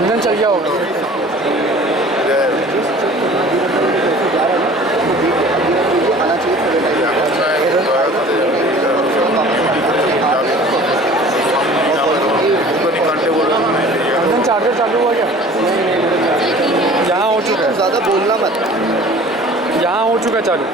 चंदन चल गया होगा। चंदन चार्जर चालू हुआ क्या? यहाँ हो चुका है। ज़्यादा बोलना मत। यहाँ हो चुका है चालू।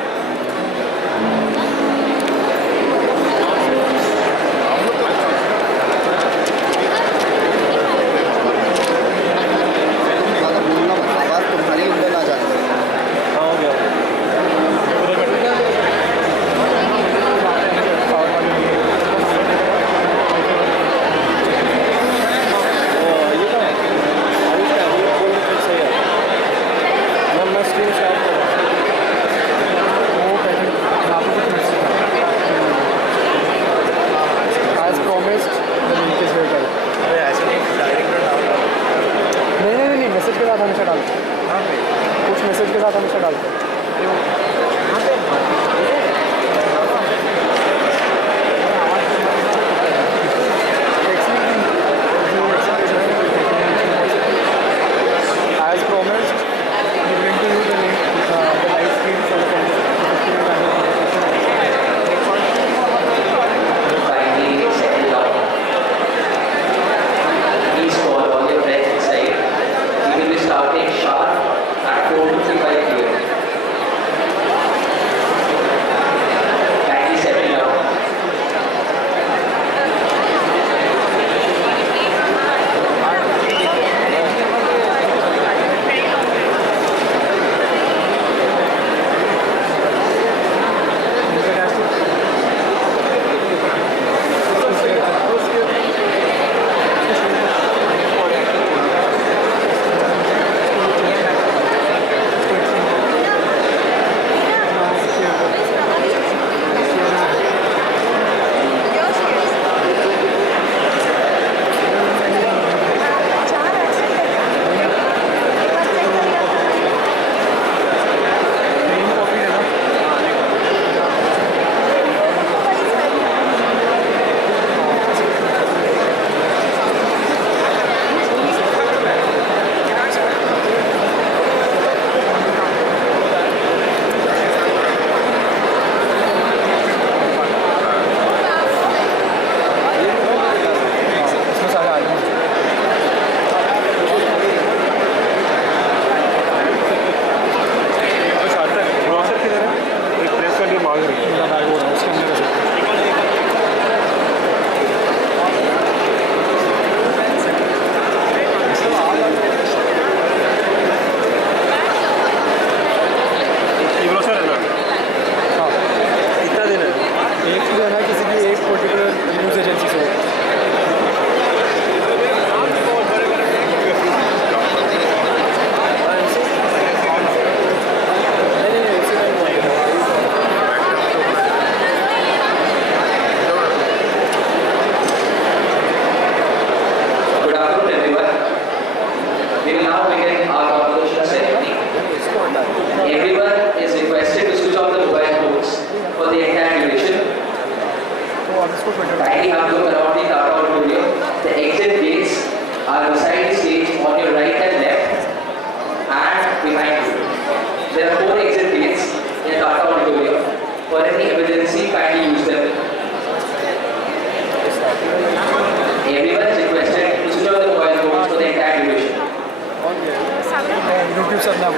कुछ मैसेज के साथ हमेशा डालते हैं। As promised, we bring to you the link, the live stream for the Kindly settle down. Please call all your friends inside. We will be starting sharp at 4:55 p.m. Kindly settle down. Kindly have a look around the Tata Auditorium. The exit gates are beside the stage on your right and left and behind you. There are 4 exit gates in Tata Auditorium. For any emergency, kindly use them. Everyone is requested to switch off the mobile phones for the entire duration. YouTube Sarna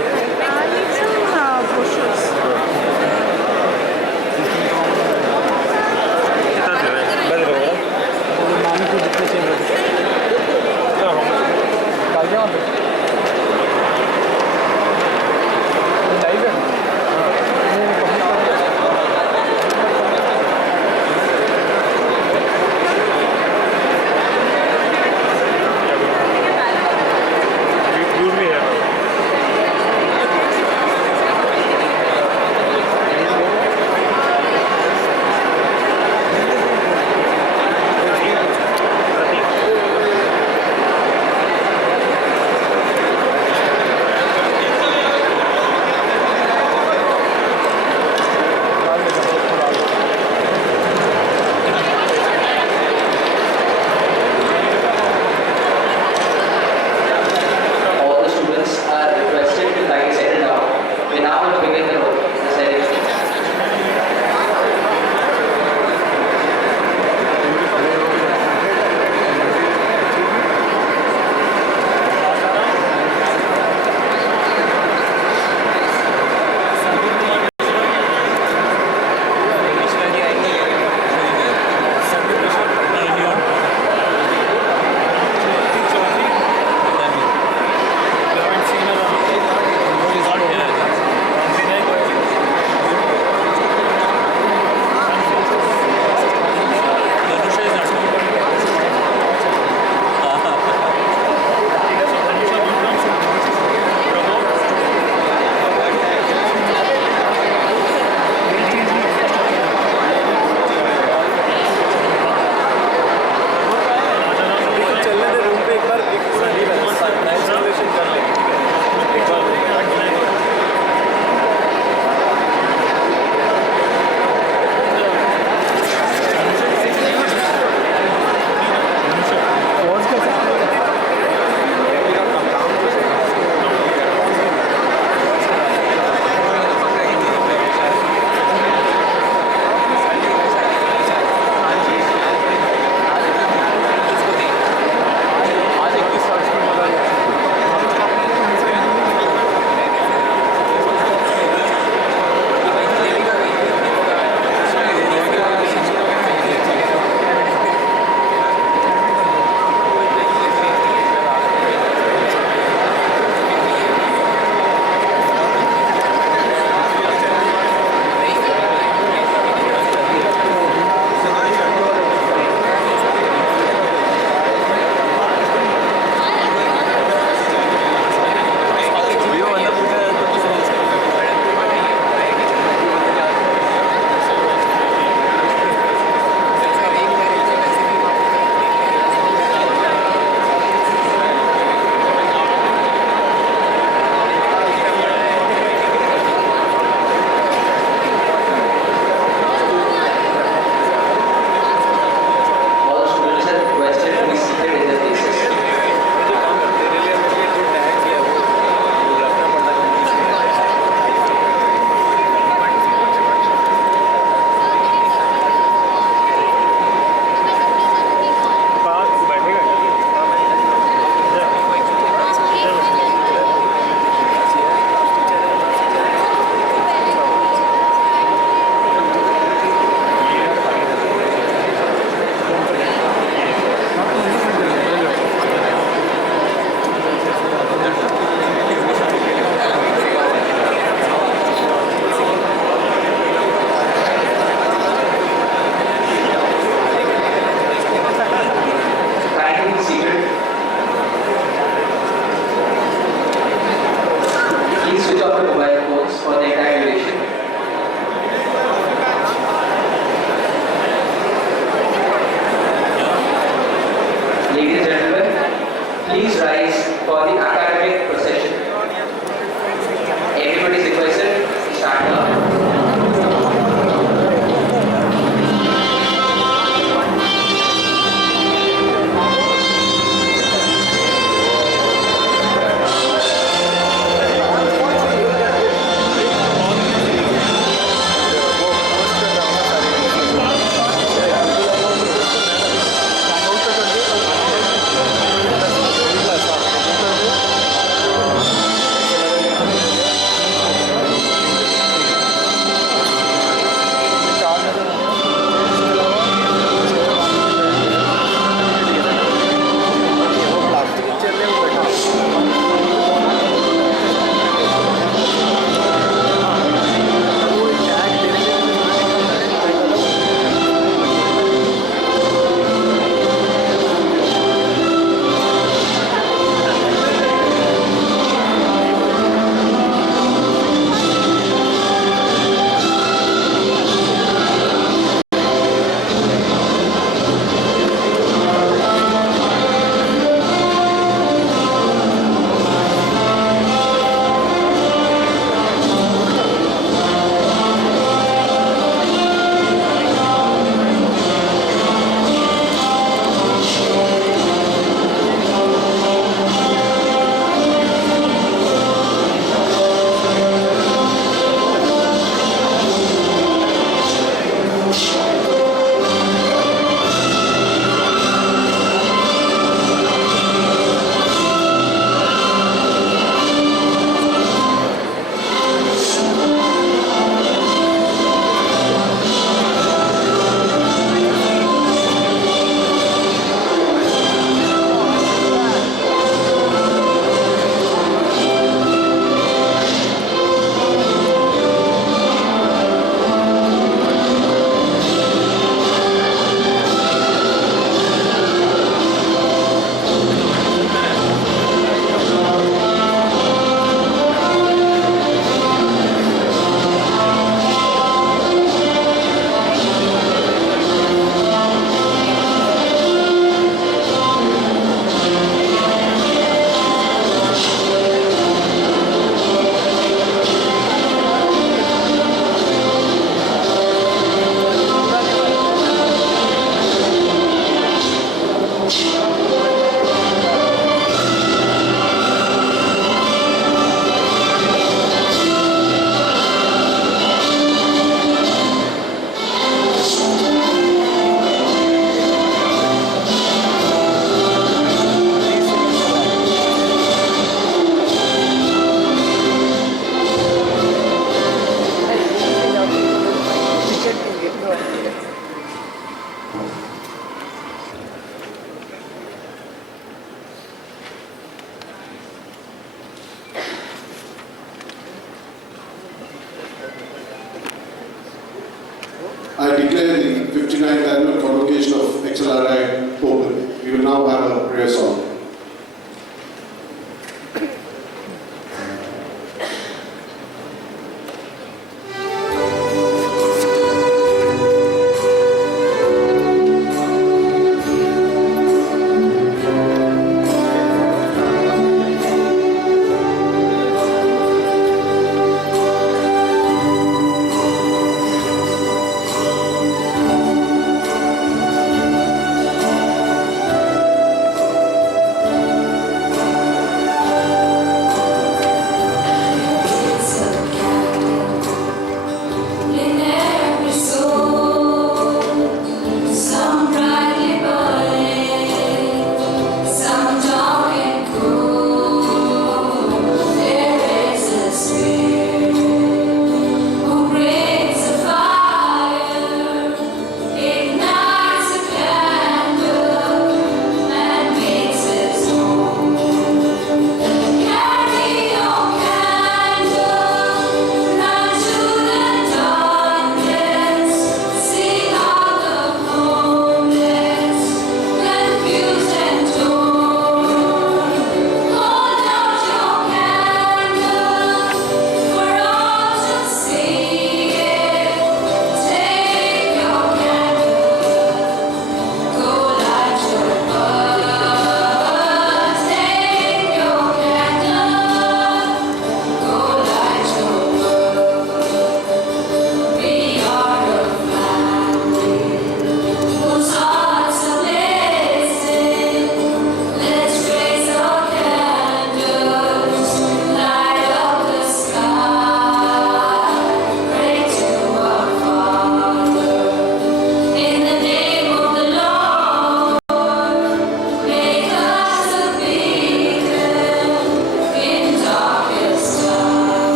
I declare the 59th annual convocation of XLRI open. We will now have a prayer song.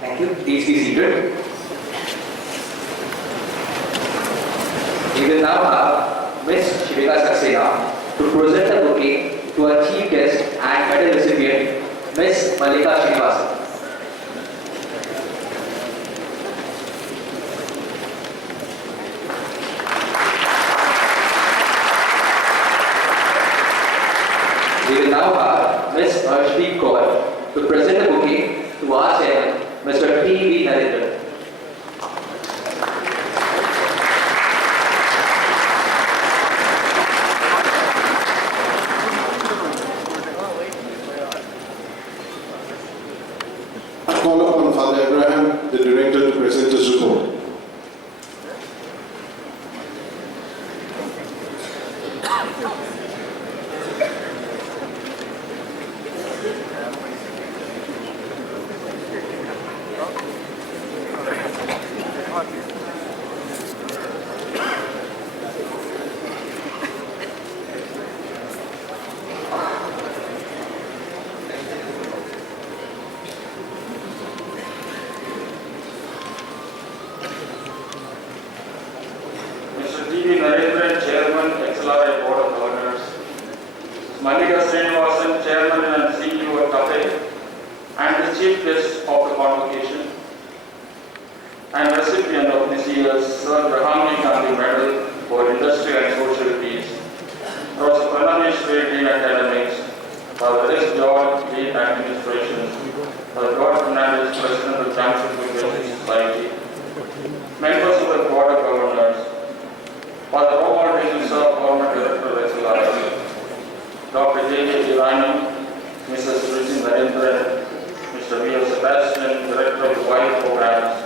Thank you. Please be seated. We will now have Ms. Shivika Saxena to present the bouquet to our chief guest and medal recipient, Ms. Malika Srinivasan. We will now have Ms. Arshdeep Kaur to present the bouquet to our chairman, Mr. T.V. Narendran. I call upon Father Abraham, the director, to present his report. Mr. T.V. Narendran, Chairman, XLRI Board of Governors, Malika Srinivasan, Chairman and CEO of CAFE, and the Chief Guest of the Convocation, and recipient of this year's Sir Rahamji Gandhi Medal for Industry and Social Peace, Professor Pranamesh Dean Academics, Father S. George, Dean Administration, Father George Fernandez, President of Chancellor Convocation Society, members of the Board of Governors, Father Omar Sir Rani, Mrs. Ruchi Narendran, Mr. V. Sebastian, Director of Wild Programs,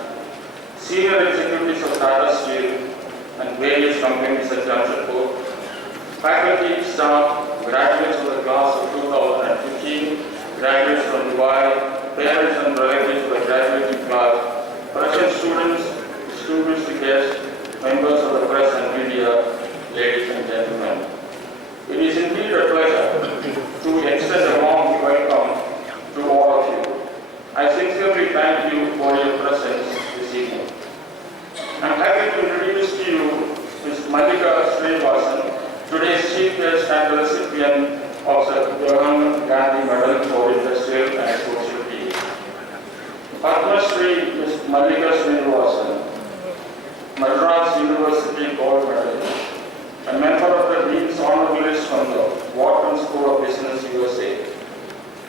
Senior Executives of Tata Steel and various companies at Jamshedpur, faculty, staff, graduates of the class of 2015, graduates from Dubai, parents and relatives of the graduating class, present students, distinguished guests, members of the press and media, ladies and gentlemen. It is indeed a pleasure to extend a warm welcome to all of you. I sincerely thank you for your presence this evening. I am happy to introduce to you Ms. Mallika Srinivasan, today's Chief Guest and the recipient of the Johan Gandhi Medal for Industrial and Social Peace. Padma Shri Ms. Mallika Srinivasan, Madras University Gold Medalist, a member of the Dean's Honorable List from the Wharton School of Business, USA,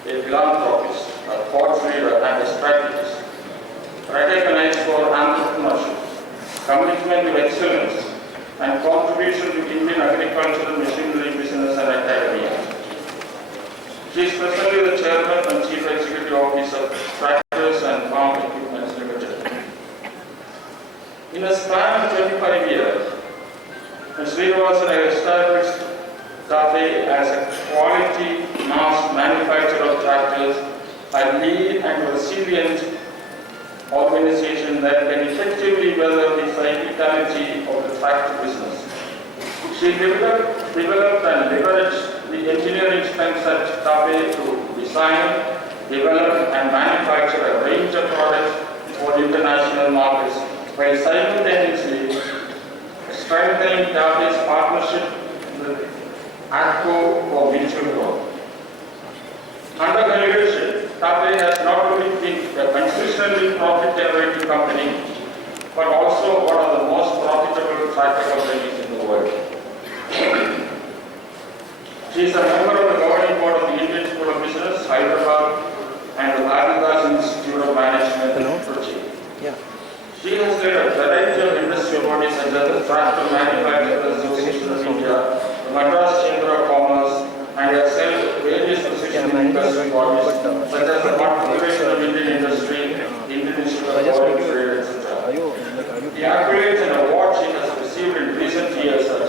a philanthropist, a thought leader and a strategist, recognized for entrepreneurship, commitment to excellence, and contribution to Indian agricultural machinery business and academia. She is presently the Chairman and Chief Executive Officer of Tractors and Farm Equipment Limited. In a span of 25 years, Ms. Srinivasan has established TAFE as a quality mass manufacturer of tractors, a lead and resilient organization that can effectively weather the cyclicality of the tractor business. She developed and leveraged the engineering strengths at TAFE to design, develop and manufacture a range of products for international markets while simultaneously strengthening TAFE's partnership with AGCO for mutual growth. Under her leadership, TAFE has not only been a consistently profit-generating company, but also one of the most profitable tractor companies in the world. She is a member of the governing board of the Indian School of Business, Hyderabad, and the Bharatidas Institute of Management in Kochi. She has led a variety of industry bodies such as the Tractor Manufacturers Association of India, the Madras Chamber of Commerce, and has held various positions in industry bodies such as the Convocation of Indian Industry, the Indian Institute of Foreign Trade, etc. The accolades and awards she has received in recent years are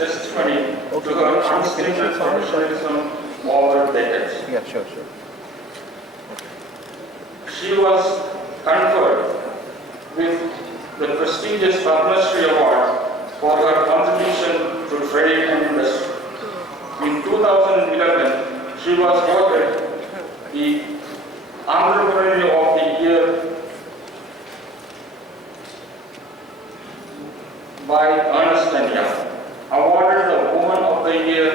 testimony to her unstinted professionalism over decades. She was conferred with the prestigious Padma Shri Award for her contribution to trade and industry. In 2011, she was voted the Entrepreneur of the Year by Ernst & Young, awarded the Woman of the Year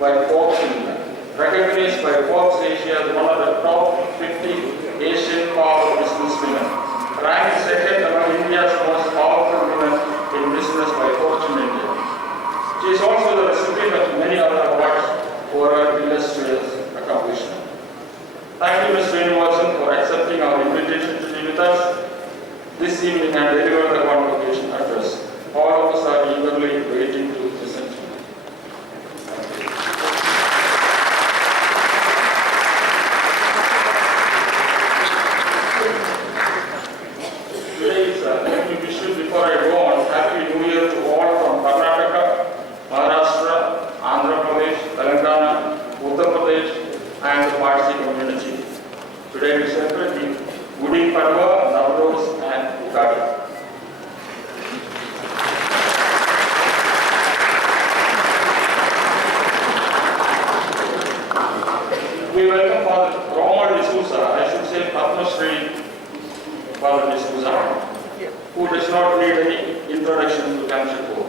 by Forbes India, recognized by Forbes Asia as one of the top 50 Asian power businesswomen, ranked second among India's most powerful women in business by Fortune India. She is also the recipient of many other awards for her illustrious accomplishment. Thank you, Ms. Srinivasan, for accepting our invitation to be with us this evening and deliver the convocation address. All of us are eagerly waiting to listen to you. Let me wish you, before I go on, Happy New Year to all from Karnataka, Maharashtra, Andhra Pradesh, Telangana, Uttar Pradesh, and the Parsi community. Today we celebrate the Gudi Padwa, Navroz, and Ugadi. We welcome Father Romal D'Souza, I should say Padma Shri Father D'Souza, who does not need any introduction to Jamshedpur.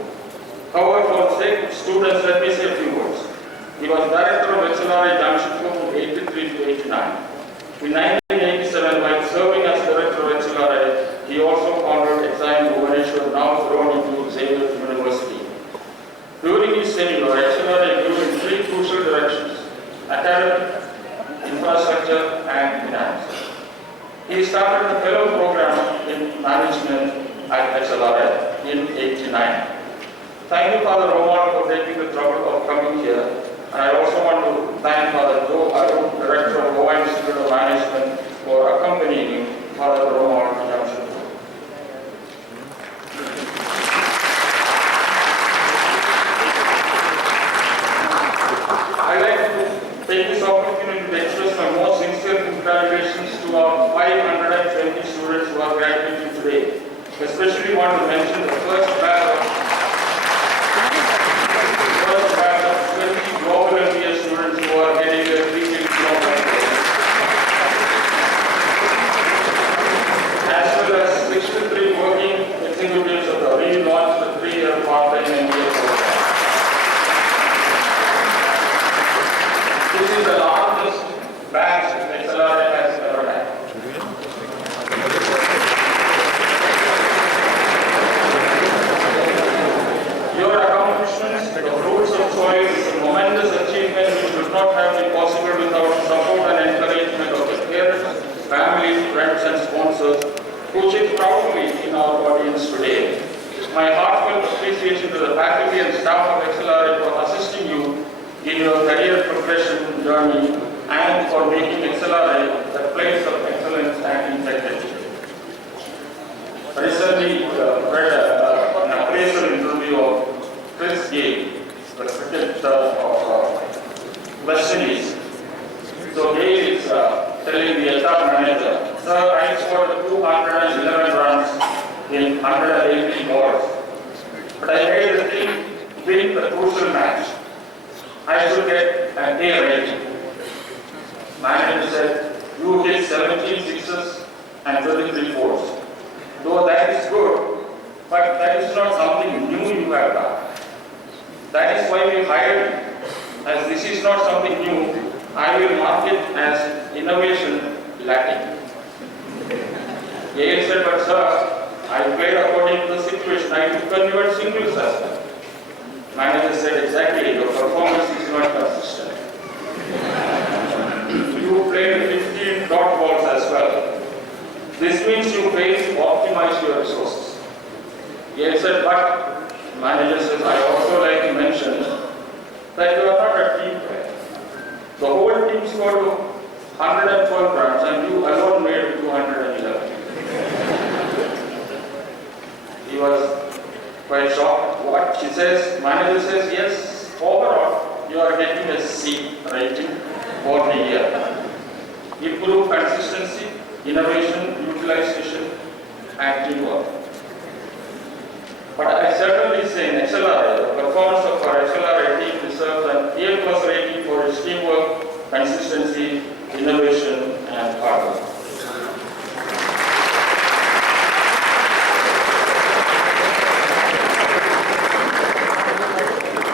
However, for the sake of students, let me say a few words. He was director of XLRI Jamshedpur from 83 to 89. In 1987, while serving as director of XLRI, he also founded Exile Bhubaneswar, now thrown into Xavier University. During his tenure, XLRI grew in three crucial directions: academic, infrastructure, and finance. He started the fellow program in management at XLRI in 89. Thank you, Father Roman, for taking the trouble of coming here And I also want to thank Father Joe Arun, Director of Goa Institute of Management, for accompanying Father Roman to Jamshedpur. I'd like to take this opportunity to express my most sincere congratulations to our 520 students who are graduating today. Especially want to mention the first batch of 20 global MBA students who are getting their pre-K diploma. As well as 63 working executives of the relaunched 3-year part-time MBA program. This is the largest batch XLRI has ever had. Your accomplishments, the fruits of toil, is a momentous achievement which would not have been possible without support and encouragement of the parents, family, friends and sponsors who sit proudly in our audience today. My heartfelt appreciation to the faculty and staff of XLRI for assisting you in your career progression journey and for making XLRI the place of excellence and integrity. Recently, read an appraisal interview of Chris Gale, the cricket of West Indies. So Gale is telling the HR manager, "Sir, I scored 211 runs in 180 balls, but I made the team win the crucial match. I should get an A rating." Manager said, "You hit 17 sixes and 33 fours. Though that is good, but that is not something new you have done. That is why we hired you. As this is not something new, I will mark it as innovation lacking." Gale said, "But sir, I played according to the situation. I took on your singles as well." Manager said, "Exactly, your performance is not consistent. You played 15 dot balls as well. This means you failed to optimize your resources." He said, "But," manager says, "I also like to mention that you are not a team player. The whole team scored 112 runs and you alone made 211. He was quite shocked. What? She says, manager says, "Yes, overall, you are getting a C rating for the year. Improve consistency, innovation, utilization, and teamwork." But I certainly say in XLRI, the performance of our XLRI team deserves an A+ rating for its teamwork, consistency, innovation, and hard work.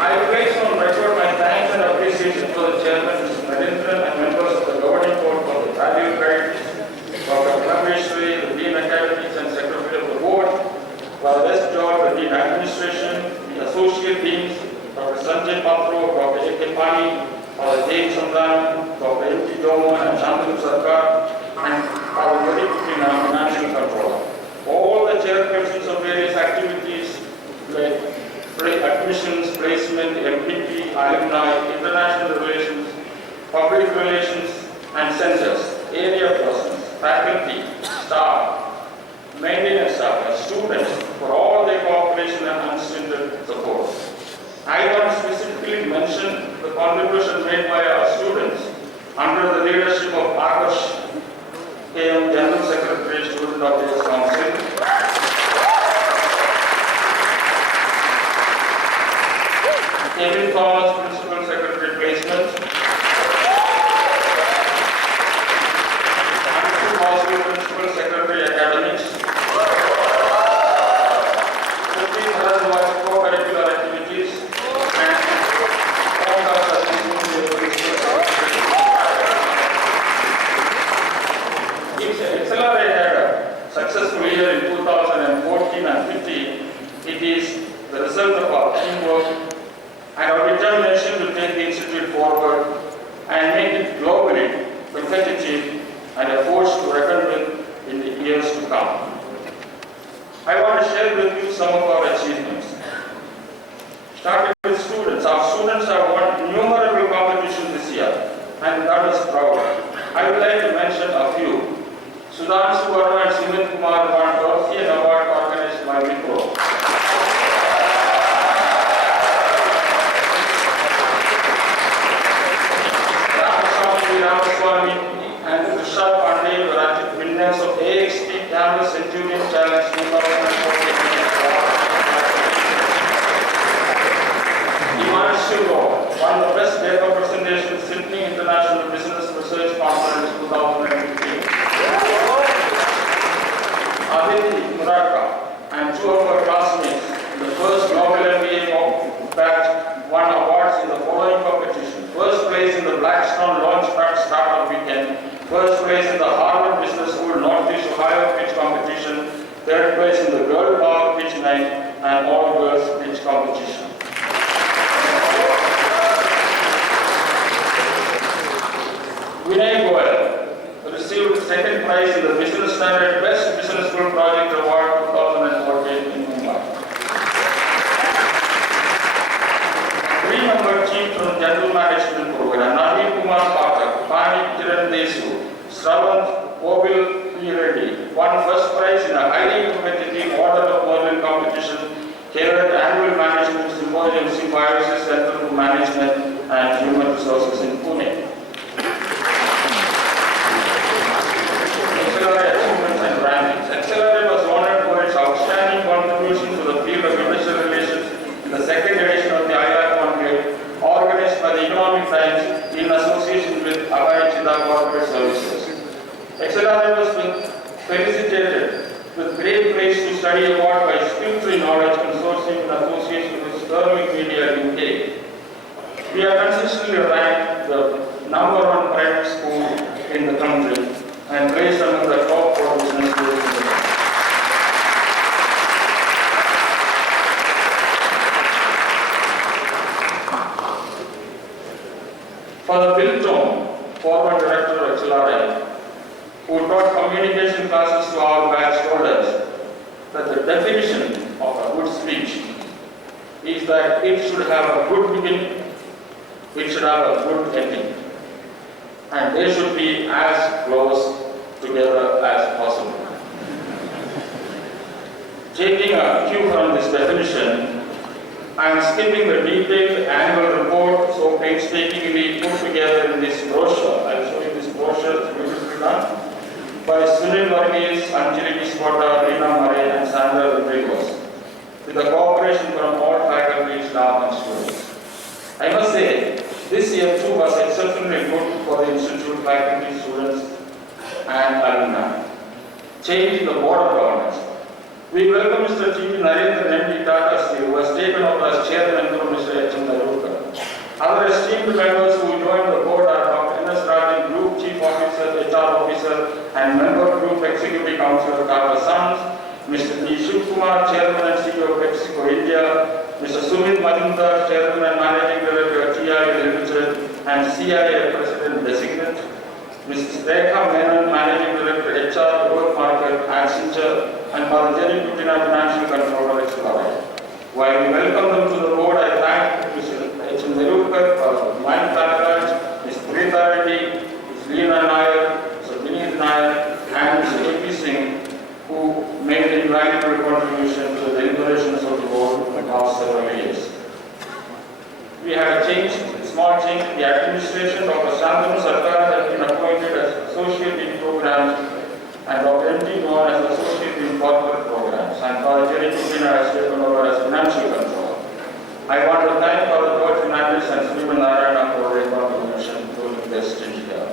I place on record my thanks and appreciation for the chairman, Mr. Narendran, and members of the governing board for the value guide, Dr. Convocation, the Dean Academics and Secretary of the board, for the best job, the Dean Administration, the associate deans, Dr. Sanjay Patro, Dr. A.K. Pani, Father James Sundram, Dr. M.T. Domo, and Shantanu Sarkar, and our very financial controller. All the chairpersons of various activities like admissions, placement, MPP, alumni, international relations, public relations, and census, area persons, faculty, staff, maintenance staff, and students for all their cooperation and unstinted support. I want to specifically mention the contributions made by our students under the leadership of Akash KM, General Secretary, Student Affairs Council, Kevin Thomas, Principal Secretary Placement, Andrew Boswell, Principal Secretary Academics, Supreme Bharadwaj, Co-Curricular Activities, and Mohammed Assistant Principal Secretary. If XLRI had a successful year in 2014 and 15, it is the result of our teamwork and our determination to take the institute forward and make it globally competitive and a force to reckon with in the years to come. I want to share with you some of our achievements. Starting with students, our students have won innumerable Vedandesu, Sravanth Obil P. Reddy won first prize in a highly competitive order of modeling competition held at the annual management symposium Symbiosis Center for Management and Human Resources in Pune. XLRI achievements and rankings. XLRI was honored for its outstanding contribution to the field of industrial relations in the second edition of the IR Conclave, organized by the Economic Times in association with Abhay Chida Corporate Services. XLRI was felicitated with great praise to study award by Skillful Knowledge Consortium in association with Sterling Media UK. We are consistently ranked the #1 private school in the country and placed among the top 4 business schools in the country. Father Bill Tom, former director of XLRI, who taught communication classes to our batch holders, that the definition of a good speech is that it should have a good beginning, it should have a good ending, and they should be as close together as possible. Taking a cue from this definition, I am skipping the detailed annual report so painstakingly put together in this brochure. I will show you this brochure, it's beautifully done, by Sunil Varghese, Anjali Viswata, Reena Murray and Sandra Rodriguez, with the cooperation from all faculty, staff and students. I must say, this year too was exceptionally good for the institute faculty, students and alumni. Changing the board of governance. We welcome Mr. T. Narendran M.D. Tata, who was taken over as chairman from Mr. H.M. Narendran. Other esteemed members who joined the board are Dr. N.S. Rajan, Group Chief Officer, HR Officer, and Member Group Executive Council of Tata Sons, Mr. T. Shiv Kumar, Chairman and CEO of PepsiCo India, Mr. Sumit Majumdar, Chairman and Managing Director of TI Limited and CIA President Designate, Mrs. Rekha Menon, Managing Director HR, Growth Market, Accenture, and Mother Jenny Putina, Financial Controller, XLRI. While we welcome them to the board, I thank Mr. H.M. Nerurkar for my patronage, Ms. Prita Reddy, Ms. Leena Nair, Mr. Vineet Nair, and Mr. A.P. Singh, who made an invaluable contribution to the deliberations of the board in the past several years. We had a small change in the administration. Dr. Santanu Sarkar has been appointed as Associate in Programs and Dr. M.T. Mohan as Associate in Corporate Programs, and Father Jerry Putina has taken over as Financial Controller. I want to thank Father George Fernandez and Sriman Narayana for their contribution to this year.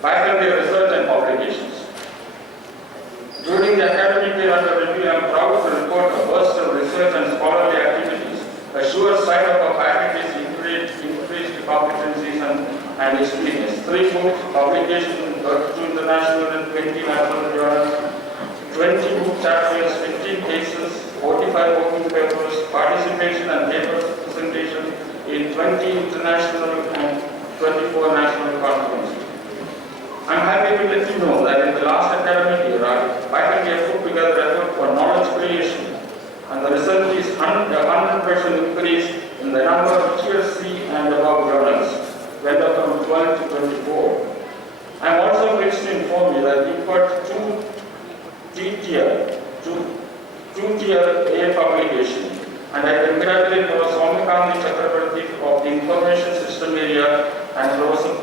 Faculty Research and Publications. During the academic year under review, I am proud to report a burst of research and scholarly activities, a sure sign of our faculty's increased competencies and experience. 3 books, publications in 32 international and 20 national journals, 20 book chapters, 15 cases, 45 working papers, participation and paper presentation in 20 international and 24 national conferences. I am happy to let you know that in the last academic year, faculty have put together effort for knowledge creation, and the result is 100% increase in the number of Tier C and above journals, went up from 12 to 24. I am also pleased to inform you that we got 2-tier A publication, and I congratulate Professor Swamikandi Chakrabarti of the Information System area and Professor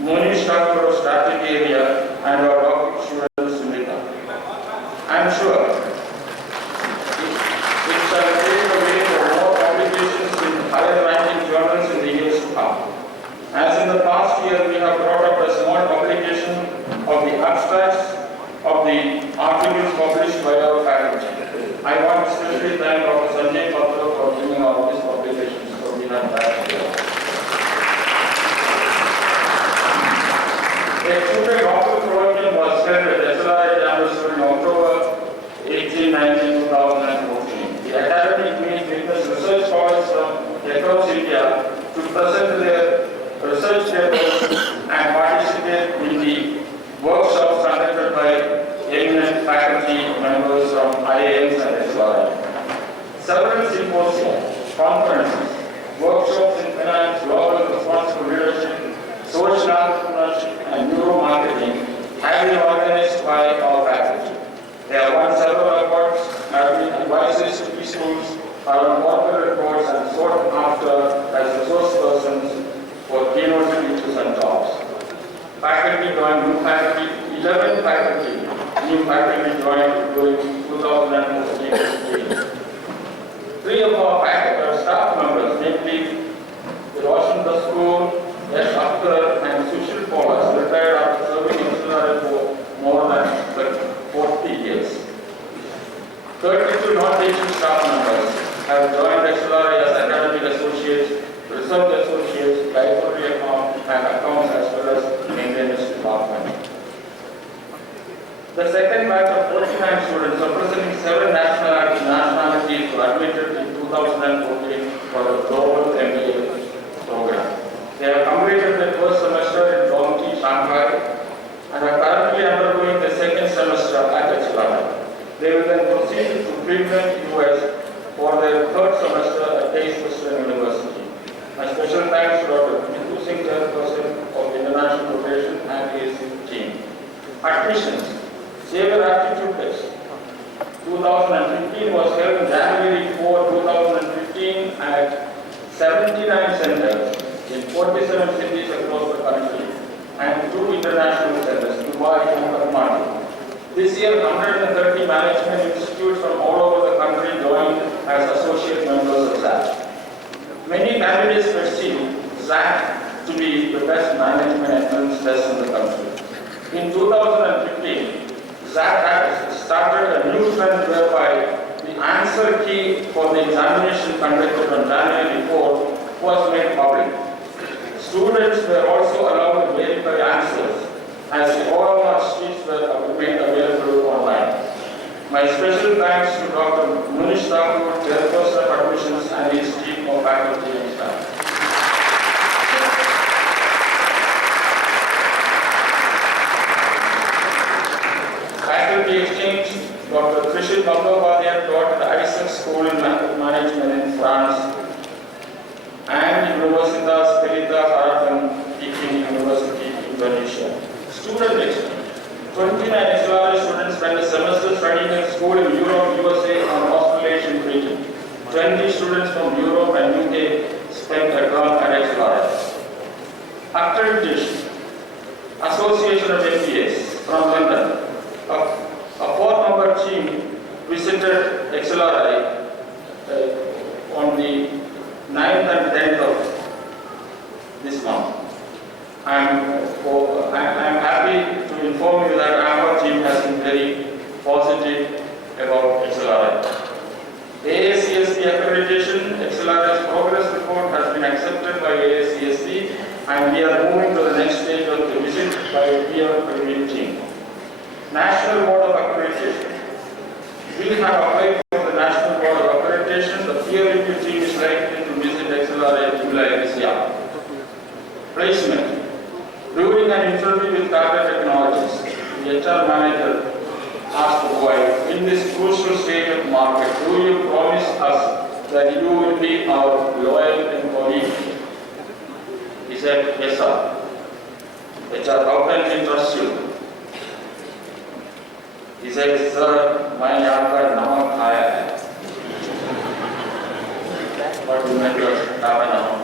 Monish Thakur of Strategy area and our doctoral students Sumita. I am sure it shall pave the way for more publications in higher ranking journals in the years to come. As in the past year, we have brought up a small publication of the abstracts of the articles published by our faculty. I want to especially thank Dr. Sanjay Patra for bringing out these publications for me and back here. A student doctoral program was held at XLRI campus in October 18, 19, 2014. The academic meet witnessed research scholars from across India to present their research papers and participate in the workshops conducted by eminent faculty members from IIMs and XLRI. Several symposia, conferences, workshops in finance, global responsible leadership, social entrepreneurship, and of our staff members, namely the Washington School, Yash Akhtar and Sushil Paul, retired after serving in XLRI for more than 40 years. 32 non-teaching staff members have joined XLRI as academic associates, research associates, library accounts as well as maintenance department. The second batch of 49 students representing 7 nationalities were admitted in 2014 for the Global MBA program. They have completed their first semester in Dongji, Shanghai and are currently undergoing the second semester at XLRI. They will then proceed to Cleveland, US for their third semester at Case Western University. A special thanks to Dr. Nitu Singh, chairperson of the International Convocation and his team. Admissions. Saver Aptitude Test 2015 was held January 4, 2015 at 79 centers in 47 cities across the country and 2 international centers, Dubai and Kathmandu. This year, 130 management institutes from all over the country joined as associate members of ZAC. Many candidates perceive ZAC to be the best management entrance test in the country. In 2015, ZAC has started a new trend whereby the answer key for the examination conducted on January 4 was made public. Students were also allowed to verify answers as the OMR sheets were made available online. My special thanks to Dr. Munish Thakur, chairperson of admissions and his team of faculty and staff. Faculty exchange, Dr. Trishit Bandopadhyay taught at the Isaac School in Management in France and Universitas Pelita Harapan Teaching University in Indonesia. Student exchange. 29 XLRI students spent a semester studying in school in Europe, USA and Australasian region. 20 students from Europe and UK spent a term at XLRI. Accreditation. Association of MBAs from London. A 4-member team visited XLRI on the 9th and 10th of this month. I'm happy to inform you that our team has been very positive about XLRI. AACSB accreditation, XLRI's progress report has been accepted by AACSB and we are moving to the next stage of the visit by a peer review team. National Board of Accreditation. We have applied for the National Board of Accreditation. The peer review team is likely to visit XLRI in July this year. Placement. During an interview with Tata Technologies, the HR manager asked the boy, in this crucial stage of market, do you promise us that you will be our loyal employee? He said, yes sir. HR, how can we trust you? He said, sir, my yaar namak khaya hai. What do you mean to Tata namak?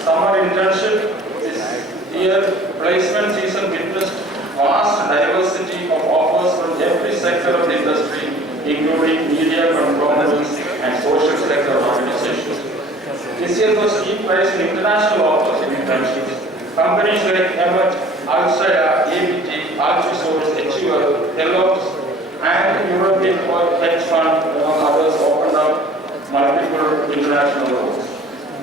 Summer internship this year, placement season witnessed vast diversity of offers from every sector of the industry, including media, conglomerates, and social sector organizations. This year was steep rise in international offers in internships. Companies like Emmet, Alsaya, ABT, Alchisource, Achiever, Kellogg's, and European hedge fund, among others, opened up multiple international roles.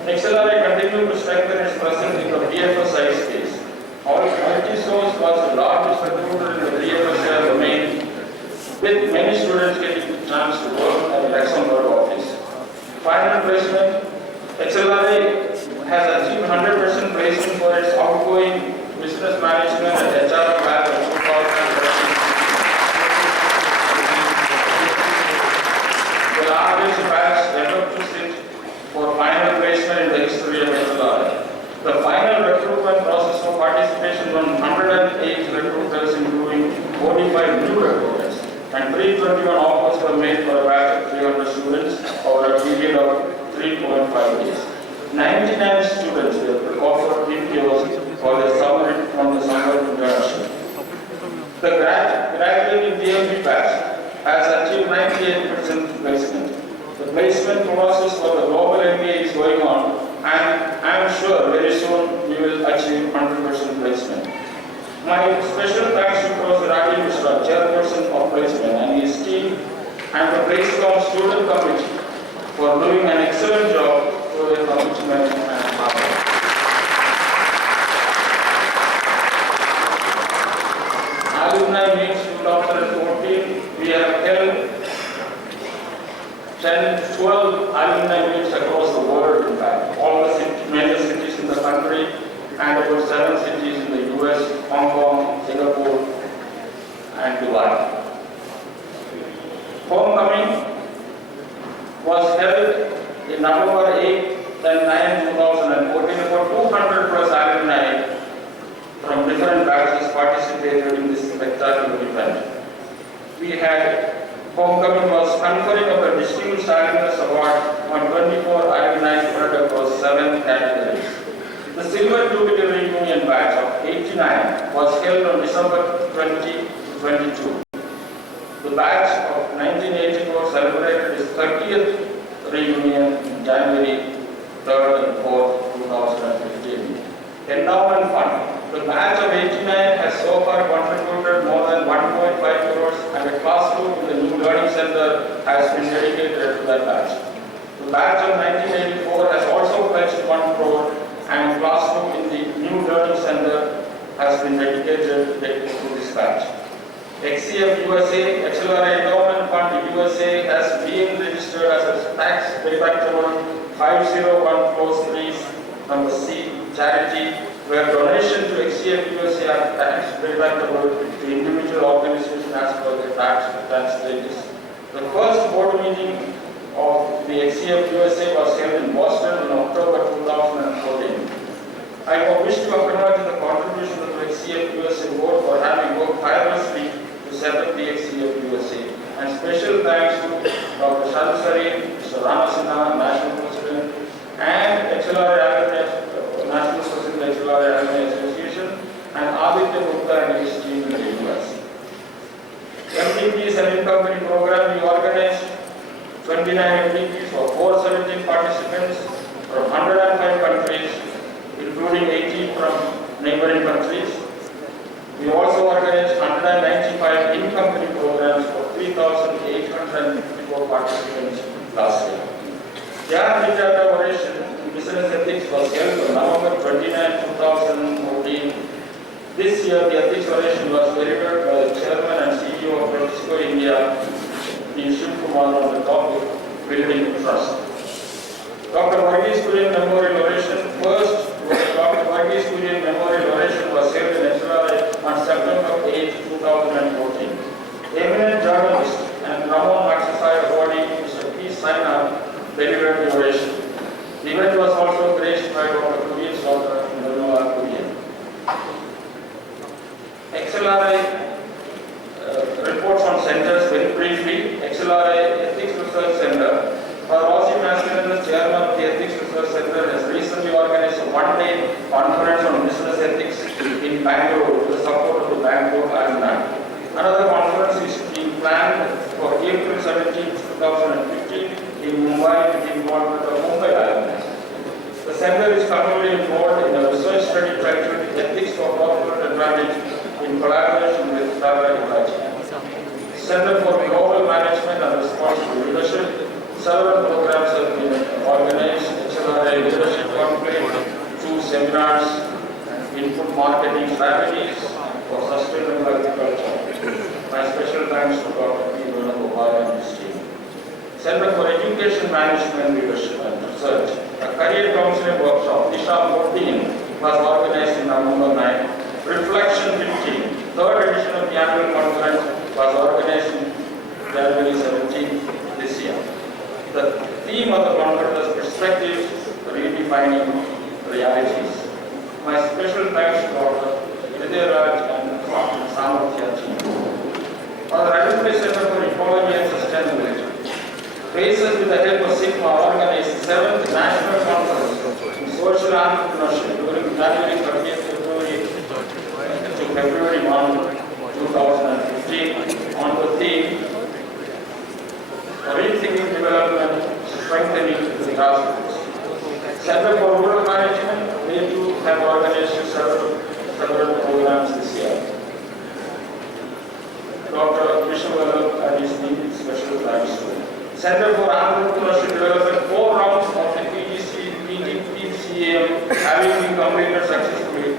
XLRI continued to strengthen its presence in the BFSI space. Alchisource was the largest recruiter in the BFSI domain, with many students getting the chance to work at the Luxembourg office. Final placement, XLRI has achieved 100% placement for its outgoing business management and HR batch of 2013. The largest batch ever to sit for final placement in the history of XLRI. The final recruitment process for participation from 108 recruiters, including 45 new recruiters, and 321 offers were made for a batch of 300 students over a period of 3.5 days. 99 students were offered PPOs for the summer from the summer internship. The graduating DMP batch has achieved 98% placement placement process for the global MBA is going on, and I am sure very soon we will achieve 100% placement. My special thanks to Professor Ravi Mishra, Chairperson of Placement, and his team, and the Brainstorm Student Committee for doing an excellent job for their commitment and hard work. Alumni Meets 2014, we have held 12 alumni meets across the world, in fact, all the major cities in the country, and about 7 cities in the US, Hong Kong, Singapore, and Dubai. Homecoming was held in November 8 and 9, 2014. About 200 plus alumni from different batches participated in this spectacular event. We had Homecoming was conferring of a Distinguished Alumnus Award on 24 alumni spread across 7 categories. The Silver Jubilee Reunion batch of 89 was held on December 2022. The batch of 1984 celebrated its 30th reunion in January 3rd and 4th, 2015. Endowment Fund. The batch of 89 has so far contributed more than 1.5 crores, and a classroom in the new learning center has been dedicated to that batch. The batch of 1984 has also pledged 1 crore, and a classroom in the new learning center has been dedicated to this batch. XCF USA, XLRI Endowment Fund USA has been registered as a tax deductible 501 number C charity, where donation to XCF USA are tax deductible to individual organizations as per their tax status. The first board meeting of the XCF USA was held in Boston in October 2014. I wish to acknowledge the contribution of the XCF USA board for having worked tirelessly to set up the XCF USA. And special thanks to Dr. Shalsari, Mr. Ramasinha, National President, and XLRI National President XLRI Alumni Association, and Aditya Gupta and his team in the US. MDPs and in-company program, we organized 29 MDPs for 417 participants from 105 countries, including 18 from neighboring countries. We also organized 195 in-company programs for 3,854 participants last year. Jnana Vichara Oration in Business Ethics was held on November 29, 2014. This year, the ethics oration was delivered by the Chairman and CEO of Mexico India, Shiv Kumar, on the topic Building Trust. Dr. Varghese Kurian Memorial Oration. First, Dr. Varghese Kurian Memorial Oration was held in XLRI on September 8, 2014. Eminent journalist and Ramon Magsaysay awardee Mr. P. Saina delivered the oration. The event was also graced by Dr. Kurian's daughter, Nirmala Kurian. XLRI reports on centers very briefly. XLRI Ethics Research Center. Rossi Mascarenhas, Chairman of the Ethics Research Center, has recently organized a one-day conference on business ethics in Bangalore with the support of the Bangalore alumni. Another conference is being planned for April 17, 2015 in Mumbai with the involvement of Mumbai alumni. The center is currently involved in a research study titled Ethics for Corporate Advantage in collaboration with Tata Hitachi. Center for Global Management and Responsible Leadership. Several programs have been organized. XLRI Leadership Conclave, 2 seminars, input marketing strategies for sustainable agriculture. My special thanks to Dr. P. Venugopal and his team. Center for Education Management, Leadership and Research. A career counseling workshop, Disha 14, was organized in November 9. Reflection 15, 3rd edition of the annual conference, was organized in January 17 this year. The theme of the conference was Perspectives Redefining Realities. My special thanks to Dr. Hriday Raj and Dr. Samarthya team. Our Alumni Center for Ecology and Sustainability. Faces with the help of Sigma organized 7th National Conference in Social Entrepreneurship during January 30th to February 1, 2015 on the theme Rethinking Development, Center for Entrepreneurship Development, 4 rounds of the PGCAM having been completed successfully.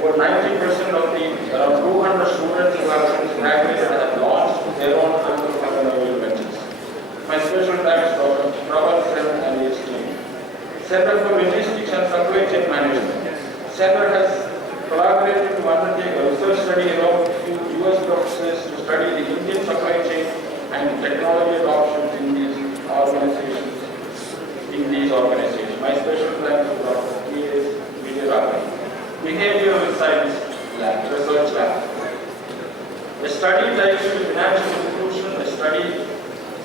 Over 90% of the around 200 students who have since graduated have launched their own entrepreneurial ventures. My special thanks to Dr. Prabhat and his team. Center for Logistics and Supply Chain Management. Center has collaborated to undertake a research study along with few US professors to study the Indian supply chain and technology adoption in these organizations. My special thanks to Dr. P.S. Vijayaraman. Behavioral Science Lab, Research Lab. A study titled Financial Inclusion, a study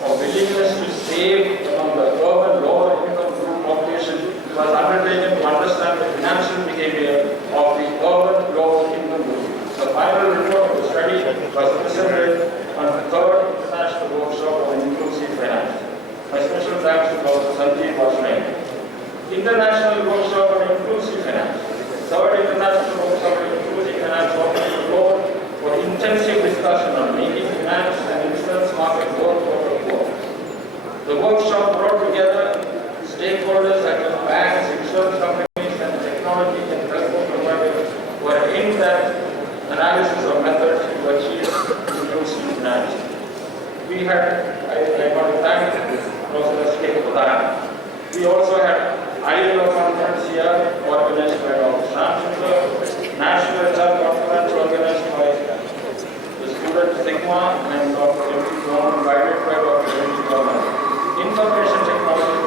of willingness to save among the urban lower income group population was undertaken to understand the financial behavior of the urban lower income group. The final report of the study was presented on the 3rd International Workshop on Inclusive Finance. My special thanks to Dr. Sanjeev Varshney. International Workshop on Inclusive Finance. 3rd International Workshop on Inclusive Finance opened the door for intensive discussion on making finance and insurance market work for the poor. The workshop brought together stakeholders such as banks, insurance companies, and technology and transport providers for an in-depth analysis of methods to achieve inclusive finance. I want to thank Professor S.K. Pradhan. We also had ILO conference here organized by Dr. Shamsundar, National HR conference organized by the student Sigma and Dr. M.T. Gorman, guided by Dr. M.T. Gorman. Information technology.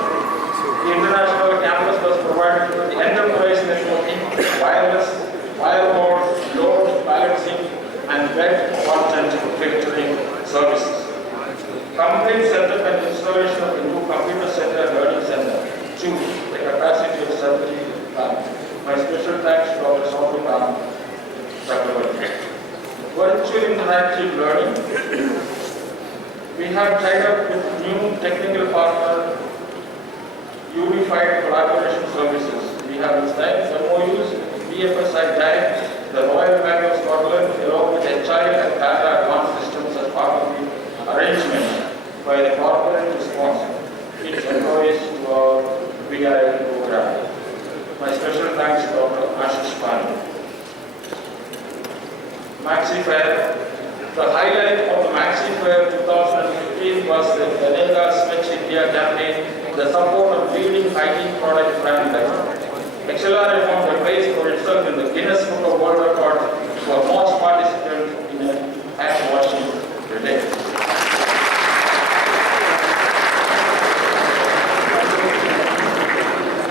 The international campus was provided for the enterprise networking, wireless, firewalls, load balancing, and web content filtering services. Complete setup and installation of the new computer center learning center. 2. The capacity of 70 tons. My special thanks to Dr. Saurabh Chakravarti. Virtual interactive learning. We have tied up with new technical partner, Unified Collaboration Services. We have signed MOUs, BFSI Direct, the Royal Bank of Scotland, along with HIL and Canada Advanced Systems as part of the arrangement by the corporate to sponsor its employees to our VIL program. My special thanks to Dr. Ashish Pandey. Maxi Fair. The highlight of the Maxi Fair 2015 was the Venega Switch India campaign, the support of leading hygiene product brand like XLRI found a place for itself in the Guinness Book of World Records for most participants in a hand washing relay.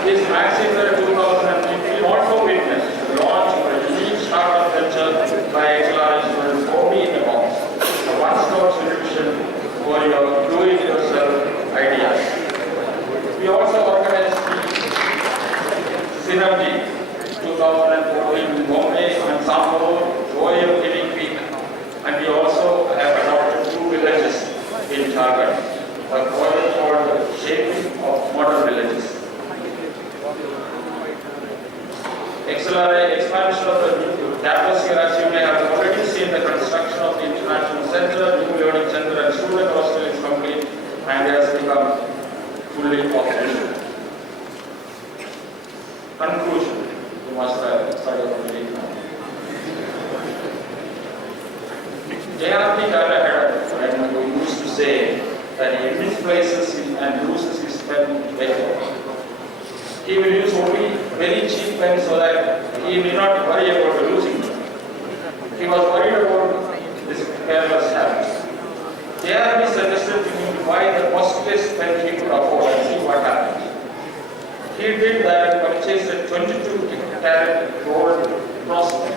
This Maxi Fair 2015 also witnessed the launch of a unique startup venture by XLRI students, Hobby in a Box, a one-stop solution for your do-it-yourself ideas. We also organized the Synergy 2014 in Bombay and Sambor, Joy of Living Week, and we also have adopted 2 villages in Jharkhand, a project called the Shaping of Modern Villages. XLRI expansion of the campus here, as you may have already seen, the construction of the International Center, new learning center and student hostel is complete and has become fully operational. Conclusion. You must have started already now. JRP Dada had a friend who used to say that he misplaces and loses his pen better. He will use only very cheap pens so that he may not worry about losing them. He was worried about this careless habit. JRP suggested to him to buy the costliest pen he could afford and see what happens. He did that and purchased a 22-carat gold crosspen.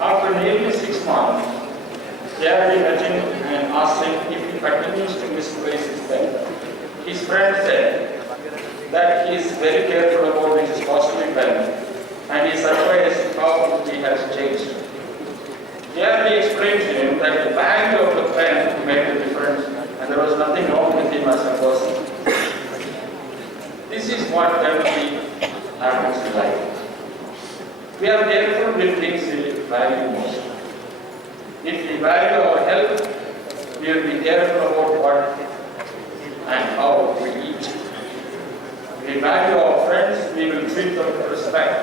After nearly 6 months, JRP met him and asked him if he continues to misplace his pen. His friend said that he is very careful about his costly pen and he is surprised how he has changed. JRP explained to him that the value of the pen made the difference and there was nothing wrong with him as a person. This is what empathy happens in life. We are careful with things we value most. If we value our health, we will be careful about what and how we eat. If we value our friends, we will treat them with respect.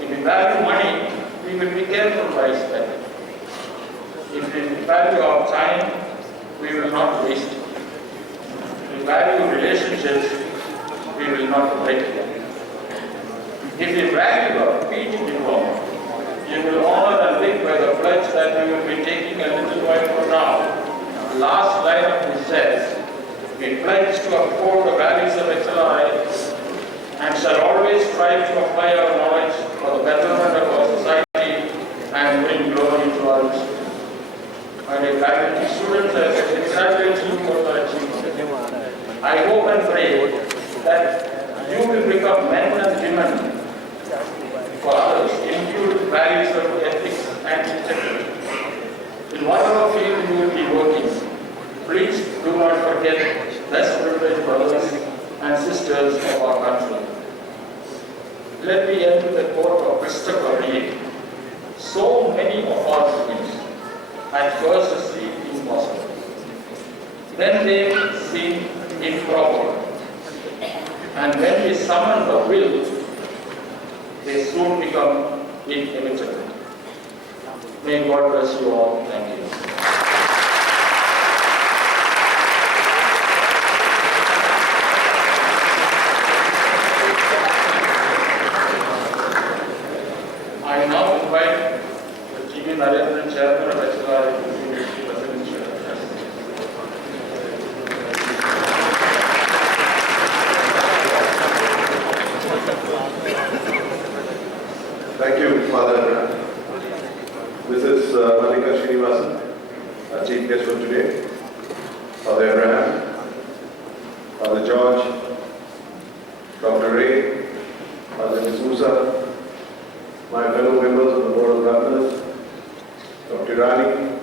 If we value money, we will be careful by spending. If we value our time, we will not waste it. If we value relationships, we will not break them. If we value our peace involved, you will honor and live by the pledge that we will be taking a little while from now. The last line of this says, we pledge to uphold the values of XLRI and shall always strive to apply our knowledge for the betterment of our society and bring glory to our institute. My dear faculty, students, I congratulate you for the achievement. I hope and pray that you will become men and women for others, imbued with values of ethics and integrity. In whatever field you will be working, please do not forget less privileged brothers and sisters of our country. Let me end with a quote of Christopher Reeve. So many of our dreams at first seem impossible. Then they seem improbable. And when we summon the will, they soon become inevitable. May God bless you all. Thank you. I now invite the TV Narendran Chairman of XLRI to give his presidential address. Thank you, Father. This is Malika Srinivasan, our chief guest for today. Father Abraham, Father George, Dr. Ray, Father D'Souza, my fellow members of the Board of Governors, Dr. Rani,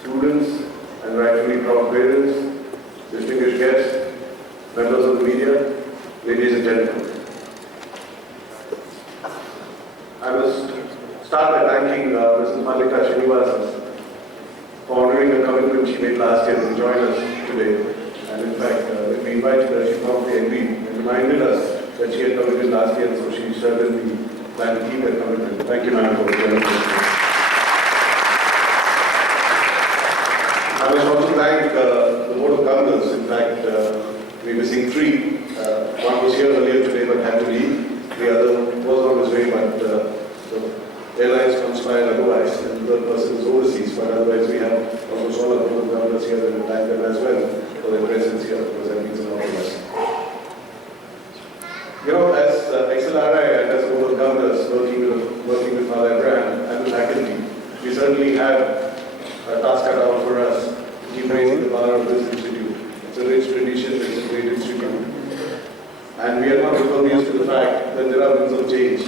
students and rightfully proud parents, distinguished guests, members of the media, ladies and gentlemen. I must start by thanking Mrs. Malika Srinivasan for honoring the commitment she made last year to join us today. And in fact, when we invited her, she promptly agreed and reminded us that she had committed last year, so she certainly planned to keep that commitment. Thank you, ma'am, for joining us. I must also thank the Board of Governors. In fact, we were seeing three. One was here earlier today but had to leave. The other was on his way, but the airlines conspired otherwise, and the third person is overseas. But otherwise, we have almost all of the Board of Governors here, and we thank them as well for their presence here, because that means a lot to us. You know, as XLRI and as Board of Governors working with Father Abraham and the faculty, we certainly have a task cut out for us to keep raising the power of this institute. It's a rich tradition, it's a great institute. And we are not oblivious to the fact that there are winds of change.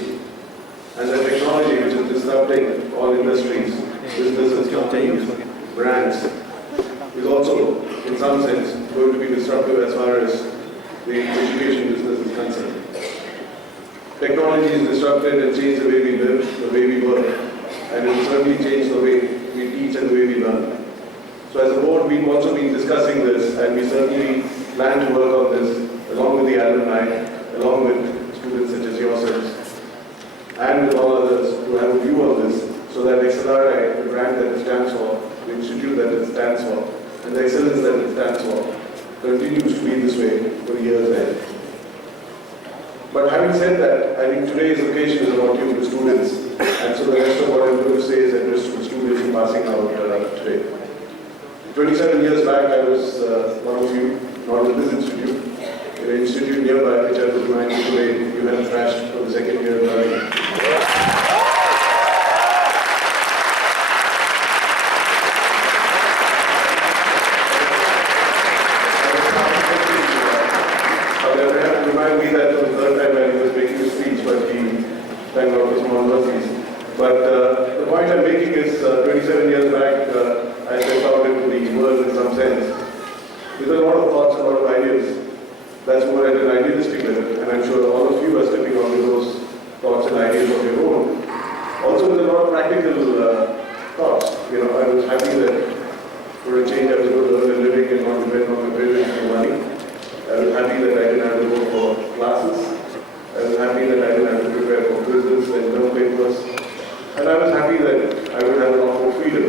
And that technology, which is disrupting all industries, businesses, companies, brands, is also, in some sense, going to be disruptive as far as the education business is concerned. Technology is disrupted and changed the way we live, the way we work, and it will certainly change the way we teach and the way we learn. So as a board, we've also been discussing this, and we certainly plan to work on this along with the alumni, along with students such as yourselves, and with all others who have a view on this, so that XLRI, the brand that it stands for, the institute that it stands for, and the excellence that it stands for, continues to be this way for years ahead. But having said that, I think today's occasion is about you, the students, and so the rest of what I'm going to say is addressed to the students in passing out today. 27 years back, I was one of you, not in this institute, in an institute nearby, which I would remind you today, you had trashed for the second year running. Remind me that for the third time when he was making a speech, but he thanked God for small mercies. But the point I'm making is 27 years back, I stepped out into the world in some sense with a lot of thoughts, a lot of ideas. That's more at an idealistic level, and I'm sure all of you are stepping out with those thoughts and ideas of your own. Also with a lot of practical thoughts. You know, I was happy that for a change I was going to earn a living earning and not depend on my parents for money. I was happy that I didn't have to go for classes. I was happy that I didn't have to prepare for quizzes and term papers. And I was happy that I would have a lot more freedom.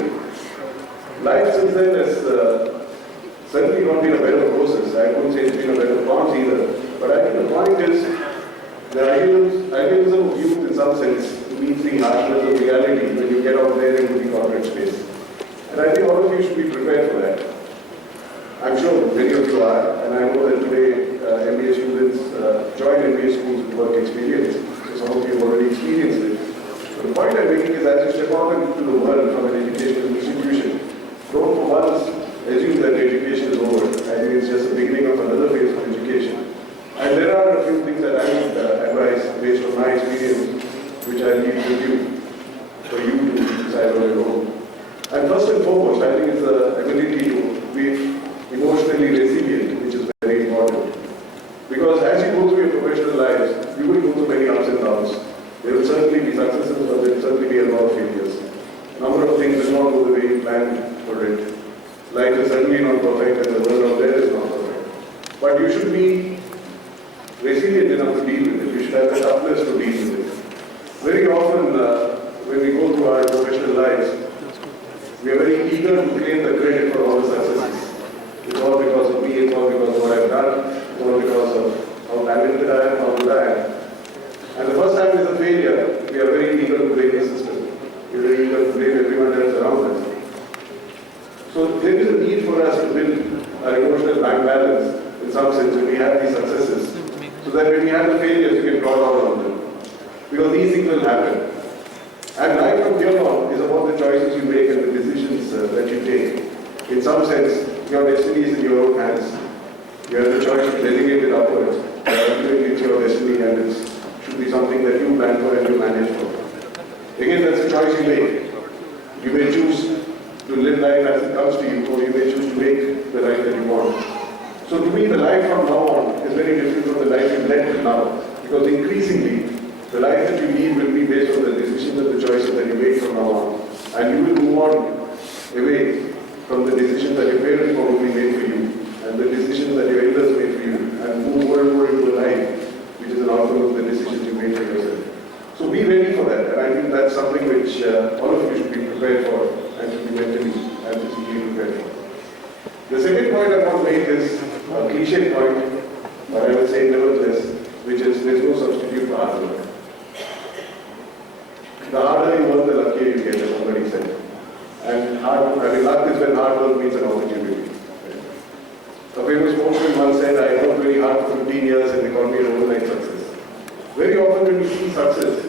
Life since then has certainly not been a bed of roses. I wouldn't say it's been a bed of thorns either. But I think the point is, the idealism of youth in some sense meets the harshness of reality when you get out there into the corporate space. And I think all of you should be prepared for that. I'm sure many of you are, and I know that today MBA students join MBA schools with work experience. So some of you have already experienced it. But the point I'm making is as you step out into the world from an educational institution, don't for once assume that education is over. I think it's just the beginning of another phase of education. And there are a few things that I would advise based on my experience, which I leave with you, for you to decide on your own. And first and foremost, I think it's the ability to be emotionally resilient, which is very important. Because as you go through your professional lives, you will go through many ups and downs. There will certainly be successes, but there will certainly be a lot of failures. A number of things will not go the way you planned for it. Life is certainly not perfect, and the world out there is not perfect. But you should be resilient enough to deal with it. You should have the toughness to deal with it. Very often, when we go through our professional lives, we are very eager to claim the credit for all the successes. It's all because of me, it's all because of what I've done, it's all because of how talented I am, how good I am. And the first time there's a failure, we are very eager to blame the system. We are very eager to blame everyone else around us. So there is a need for us to build our emotional bank balance in some sense when we have these successes, so that when we have the failures, you can draw down on them. Because these things will happen. And life from here on is about the choices you make and the decisions that you take. In some sense, your destiny is in your own hands. You have the choice to delegate it upwards. Ultimately, it's your destiny, and it should be something that you plan for and you manage for. Again, that's a choice you make. You may choose to live life as it comes to you, or you may choose to make the life that you want. So to me, the life from now on is very different from the life you led till now. Because increasingly, the life that you lead will be based on the decisions and the choices that you make from now on. And you will move on away from the decisions that your parents probably made for you, and the decisions that your elders made for you, and move more and more into a life which is an outcome of the decisions you made for yourself. So be ready for that, and I think that's something which all of you should be prepared for, and should be mentally and physically prepared for. The second point I want to make is a cliche point, but I will say nevertheless, which is there's no substitute for hard work. The harder you work, the luckier you get, as somebody said. And luck is when hard work means an opportunity. A famous spokesman once said, I worked very hard for 15 years and they called me an overnight success. Very often when we see success,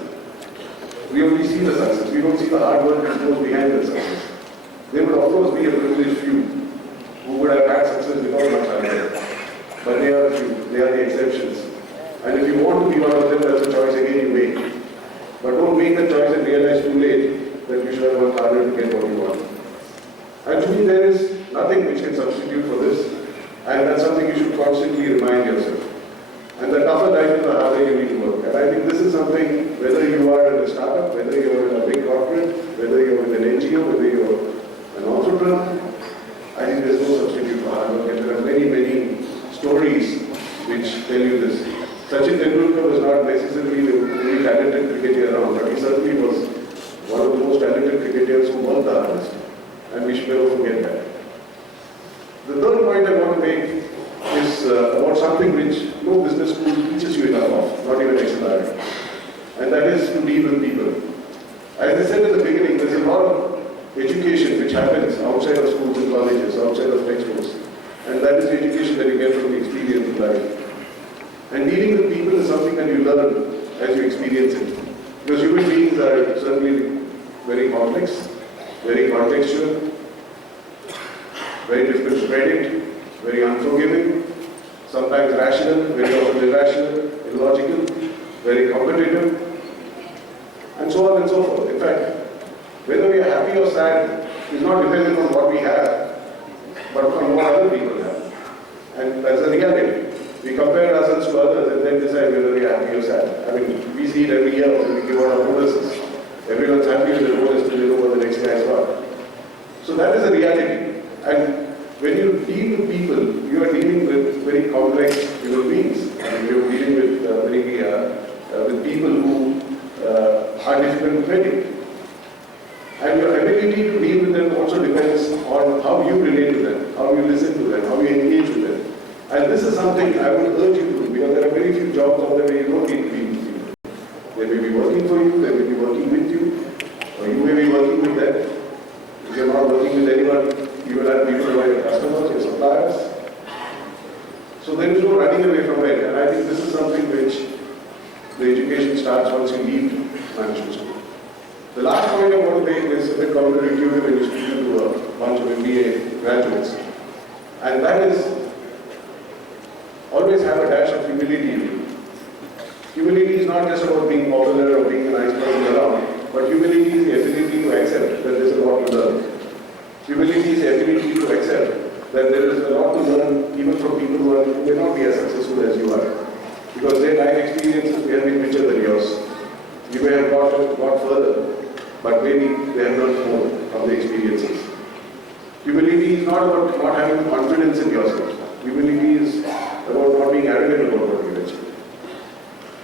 we only see the success. We don't see the hard work that goes behind the success. There will of course be a privileged few who would have had success without much hard work. But they are few, they are the exceptions. And if you want to be one of them, that's a choice again you make. But don't make the choice and realize too late that you should have worked harder to get what you want. And to me, there is nothing which can substitute for this, and that's something you should constantly remind yourself. And the tougher life is, the harder you need to work. And I think this is something, whether you are in a startup, whether you're in a big corporate, whether you're in an NGO, whether you're an entrepreneur, I think there's no substitute for hard work. And there are many, many stories which tell you this. Sachin Tendulkar was not necessarily the only talented cricketer around, but he certainly was one of the most talented cricketers who worked the hardest. And we should never forget that. The third point I want to make is about something which no business school teaches you enough of, not even XLRI. And that is to deal with people. As I said in the beginning, there's a lot of education which happens outside of schools and colleges, outside of textbooks. And that is the education that you get from the experience of life. And dealing with people is something that you learn as you experience it. Because human beings are certainly very complex, very contextual, very difficult to predict, very unforgiving, sometimes rational, very often irrational, illogical, very competitive, and so on and so forth. In fact, whether we are happy or sad is not dependent on what we have, but on what other people have. And that's a reality. We compare ourselves to others and then decide whether we are happy or sad. I mean, we see it every year when we give out our bonuses. Everyone's happy with their bonus to know what the next guy's got. So that is a reality. And when you deal with people, you are dealing with very complex human beings. And you're dealing with with people who are difficult to predict. And your ability to deal with them also depends on how you relate to them, how you listen to them, how you engage with them. And this is something I would urge you to do, because there are very few jobs out there where you don't need to deal with people. They may be working for you, they may be working with you, or you may be working with them. If you're not working with anyone, you will have people who are your customers, your suppliers. So there is no running away from it, and I think this is something which the education starts once you leave management school. The last point I want to make is a bit counterintuitive when you speak to a bunch of MBA graduates, and that is always have a dash of humility in you. Humility is not just about being popular or being a nice person around, but humility is the ability to accept that there is a lot to learn. Humility is the ability to accept that there is a lot to learn even from people who may not be as successful as you are. Because their life experiences may have been richer than yours. You may have got further, but maybe they have learned more from the experiences. Humility is not about not having confidence in yourself. Humility is about not being arrogant about what you achieve.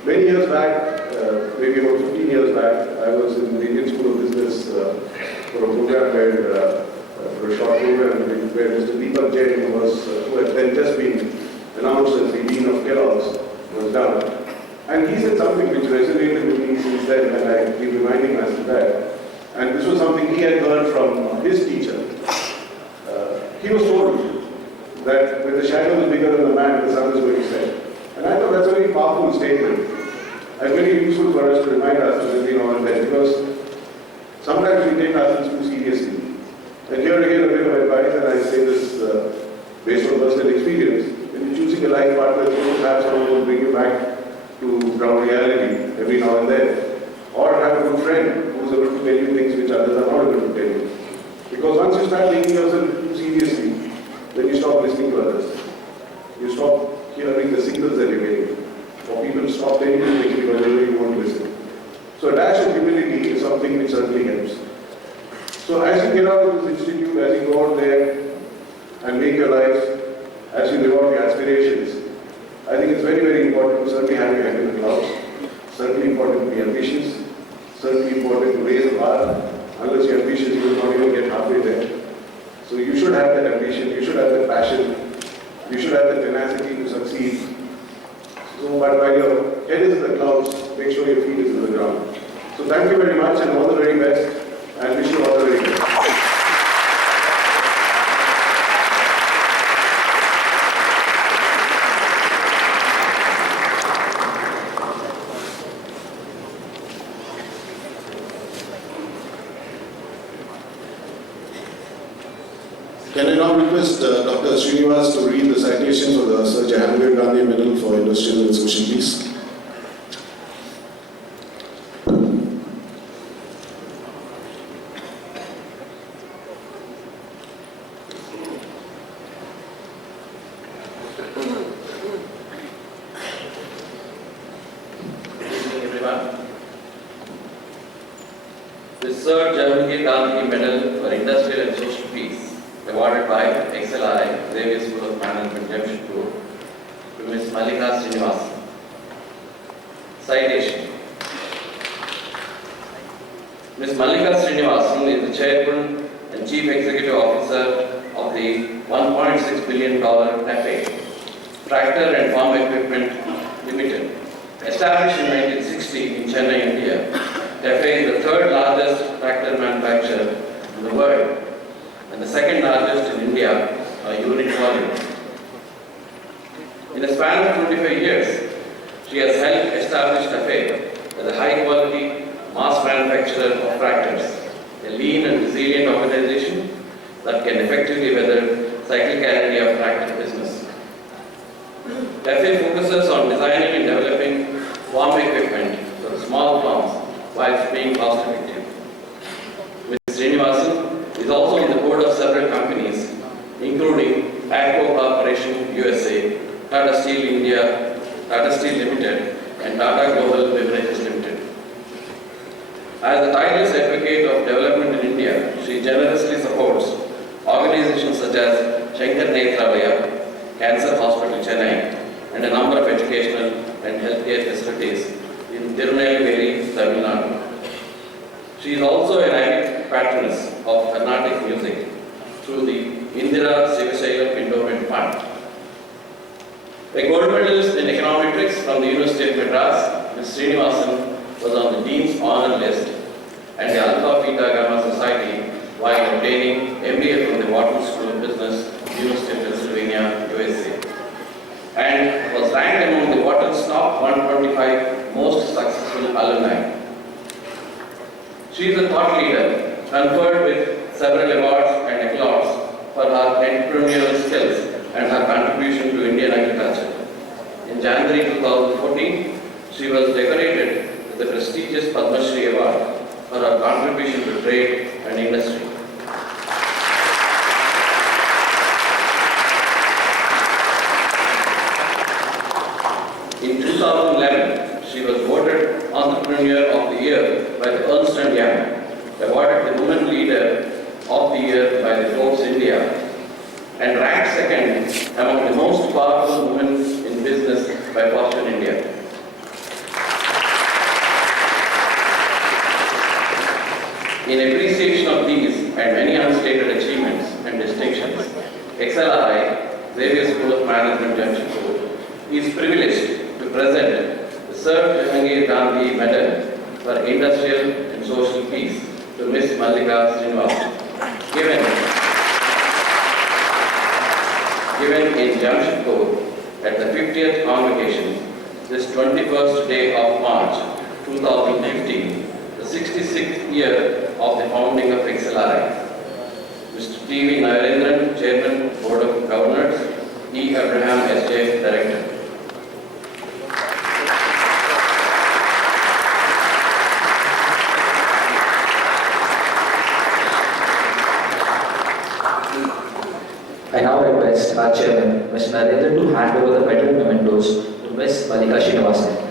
Many years back, maybe about 15 years back, I was in the Indian School of Business for a program for a short program where Mr. Deepak Jain, who had then just been announced as the Dean of Kellogg's, was down. And he said something which resonated with me since then, and I keep reminding myself that. And this was something he had heard from his teacher. He was told that when the shadow is bigger than the man, the sun is going to set. And I thought that's a very powerful statement, and very useful for us to remind ourselves every now and then, because sometimes we take ourselves too seriously. And here again a bit of advice, and I say this based on personal experience. When you're choosing a life partner, you don't have someone who will bring you back to ground reality every now and then. Or have a good friend who is able to tell you things which others are not able to tell you. Because once you start taking yourself too seriously, then you stop listening to others. You stop hearing the signals that you're getting. Or people stop telling you things because they really won't listen. So a dash of humility is something which certainly helps. So as you get out of this institute, as you go out there and make your lives, as you live out your aspirations, I think it's very, very important to certainly have your head in the clouds. Certainly important to be ambitious. Certainly important to raise the bar. Unless you're ambitious, you will not even get halfway there. So you should have that ambition, you should have that passion, you should have the tenacity to succeed. So but while your head is in the clouds, make sure your feet is in the ground. So thank you very much and all the very best, and wish you all the very best. Can I now request Dr. Srinivas to read the citations for the Sir Jahangir Gandhi Medal for Industrial and Social Peace? The Sir Jahangir Gandhi Medal for Industrial and Social Peace, awarded by XLRI, Xavier School of Management, Jamshedpur, to Ms. Mallika Srinivasan. Citation. Ms. Mallika Srinivasan is the Chairman and Chief Executive Officer of the $1.6 billion TAFE, Tractor and Farm Equipment Limited. Established in 1960 in Chennai, India, TAFE is the third largest tractor manufacturer in the world and the second largest in India by unit volume. In a span of 25 years, she has helped establish TAFE as a high-quality mass manufacturer of tractors, a lean and resilient organization that can effectively weather cyclicality of tractor business. TAFE focuses on designing and developing farm equipment for small farms whilst being cost-effective. Ms. Srinivasan is also on the board of several companies, including AGCO Corporation USA, Tata Steel India, Tata Steel Limited, and Tata Global Beverages Limited. As a tireless advocate of development in India, she generously supports organizations such as Shankar Netravaya Cancer Hospital, Chennai, and a number of educational and healthcare facilities in Tirunelveli, Tamil Nadu. She is also an avid patroness of Carnatic music through the Indira Sivasaya Endowment Fund. A gold medalist in econometrics from the University of Madras, Ms. Srinivasan was on the Dean's Honor List and the Alpha Beta Gamma Society while obtaining MBA from the Wharton School of Business, University of Pennsylvania, USA, and was ranked among the Wharton's top 125 most successful alumni. She is a thought leader, conferred with several awards and accolades for her entrepreneurial skills and her contribution to Indian agriculture. In January 2014, she was decorated with the prestigious Padma Shri Award for her contribution to trade and industry. In 2011, she was voted Entrepreneur of the Year by the Ernst & Young, awarded the Woman Leader of the Year by the Forbes India, and ranked second among the most powerful women in business by Fortune India. In appreciation of these and many unstated achievements and distinctions, XLRI, Xavier School of Management, Jamshedpur, is privileged to present the Sir Jahangir Gandhi Medal for Industrial and Social Peace to Ms. Mallika Srinivasan, given in Jamshedpur at the 50th Convocation this 21st day of March 2015, the 66th year of the founding of XLRI. Mr. T.V. Narendran, Chairman, Board of Governors, E. Abraham, S.J., Director. I now request our Chairman, Mr. Narendran, to hand over the medal mementos to Ms. Mallika Srinivasan.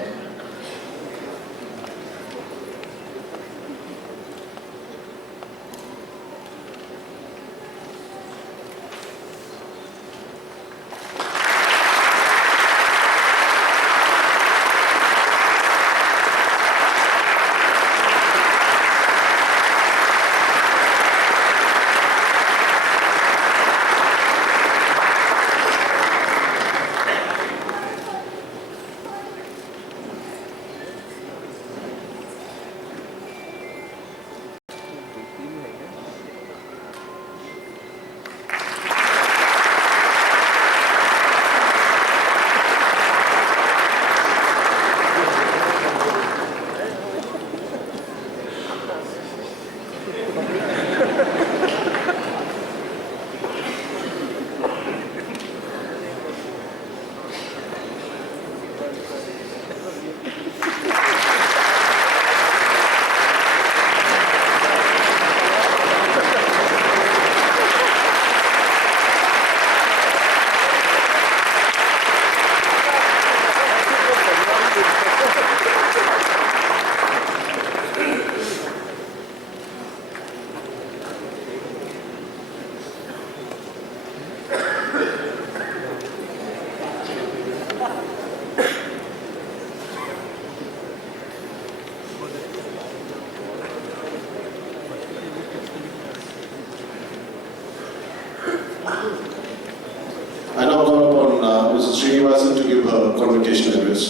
I now call upon Mrs. Srinivasan to give her convocation address.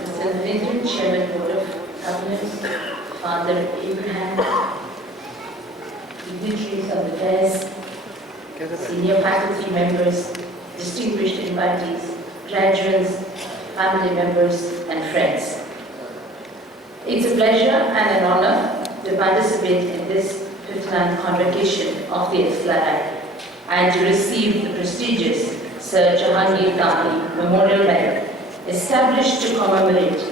Mr. Narendran, Chairman, Board of Governors, Father Abraham, dignitaries of the press, senior faculty members, distinguished invitees, graduates, family members, and friends. It's a pleasure and an honor to participate in this 59th Convocation of the XLRI and to receive the prestigious Sir Jahangir Gandhi Memorial Medal, established to commemorate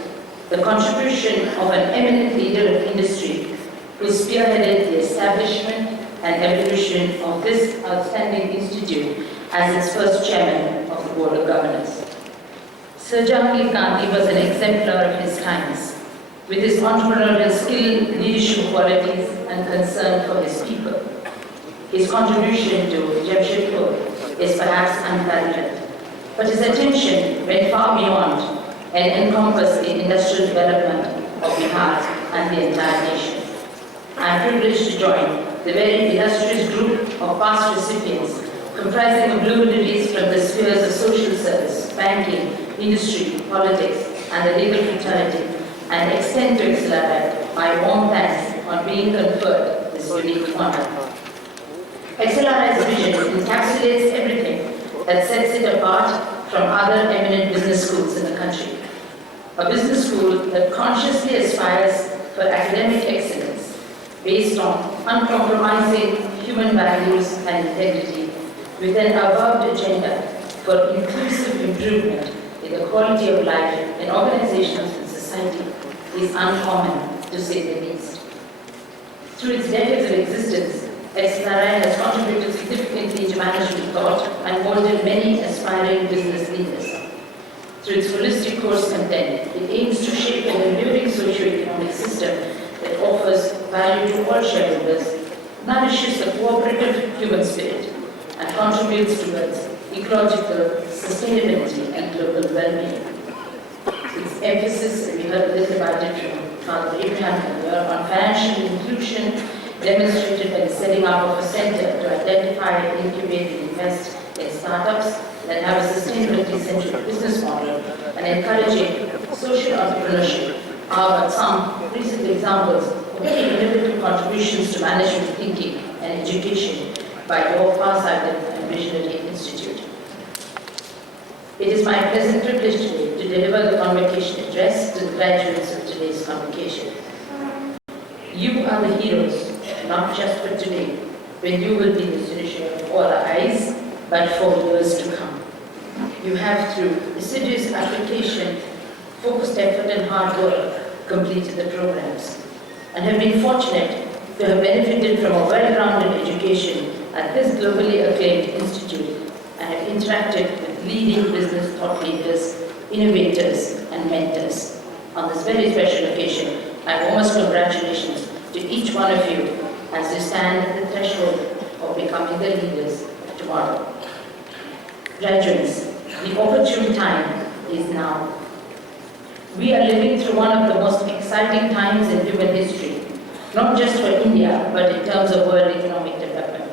the contribution of an eminent leader of industry, who spearheaded the establishment and evolution of this outstanding institute as its first chairman of the Board of Governors. Sir Jahangir Gandhi was an exemplar of his times, with his entrepreneurial skill, leadership qualities, and concern for his people. His contribution to Jamshedpur is perhaps unparalleled, but his attention went far beyond and encompassed the industrial development of Bihar and the entire nation. I am privileged to join the very illustrious group of past recipients comprising of luminaries from the spheres of social service, banking, industry, politics, and the legal fraternity, and extend to XLRI my warm thanks on being conferred this unique honor. XLRI's vision encapsulates everything that sets it apart from other eminent business schools in the country. A business school that consciously aspires for academic excellence based on uncompromising human values and integrity, with an avowed agenda for inclusive improvement in the quality of life in organizations and society, is uncommon, to say the least. Through its decades of existence, XLRI has contributed significantly to management thought and molded many aspiring business leaders. Through its holistic course content, it aims to shape an enduring socio-economic system that offers value to all shareholders, nourishes the cooperative human spirit, and contributes towards ecological sustainability and global well-being. Its emphasis, and we heard a little about it from Father Abraham earlier, on financial inclusion, demonstrated by the setting up of a center to identify, incubate, and invest in startups that have a sustainability-centric business model, and encouraging social entrepreneurship, are but some recent examples of very innovative contributions to management thinking and education by your far-sighted and visionary institute. It is my pleasant privilege today to deliver the convocation address to the graduates of today's convocation. You are the heroes, not just for today, when you will be the solution of all our eyes, but for years to come. You have, through assiduous application, focused effort and hard work, completed the programs, and have been fortunate to have benefited from a well-rounded education at this globally acclaimed institute, and have interacted with leading business thought leaders, innovators, and mentors. On this very special occasion, my warmest congratulations to each one of you as you stand at the threshold of becoming the leaders of tomorrow. Graduates, the opportune time is now. We are living through one of the most exciting times in human history, not just for India, but in terms of world economic development.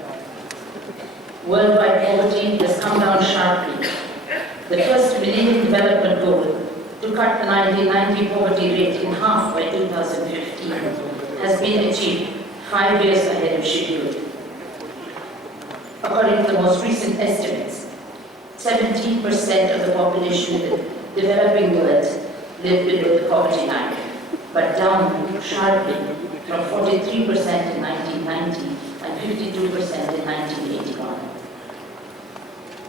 Worldwide poverty has come down sharply. The first Millennium Development Goal to cut the 1990 poverty rate in half by 2015 has been achieved 5 years ahead of schedule. According to the most recent estimates, 17% of the population in the developing world live below the poverty line, but down sharply from 43% in 1990 and 52% in 1981.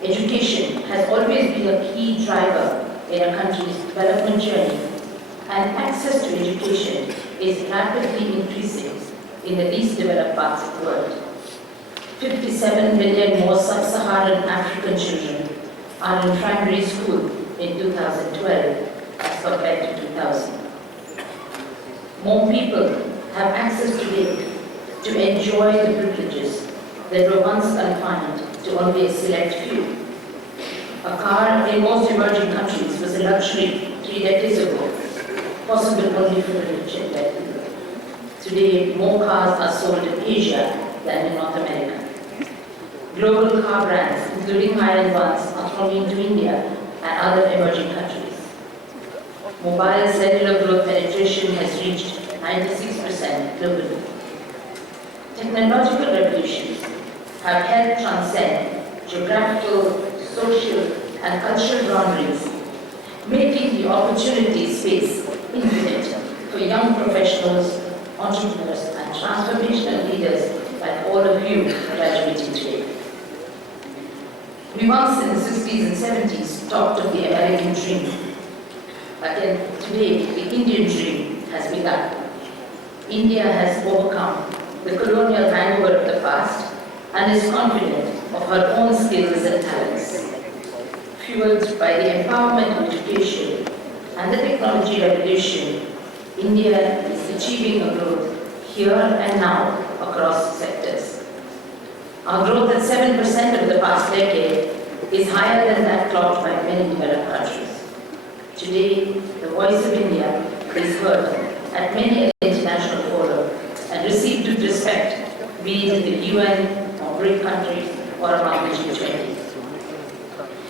Education has always been a key driver in a country's development journey, and access to education is rapidly increasing in the least developed parts of the world. 57 million more sub-Saharan African children are in primary school in 2012 as compared to 2000. More people have access today to enjoy the privileges that were once confined to only a select few. A car in most emerging countries was a luxury 3 decades ago, possible only for the rich and wealthy. Today, more cars are sold in Asia than in North America. Global car brands, including high-end ones, are flowing to India and other emerging countries. Mobile cellular growth penetration has reached 96% globally. Technological revolutions have helped transcend geographical, social, and cultural boundaries, making the opportunity space infinite for young professionals, entrepreneurs, and transformational leaders like all of you graduating today. We once in the 60s and 70s talked of the American dream, but today the Indian dream has begun. India has overcome the colonial hangover of the past and is confident of her own skills and talents. Fueled by the empowerment of education and the technology revolution, India is achieving a growth here and now across sectors. Our growth at 7% over the past decade is higher than that clocked by many developed countries. Today, the voice of India is heard at many international fora and received with respect, be it in the UN or BRIC countries or among the G20.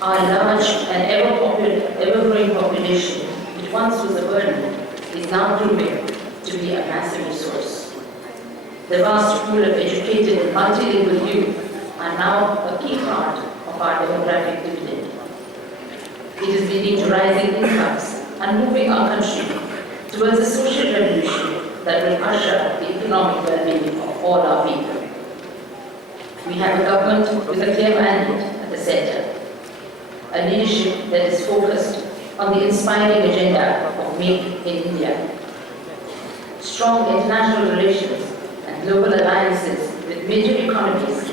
Our large and ever-growing population, which once was a burden, is now proving to be a massive resource. The vast pool of educated and multilingual youth are now a key part of our demographic dividend. It is leading to rising incomes and moving our country towards a social revolution that will usher the economic well-being of all our people. We have a government with a clear mandate at the center, a leadership that is focused on the inspiring agenda of Make in India. Strong international relations and global alliances with major economies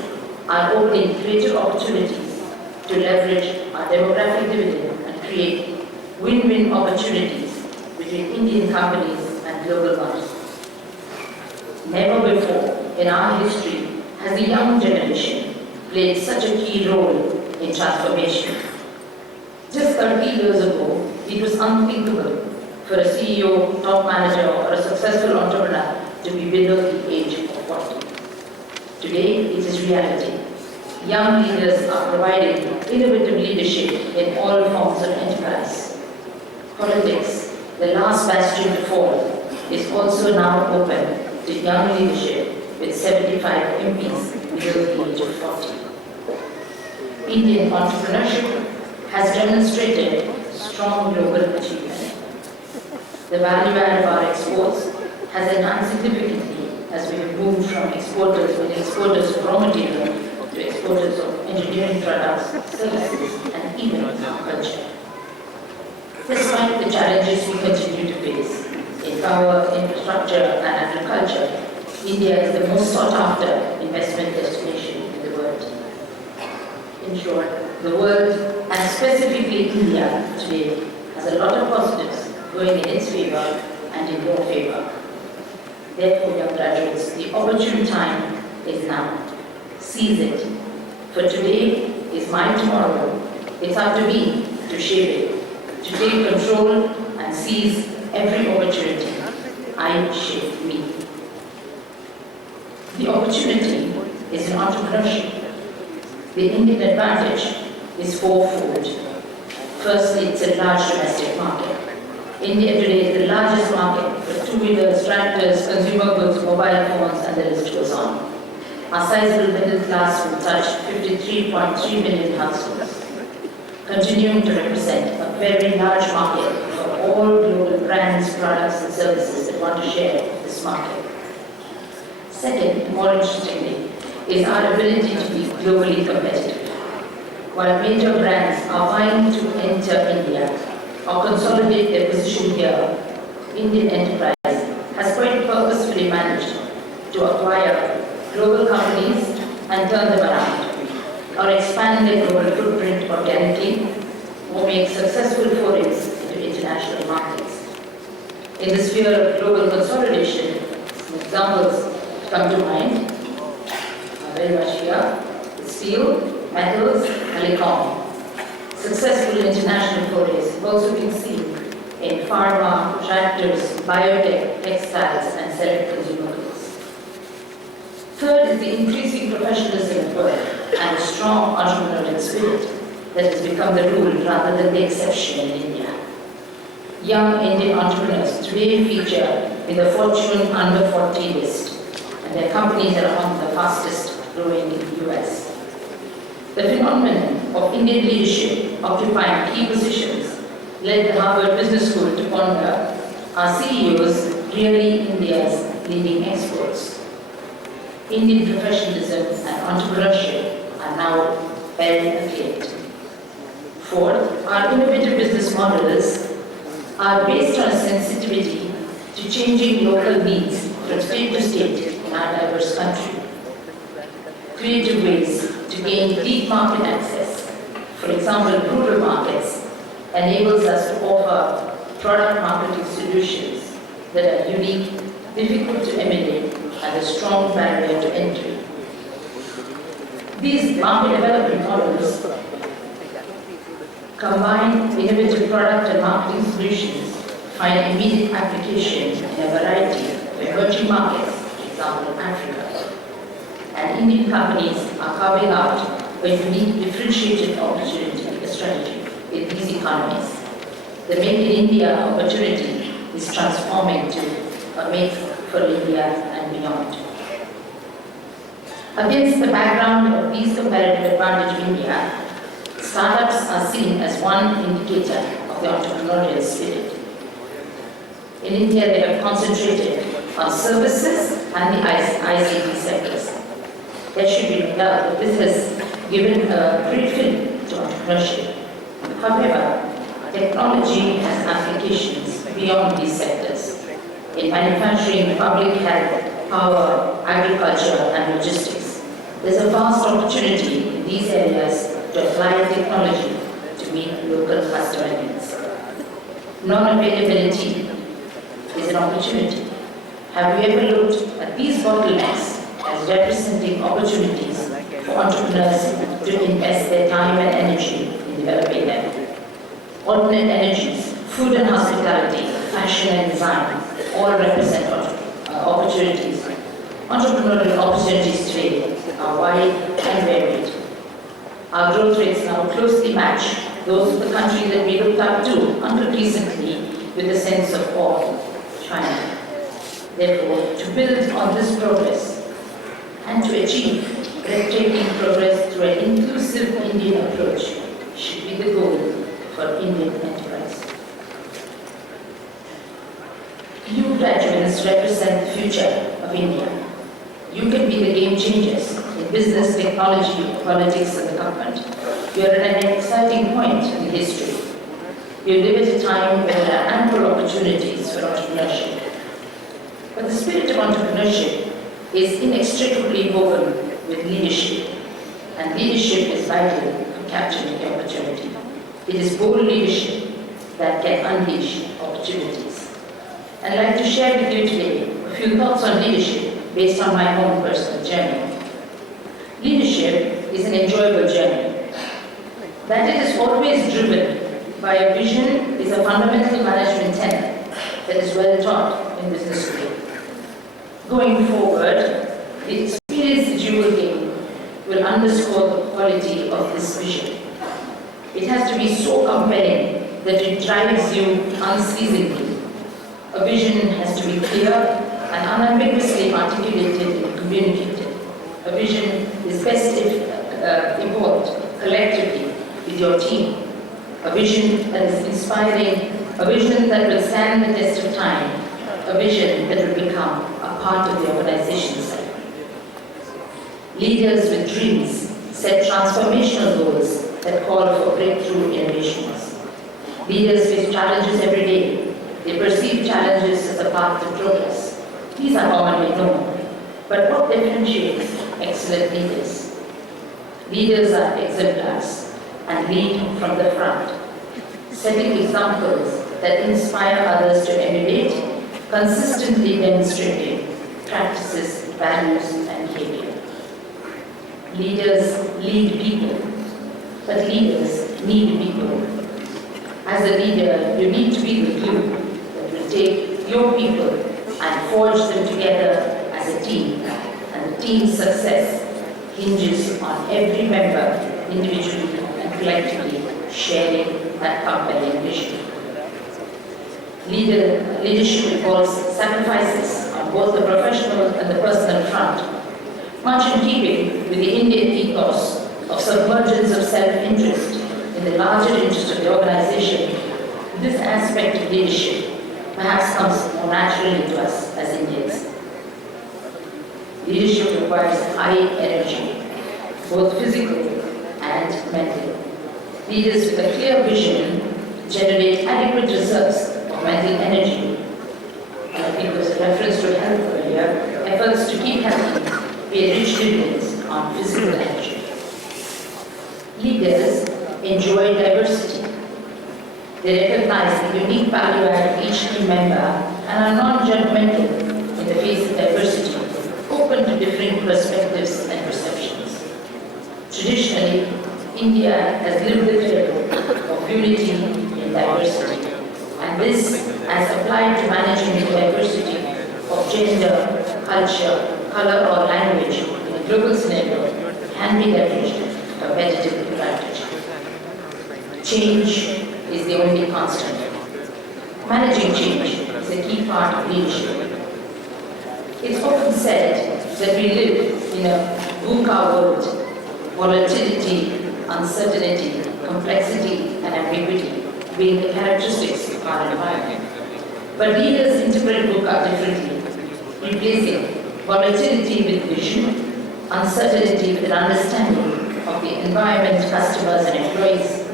are opening greater opportunities to leverage our demographic dividend and create win-win opportunities between Indian companies and global ones. Never before in our history has the young generation played such a key role in transformation. Just 30 years ago, it was unthinkable for a CEO, top manager, or a successful entrepreneur to be below the age of 40. Today, it is reality. Young leaders are providing innovative leadership in all forms of enterprise. Politics, the last bastion to fall, is also now open to young leadership with 75 MPs below the age of 40. Indian entrepreneurship has demonstrated strong global achievement. The value add of our exports has enhanced significantly as we have moved from exporters of raw material to exporters of engineering products, services, and even culture. Despite the challenges we continue to face in power, infrastructure, and agriculture, India is the most sought-after investment destination in the world. In short, the world, and specifically India today, has a lot of positives going in its favor and in your favor. Therefore, young graduates, the opportune time is now. Seize it. For today is my tomorrow. It's up to me to shape it, to take control and seize every opportunity. I shape me. The opportunity is in entrepreneurship. The Indian advantage is fourfold. Firstly, it's a large domestic market. India today is the largest market for two-wheelers, tractors, consumer goods, mobile phones, and the list goes on. Our sizable middle class will touch 53.3 million households, continuing to represent a very large market for all global brands, products, and services that want to share this market. Second, more interestingly, is our ability to be globally competitive. While major brands are vying to enter India or consolidate their position here, Indian enterprise has quite purposefully managed to acquire global companies and turn them around, or expand their global footprint organically, or make successful forays into international markets. In the sphere of global consolidation, some examples come to mind are very much here: steel, metals, telecom. Successful international forays have also been seen in pharma, tractors, biotech, textiles, and select consumer goods. Third is the increasing professionalism at work and a strong entrepreneurial spirit that has become the rule rather than the exception in India. Young Indian entrepreneurs today feature in the Fortune Under 40 list, and their companies are among the fastest growing in the US. The phenomenon of Indian leadership occupying key positions led the Harvard Business School to ponder, are CEOs really India's leading exports? Indian professionalism and entrepreneurship are now well acclaimed. Fourth, our innovative business models are based on a sensitivity to changing local needs from state to state in our diverse country. Creative ways to gain deep market access, for example, rural markets, enables us to offer product marketing solutions that are unique, difficult to emulate, and a strong barrier to entry. These market development models combine innovative product and marketing solutions, find immediate application in a variety of emerging markets, for example, Africa. And Indian companies are carving out a unique differentiated opportunity strategy in these economies. The Make in India opportunity is transforming to a Make for India and beyond. Against the background of these comparative advantage in India, startups are seen as one indicator of the entrepreneurial spirit. In India, they have concentrated on services and the ICT sectors. There should be no doubt that this has given a great fillip to entrepreneurship. However, technology has applications beyond these sectors. In manufacturing, public health, power, agriculture, and logistics, there's a vast opportunity in these areas to apply technology to meet local customer needs. Non-availability is an opportunity. Have you ever looked at these bottlenecks as representing opportunities for entrepreneurs to invest their time and energy in developing them? Alternate energies, food and hospitality, fashion and design all represent opportunities. Entrepreneurial opportunities today are wide and varied. Our growth rates now closely match those of the country that we looked up to until recently with a sense of awe, China. Therefore, to build on this progress and to achieve breathtaking progress through an inclusive Indian approach should be the goal for Indian enterprise. You graduates represent the future of India. You can be the game changers in business, technology, politics, and the government. You are at an exciting point in history. You live at a time when there are ample opportunities for entrepreneurship. But the spirit of entrepreneurship is inextricably woven with leadership, and leadership is vital for capturing the opportunity. It is bold leadership that can unleash opportunities. I'd like to share with you today a few thoughts on leadership based on my own personal journey. Leadership is an enjoyable journey. That it is always driven by a vision is a fundamental management tenet that is well taught in business school. Going forward, the experience that you will gain will underscore the quality of this vision. It has to be so compelling that it drives you unceasingly. A vision has to be clear and unambiguously articulated and communicated. A vision is best evolved collectively with your team. A vision that is inspiring, a vision that will stand the test of time, a vision that will become a part of the organization's cycle. Leaders with dreams set transformational goals that call for breakthrough innovations. Leaders face challenges every day. They perceive challenges as a path to progress. These are commonly known. But what differentiates excellent leaders? Leaders are exemplars and lead from the front, setting examples that inspire others to emulate, consistently demonstrating practices, values, and behavior. Leaders lead people, but leaders need people. As a leader, you need to be the glue that will take your people and forge them together as a team, and the team's success hinges on every member individually and collectively sharing that compelling vision. Leadership involves sacrifices on both the professional and the personal front, much in keeping with the Indian ethos of submergence of self-interest in the larger interest of the organization. This aspect of leadership perhaps comes more naturally to us as Indians. Leadership requires high energy, both physical and mental. Leaders with a clear vision generate adequate reserves of mental energy and a think there was a reference to health earlier, efforts to keep healthy pay rich dividends on physical energy. Leaders enjoy diversity. They recognize the unique value add of each team member and are non-judgmental in the face of diversity, open to different perspectives and perceptions. Traditionally, India has lived the flavor of unity in diversity, and this, as applied to managing the diversity of gender, culture, color or language in a global scenario, can be leveraged for competitive advantage. Change is the only constant. Managing change is a key part of leadership. It's often said that we live in a VUCA world: volatility, uncertainty, complexity, and ambiguity being the characteristics of our environment. But leaders interpret VUCA differently, replacing volatility with vision, uncertainty with an understanding of the environment, customers, and employees,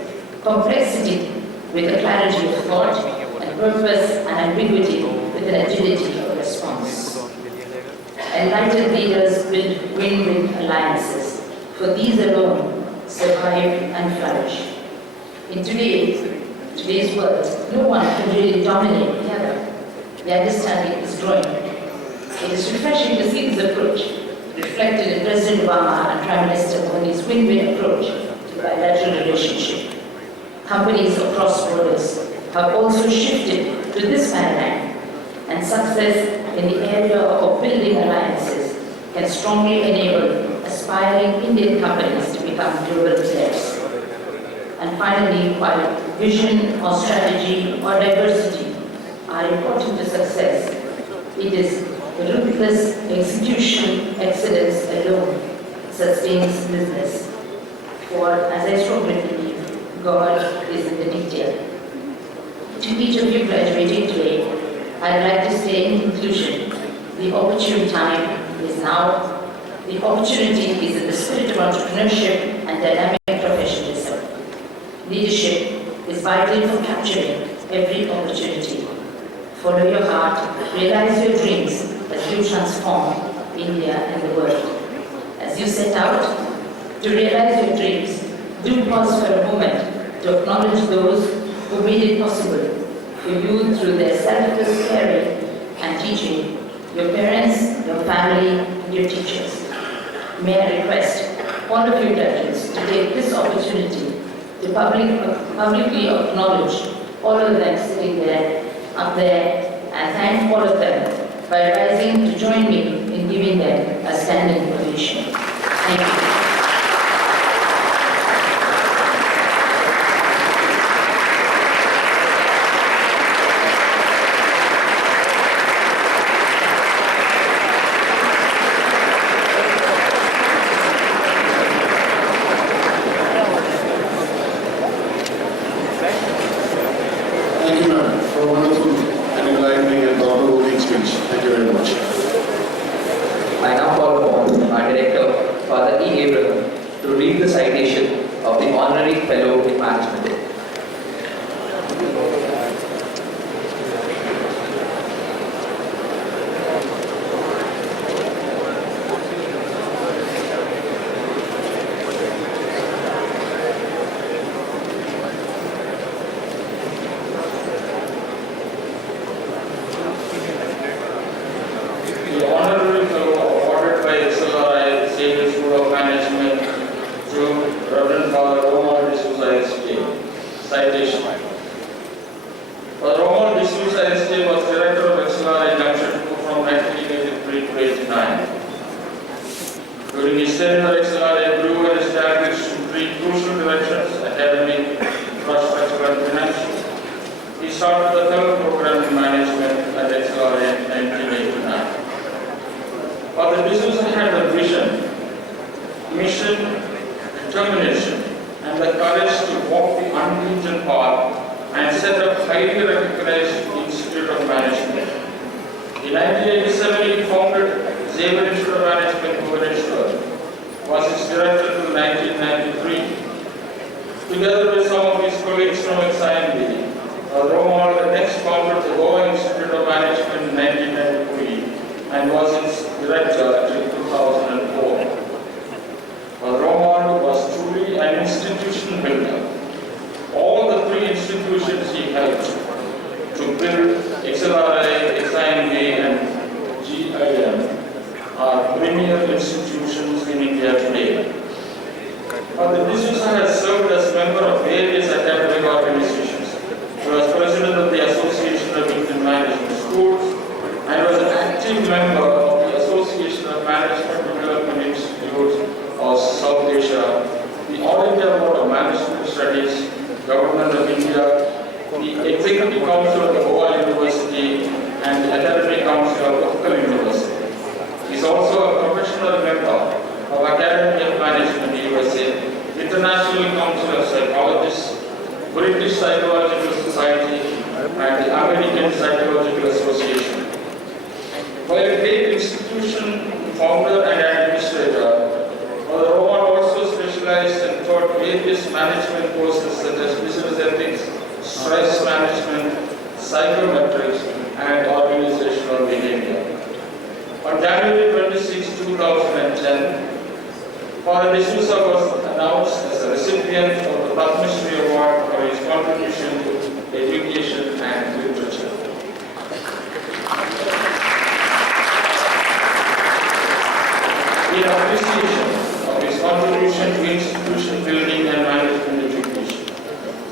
complexity with a clarity of thought, and purpose and ambiguity with an agility of response. Enlightened leaders build win-win alliances, for these alone survive and flourish. In today's world, no one can really dominate the other. The understanding is growing. It is refreshing to see this approach reflected in President Obama and Prime Minister Modi's win-win approach to bilateral relationship. Companies across borders have also shifted to this paradigm, and success in the area of building alliances can strongly enable aspiring Indian companies to become global players. And finally, while vision or strategy or diversity are important to success, it is ruthless execution excellence alone sustains business. For, as I strongly believe, God is in the detail. To each of you graduating today, I'd like to say in conclusion, the opportune time is now. The opportunity is in the spirit of entrepreneurship and dynamic professionalism. Leadership is vital for capturing every opportunity. Follow your heart, realize your dreams as you transform India and the world. As you set out to realize your dreams, do pause for a moment to acknowledge those who made it possible for you through their selfless caring and teaching, your parents, your family, and your teachers. May I request all of you judges to take this opportunity to publicly acknowledge all of them sitting there, up there, and thank all of them by rising to join me in giving them a standing ovation. Thank you. Thank you, ma'am, for a wonderful and enlightening and thought-provoking speech. Thank you very much. I now call upon our Director, Father E. Abraham, to read the citation of the Honorary Fellow in Management. The honorary fellow awarded by XLRI, Senior School of Management, to Reverend Father Romal D'Souza SK. Citation. Father Romal D'Souza SK was Director of XLRI Jamshedpur from 1983 to 1989. During his tenure, XLRI grew and established three crucial directions: academic, infrastructure, and financial. He started the fellow program in management at XLRI in 1989. Father D'Souza had a vision, mission, determination, and the courage to walk the unbeaten path and set up highly recognized Institute of Management. In 1987, he founded Xavier Institute of Management, Bhubaneswar, was his director till 1993. Together with some of his colleagues from XIMB, Romal next founded the Goa Institute of Management in 1993 and was its director until 2004. Romal was truly an institution builder. All the three institutions he helped to build, XLRI, XIMB and GIM, are premier institutions in India today. The D'Souza has served as member of various academic organizations. He was president of the Association of Indian Management Schools and was an active member of the Association of Management Development Institutes of South Asia, the All India Board of Management Studies, Government of India, the Executive Council of the Goa University, and the Academic Council of Utkal University. He is also a professional member of Academy of Management USA, International Council of Psychologists, British Psychological Society, and the American Psychological Association. While a great institution founder and administrator, Roman also specialized and taught various management courses such as business ethics, stress management, psychometrics, and organizational behavior. On January 26, 2010, Father D'Souza was announced as a recipient of the Padma Shri Award for his contribution to education and literature. In appreciation of his contribution to institution building and management education,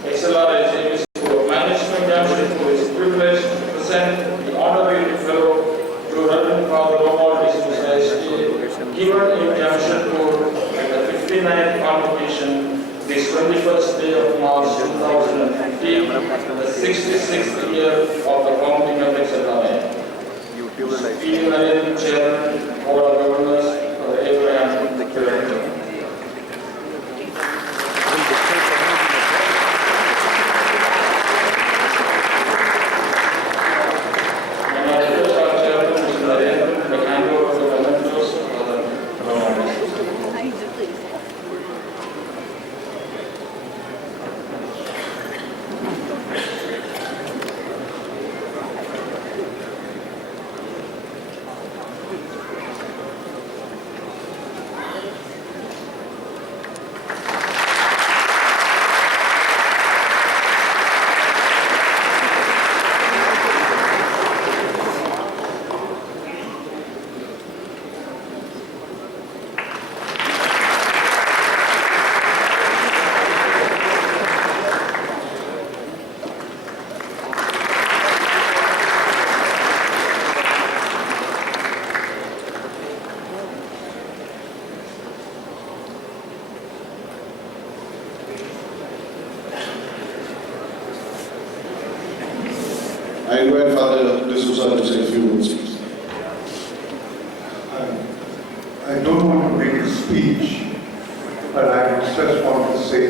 XLRI School of Management Jamshedpur is privileged to present the honorary fellow to Reverend Father Romal D'Souza SK, given in Jamshedpur at the 59th Convocation this 21st day of March 2015, the 66th year of the founding of XLRI. Chairman, Board of Governors, Abraham, Director. I invite Father D'Souza to say a few words, please. I don't want to make a speech, but I just want to say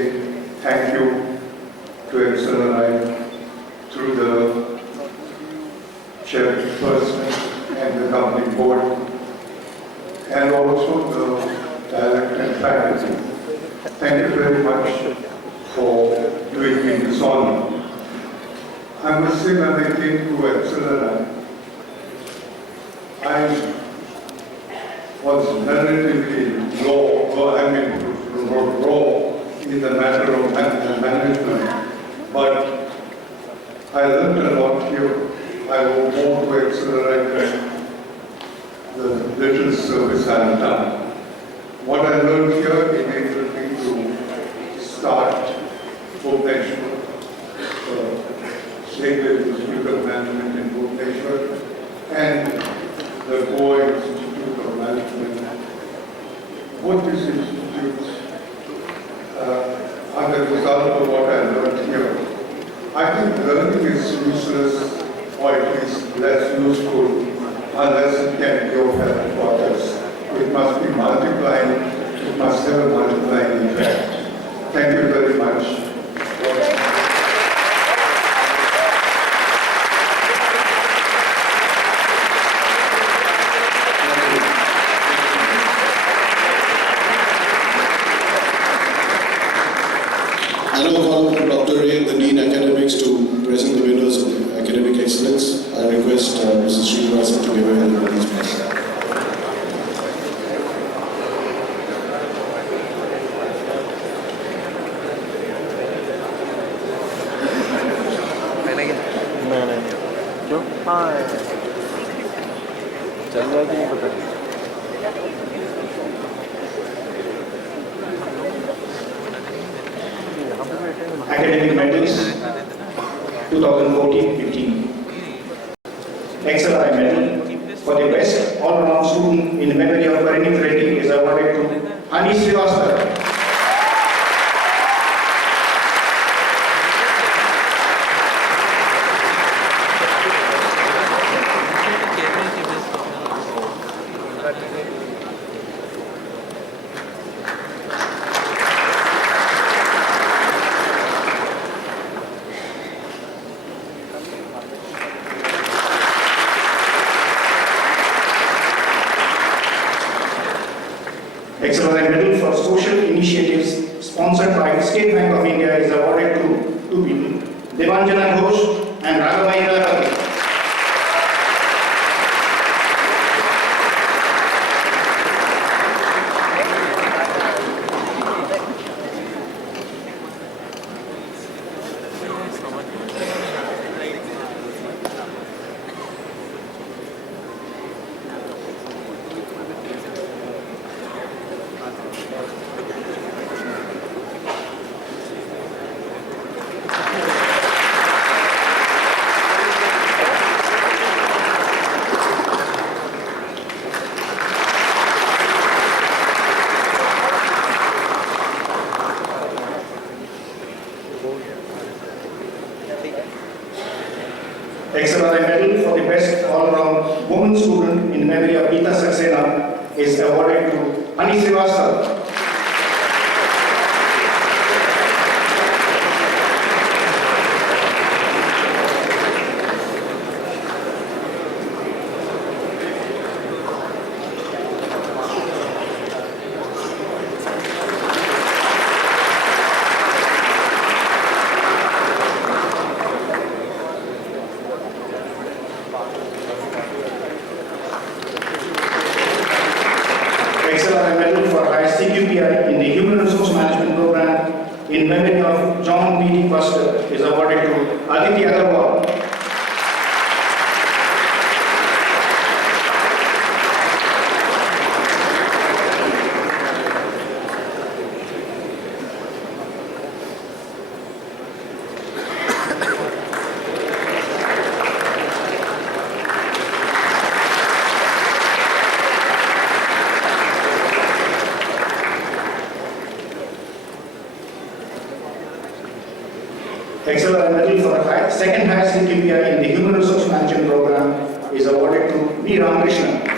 thank you to XLRI through the chairperson and the company board, and also the director and faculty. Thank you very much for doing me this honor. I must say when I came to XLRI, I was relatively raw in the matter of management, but I learned a lot here. I owe more to XLRI than the little service I have done. What I learned here enabled me to start Convocation, Sacred Institute of Management in Bhubaneswar, and the Goa Institute of Management. Both these institutes are the result of what I learned here. I think learning is useless, or at least less useful, unless it can be of help to others. It must be multiplying, it must have a multiplying effect. Thank you very much. I now call Dr. Ray, the Dean Academics, to present the हाँ चल जाएगी नहीं पता नहीं। Academic medals 2014-15. XLRI medal for the best all-round student in memory of Parinit Reddy is awarded to Hani Srivastava. XLRI medal for social initiatives sponsored by State Bank of India is awarded to two people, Devanjana Ghosh and Raghavendra Ravi. XLRI medal for the best all-round woman student in memory of Geeta Saxena is awarded to Hani Srivastava. XLRI medal for highest CQPI in the Human Resource Management Program in memory of John B. Buster is awarded to Aditi Agarwal. XLRI medal for second highest CQPI in the Human Resource Management Program is awarded to B. Ramakrishnan.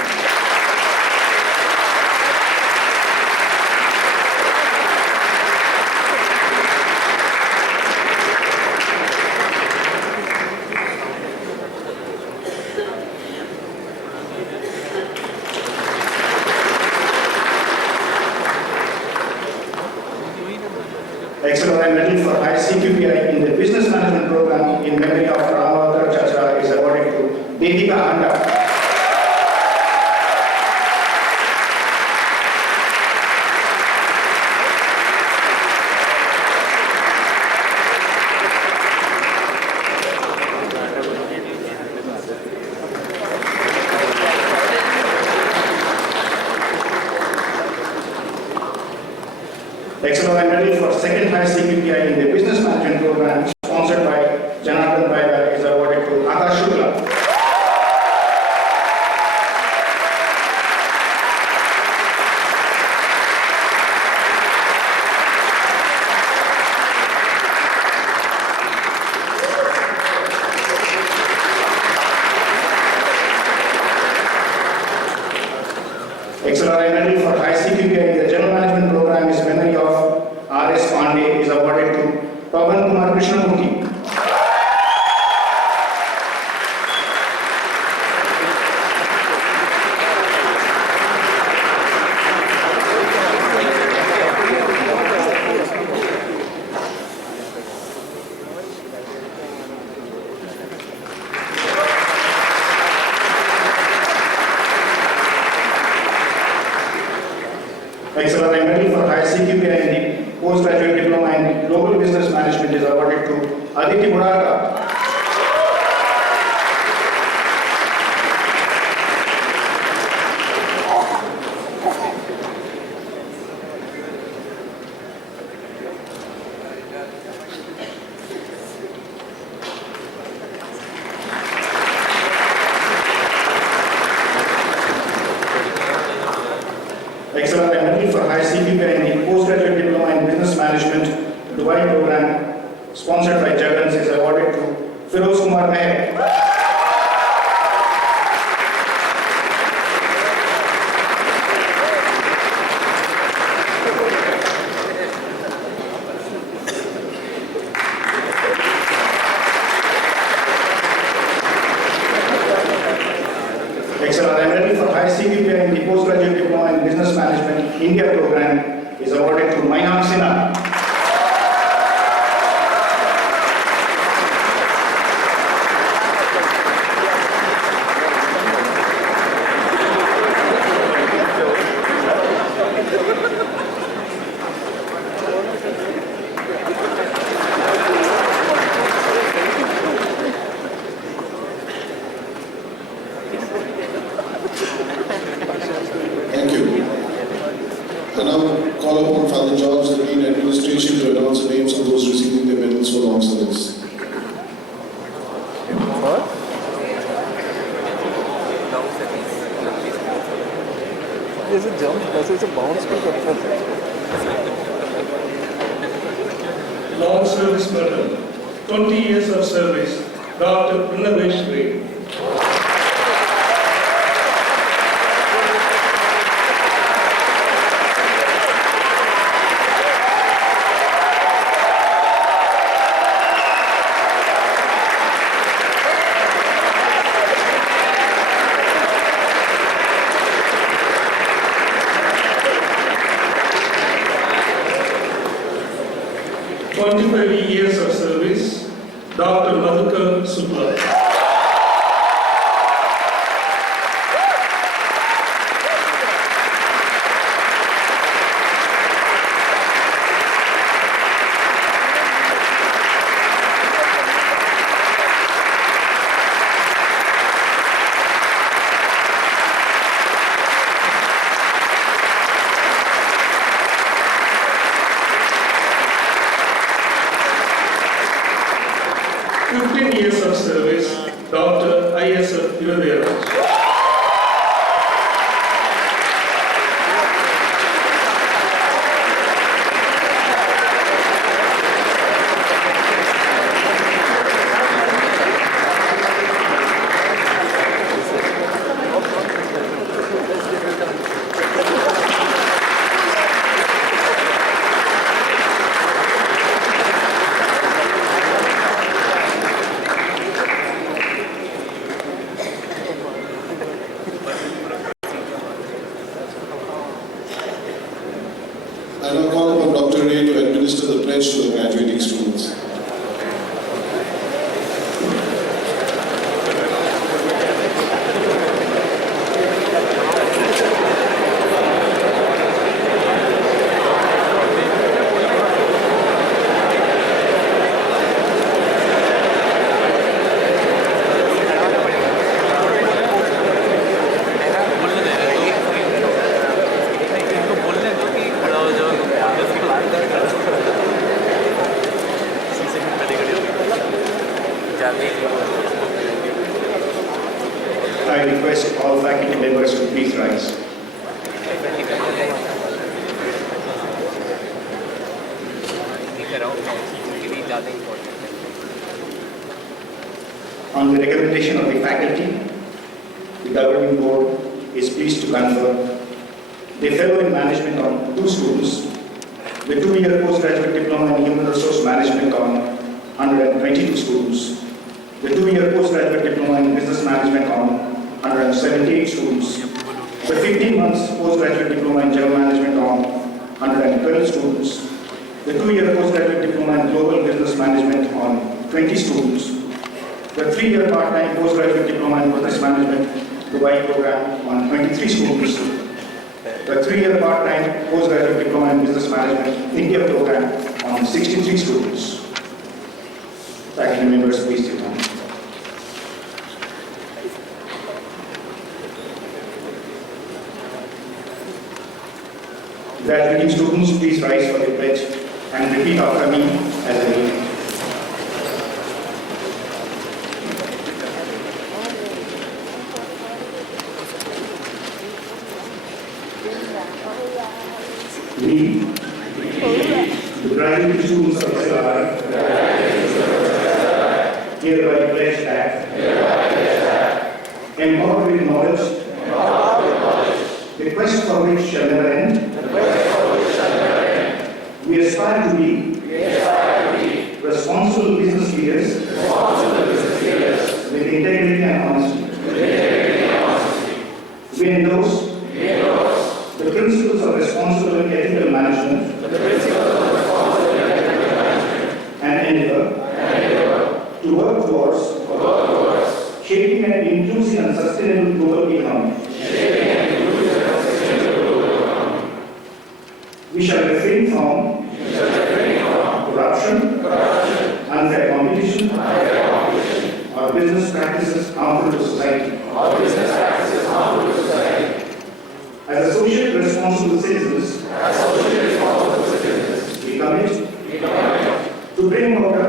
XLRI medal for highest CQPI in the Business Management Program in memory of Ramavakar Chacha is awarded to Devika Handa. XLRI medal for second highest CQPI in the Business Management Program sponsored by Janardhan Baiga is awarded to Akash Shukla. XLRI medal for high CQPI in the General Management Program is memory of R.S. Pandey is awarded to Pavan Kumar Krishnamurthy. XLRI medal for high CQPI in the postgraduate diploma in global business management is awarded to Aditi Murarka. Dubai program sponsored by Jagans is awarded to Firoz Kumar Meher. XLRI for high CGPA in the postgraduate diploma in business management India program is awarded to Mainak Sinha. Thank you. I now call upon Father George, the Dean Administration, to announce the names of those receiving their medals for long service. There's a jump, there's a bounce. Long service medal, 20 years of service, Dr. Convocation. Years of service, Dr. Madhukar Supla. Years of service, Dr. ISF Ivadera. I now call upon Dr. Ray to administer the pledge to the graduating students. I request all faculty members to please rise. On the recommendation of the faculty, the governing board is pleased to confer the fellow in management on 2 students, the 2-year postgraduate diploma in human resource management on 122 students, the 2-year postgraduate diploma in business management on 178 students, the 15 months postgraduate diploma in general management on 112 students, the 2-year postgraduate diploma in global business management on 20 students, the 3-year part-time postgraduate diploma in business management Dubai program on 23 students, the 3-year part-time postgraduate diploma in business management India program on 63 students. Faculty members, please sit down. Graduating students, please rise for the pledge and repeat after me as I read. We, the the graduate students of XLRI hereby pledge that empowered with knowledge, the quest for which shall never end, we aspire to be responsible business leaders with integrity and honesty. We endorse the principles of responsible and ethical management and endeavor to work towards shaping an inclusive and sustainable global economy. We shall refrain from corruption, unfair competition, or business practices harmful to society. As a socially responsible citizens, we commit to bring about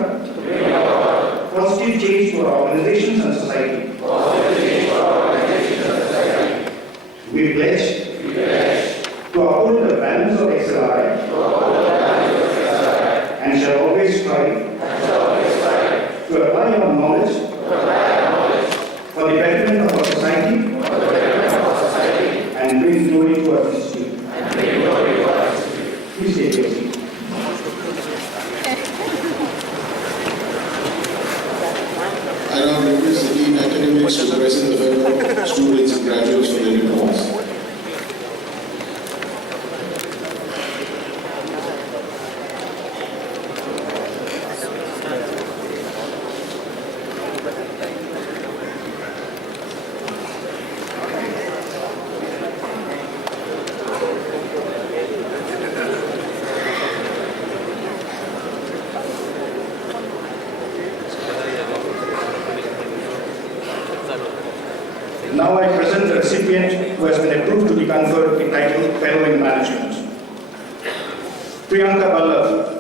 positive change to our organizations and society. We pledge to uphold the values of XLRI and shall always strive to apply our knowledge for the betterment of our society and bring glory to our institute. Please take your seat. I now request the Dean Academics to present the fellow students and graduates for their diplomas. Now I present the recipient who has been approved to be conferred the title Fellow in Management. Priyanka Ballav.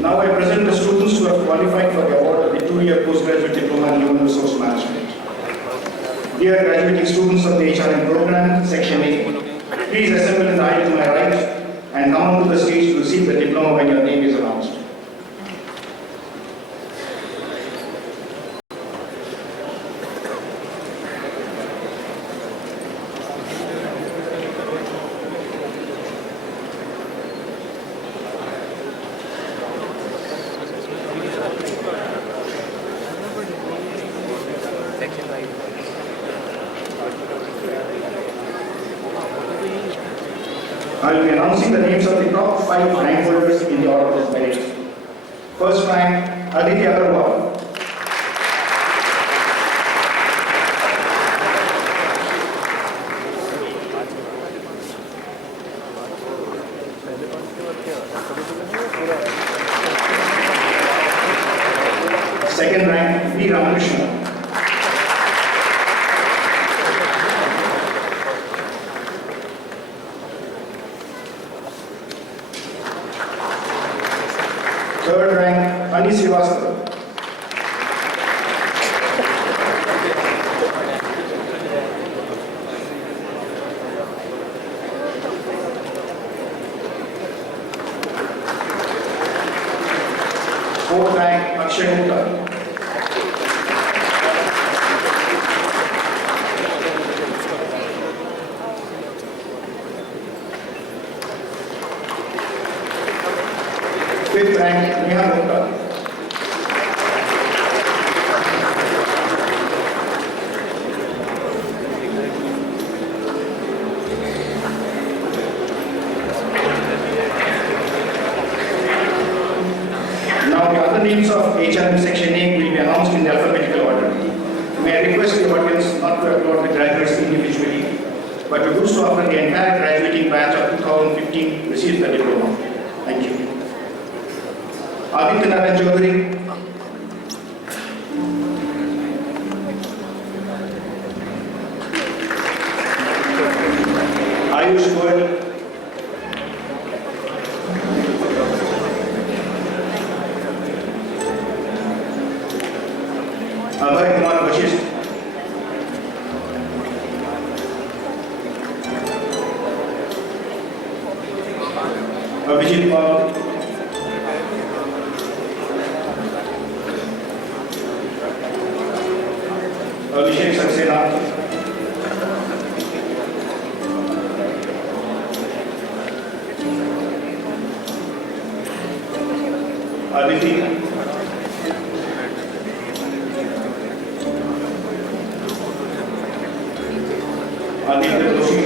Now I present the students who have qualified for the award of the 2-year postgraduate diploma in human resource management. Dear graduating students of the HRM program, section 8, please assemble in the aisle to my right and come onto the stage to receive the diploma when your name is announced. I will be announcing the names of the top 5 rank holders in the order of merit. First rank, Aditi Agarwal. Second rank, V. Ramakrishna. Third rank, Ani Srivastava. Fourth rank, Akshay Gupta. Fifth rank, Neha Gupta. Now the other names of HRM Section A will be announced in the alphabetical order. May I request the audience not to applaud the graduates individually, but to do so after the entire graduating batch of 2015 receives the diploma. Thank you. Aditya Narayan Chaudhary. Ayush Goel. Abhay Kumar Vashist. Abhijit Paul. Abhishek Saxena. Aditi. Aditya Doshi.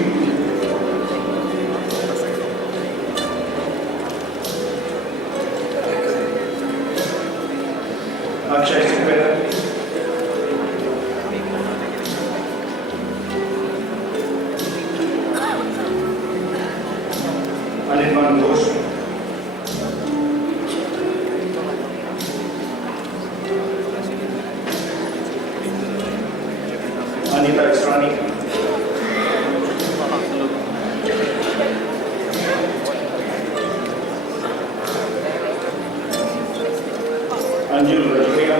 Akshay Sikpera. Anirban Ghosh. Anita Israni. Anjul Rajoria.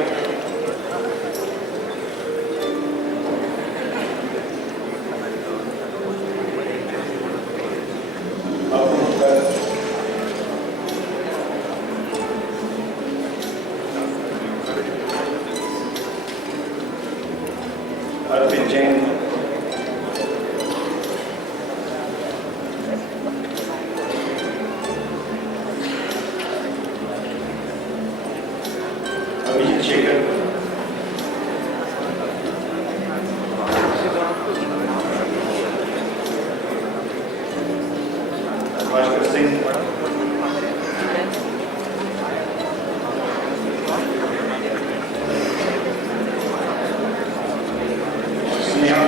Arvind Jain. Abhijit Shekhar. Bhaskar Singh. Sneha.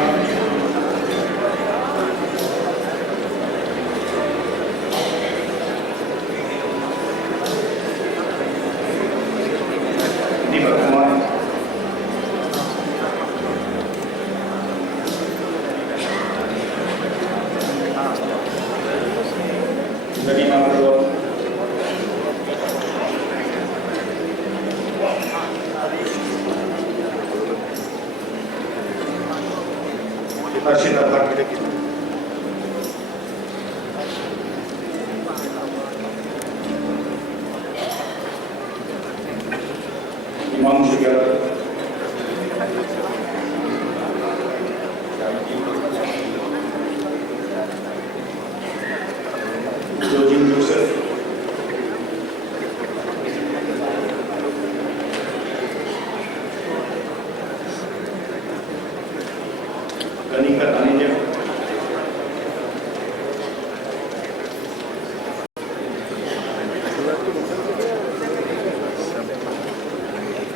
Deepak Kumar. Zarina Marwa. Harshita Bhatt. Imam Shigar. Jojin Joseph. Kanika Taneja.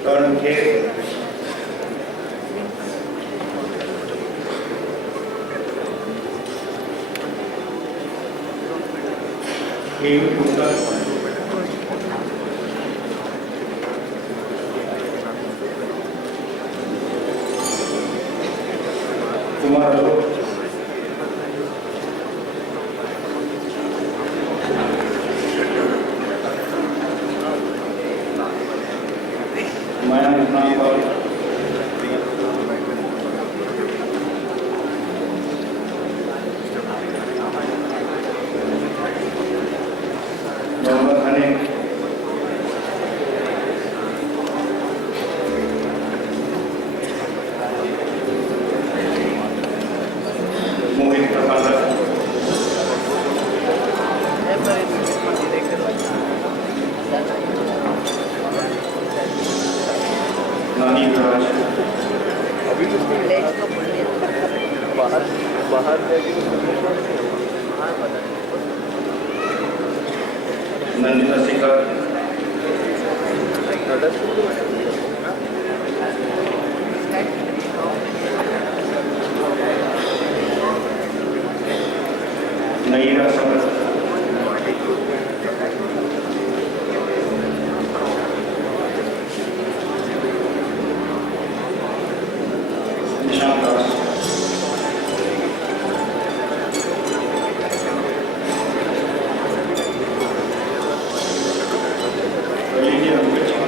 Karan K. Kevin Gupta. Kumar Alok. Maya Nagpal. Mohammed Hanif. Mohit Prabhakar. Nani Raj. अभी तो बाहर बाहर Nandita Sikar. Naira Samar, Nishant Das, Lydia Mukherjee,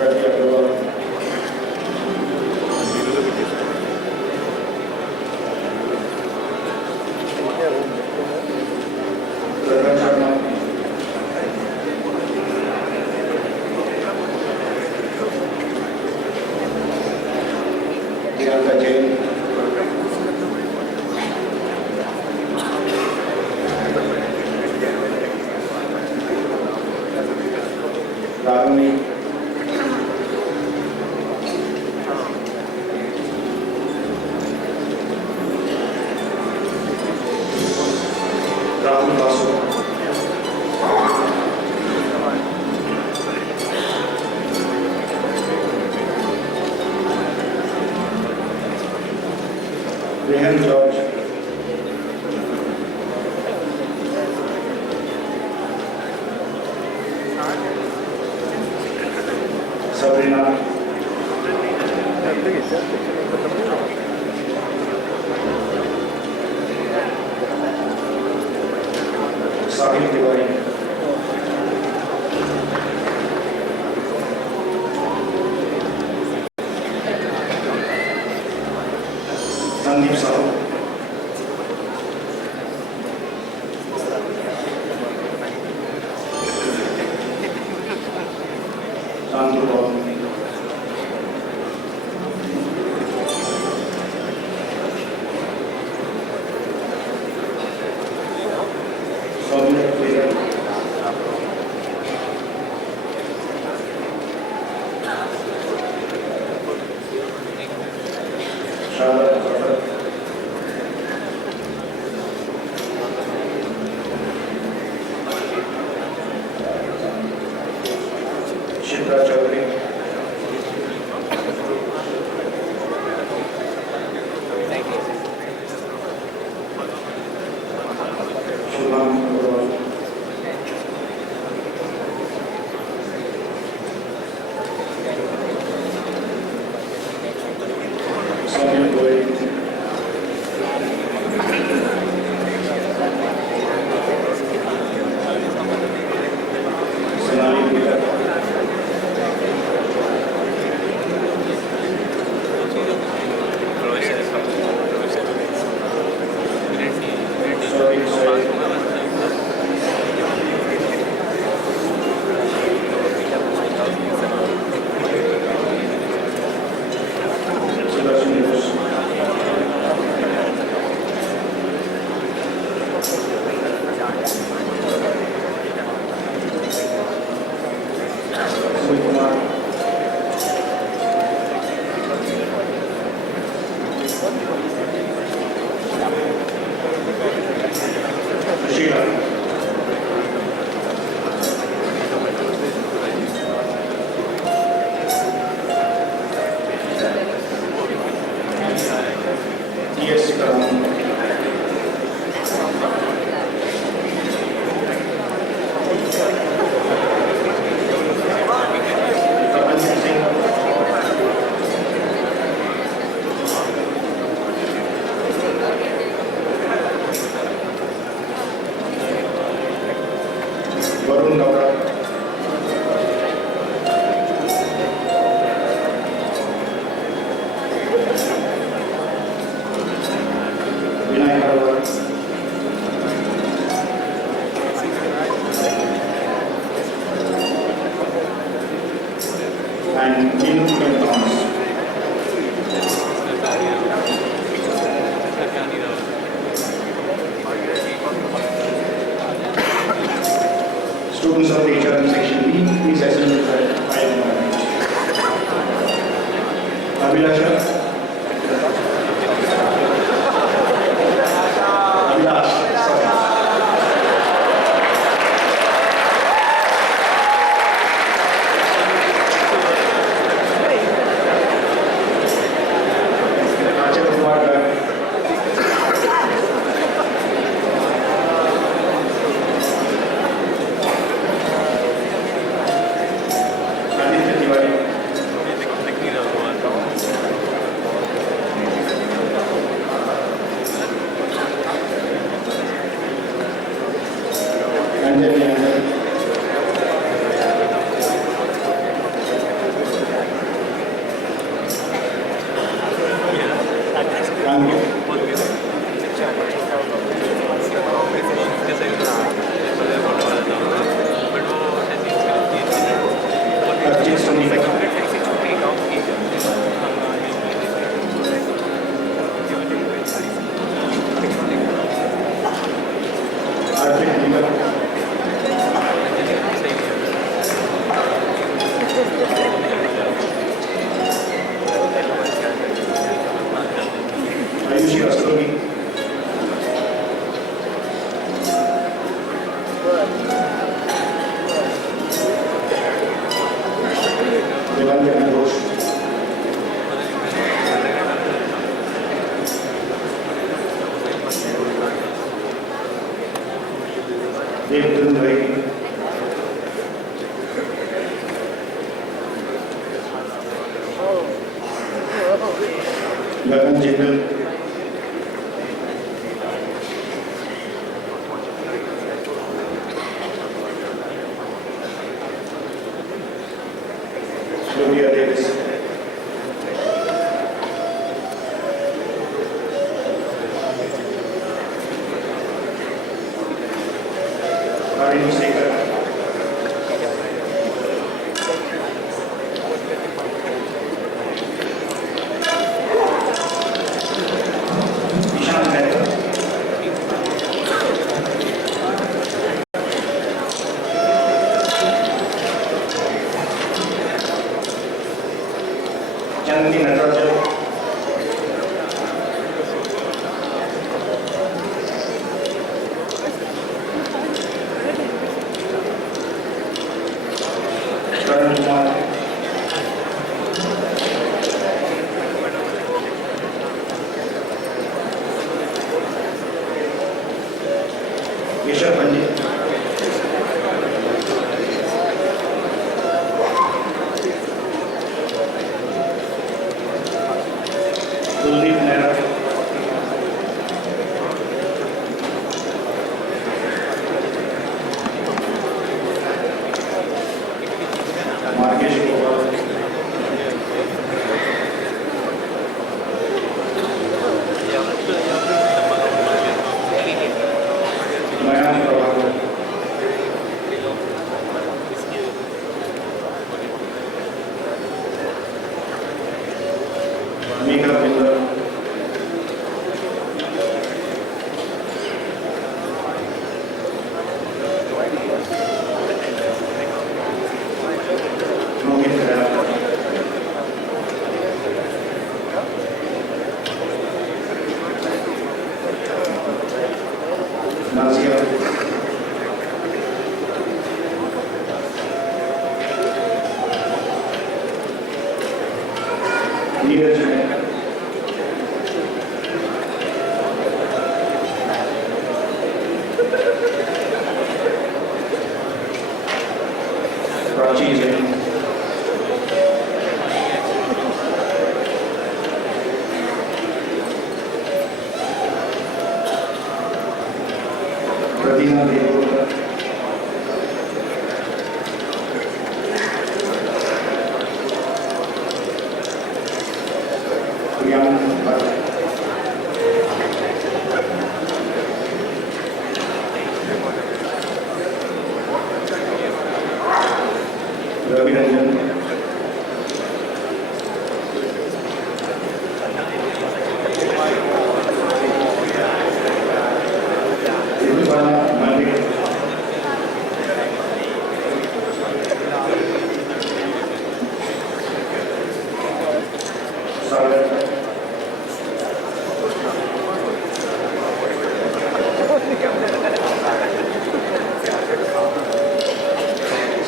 Ravi Agarwal, Ravi Sharma, Priyanka Jain, Ragini, Rahul Basu, Rehan George, Sabrina, Sahil Tiwari, Sandeep Sahu, Chandu Babu, Soumya Priya, Shraddha Zafar, Shitra Chaudhary, Shubham Agarwal, Soumya Goyal, Sonali Mehta, Sohail Syed, Sudarshan Bose, Sumit Kumar, Sheila, T.S. Karan, Karan Singh, Varun Gowda, Vinay Harwar, and Dinu Thomas. Students of HR in section B, please assemble at 5 moment. Abhilasha, Ravi. Devanjana Ghosh. Devdun Rai. Gagan Jindal. Gloria Davis. Karin Sekhar. Ishan Mehta. Janati Natarajan. Karan Kumar. Keshav Pandit. Kuldeep Mehra. Markesh Gopal. Mayank Prabhakar. Megha Miller. Rohit Khera. Nazia. Neeraj Mehta. Prachi Jain. Pratima Devgowda. Priyank Bhatt. Ravi Ranjan. Ridhwana Malik. Sagar.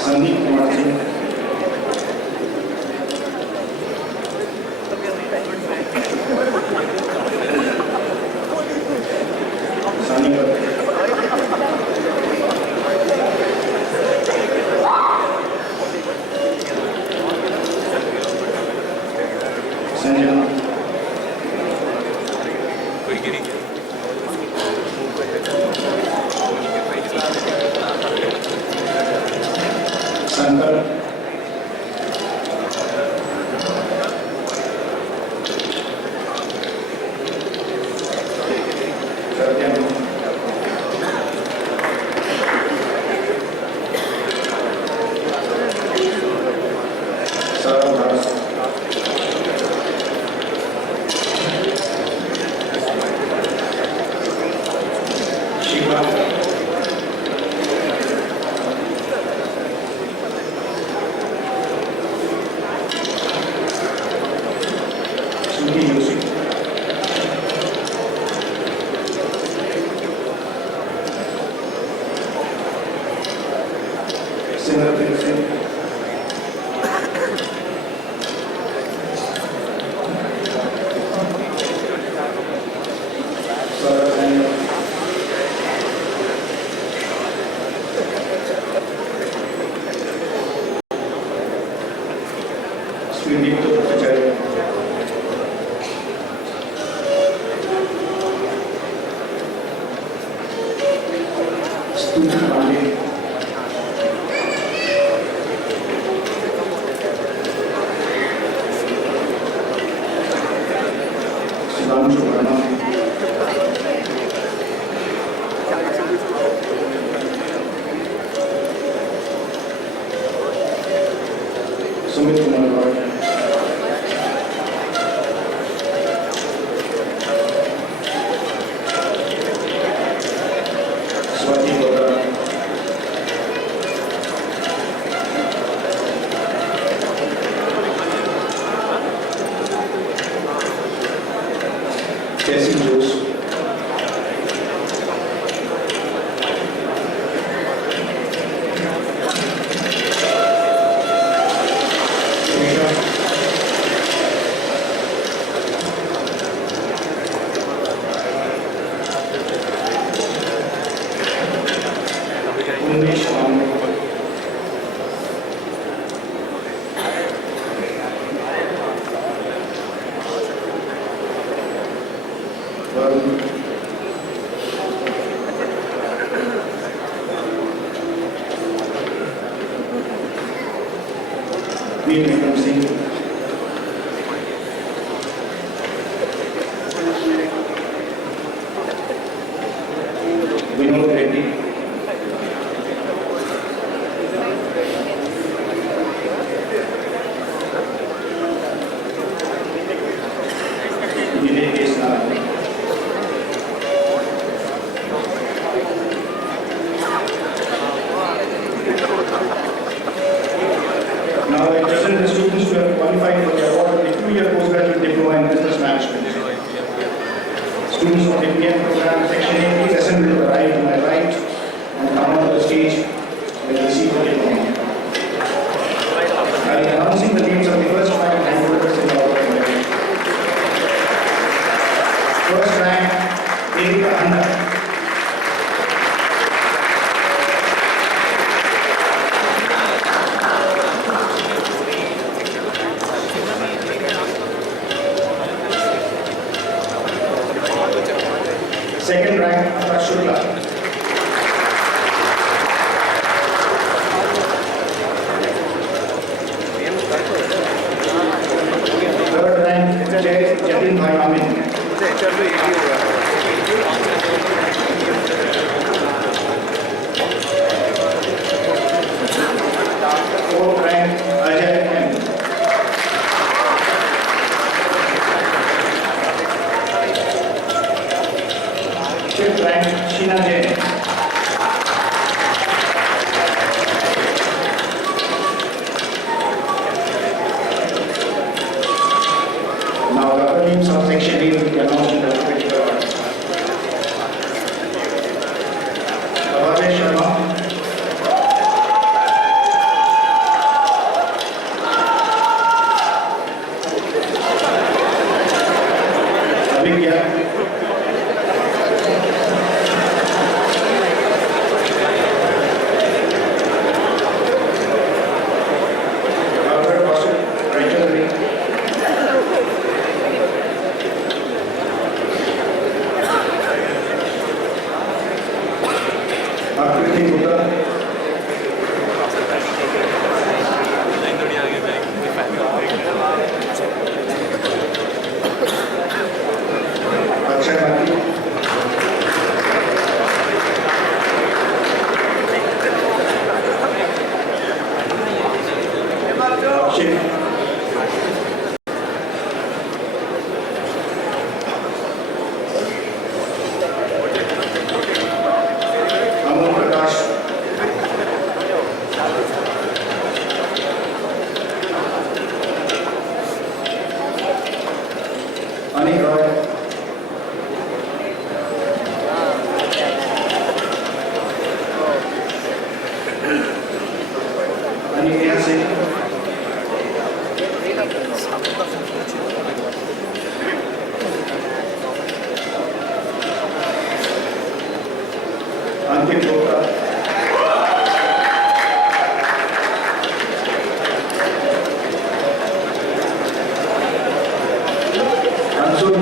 Sandeep Kumar Singh. Sunny Bhatt. Sanjana. Shankar. Satyam. Saurav Das. Shiva. Suki Yusuf. student funding. Sudhanshu Verma. Sumit Kumar Roy. Swati Gora. Cassie Jose. Umesh Manu. Varun. Veer Vikram Singh. Vinod Reddy. Vivek Desai. Now I present the students who have qualified for the award of the 2-year postgraduate diploma in business management. Students of the BM program section A, please assemble to the right, to my right, and come onto the stage and receive the diploma. I am announcing the names of the first 5 handholders in the award. First rank, Devika Anna. Second rank, Akash Shukla. Third rank, Jatin Bhai Amin. Fourth rank, Ajay M. Fifth rank, Sheena Jain. Now the other names of section A will be announced in the alphabetical order. Avade Sharma. Abhigya. Robert Vasu, Rachel Lee. Akriti Gupta. Akshay Mati. Akshay. Amol Prakash. Anik Roy. Anik Singh. Ankim Gupta. Ansul.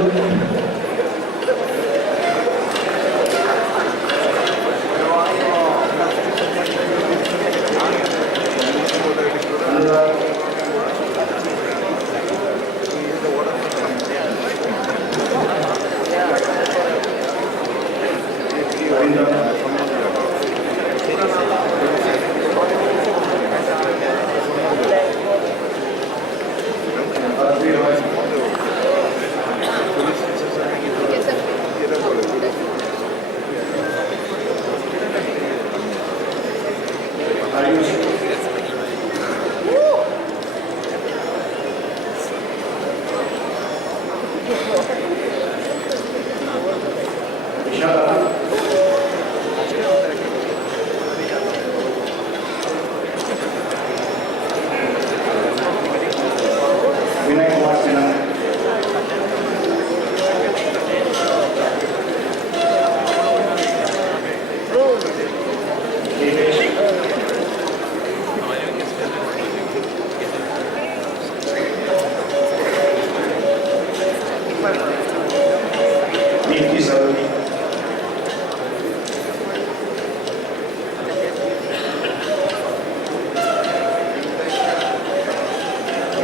Brinda. Adri Roy. Ayush. Vishal. Vinay Kumar Sinha. Devesh. Deepti Savali.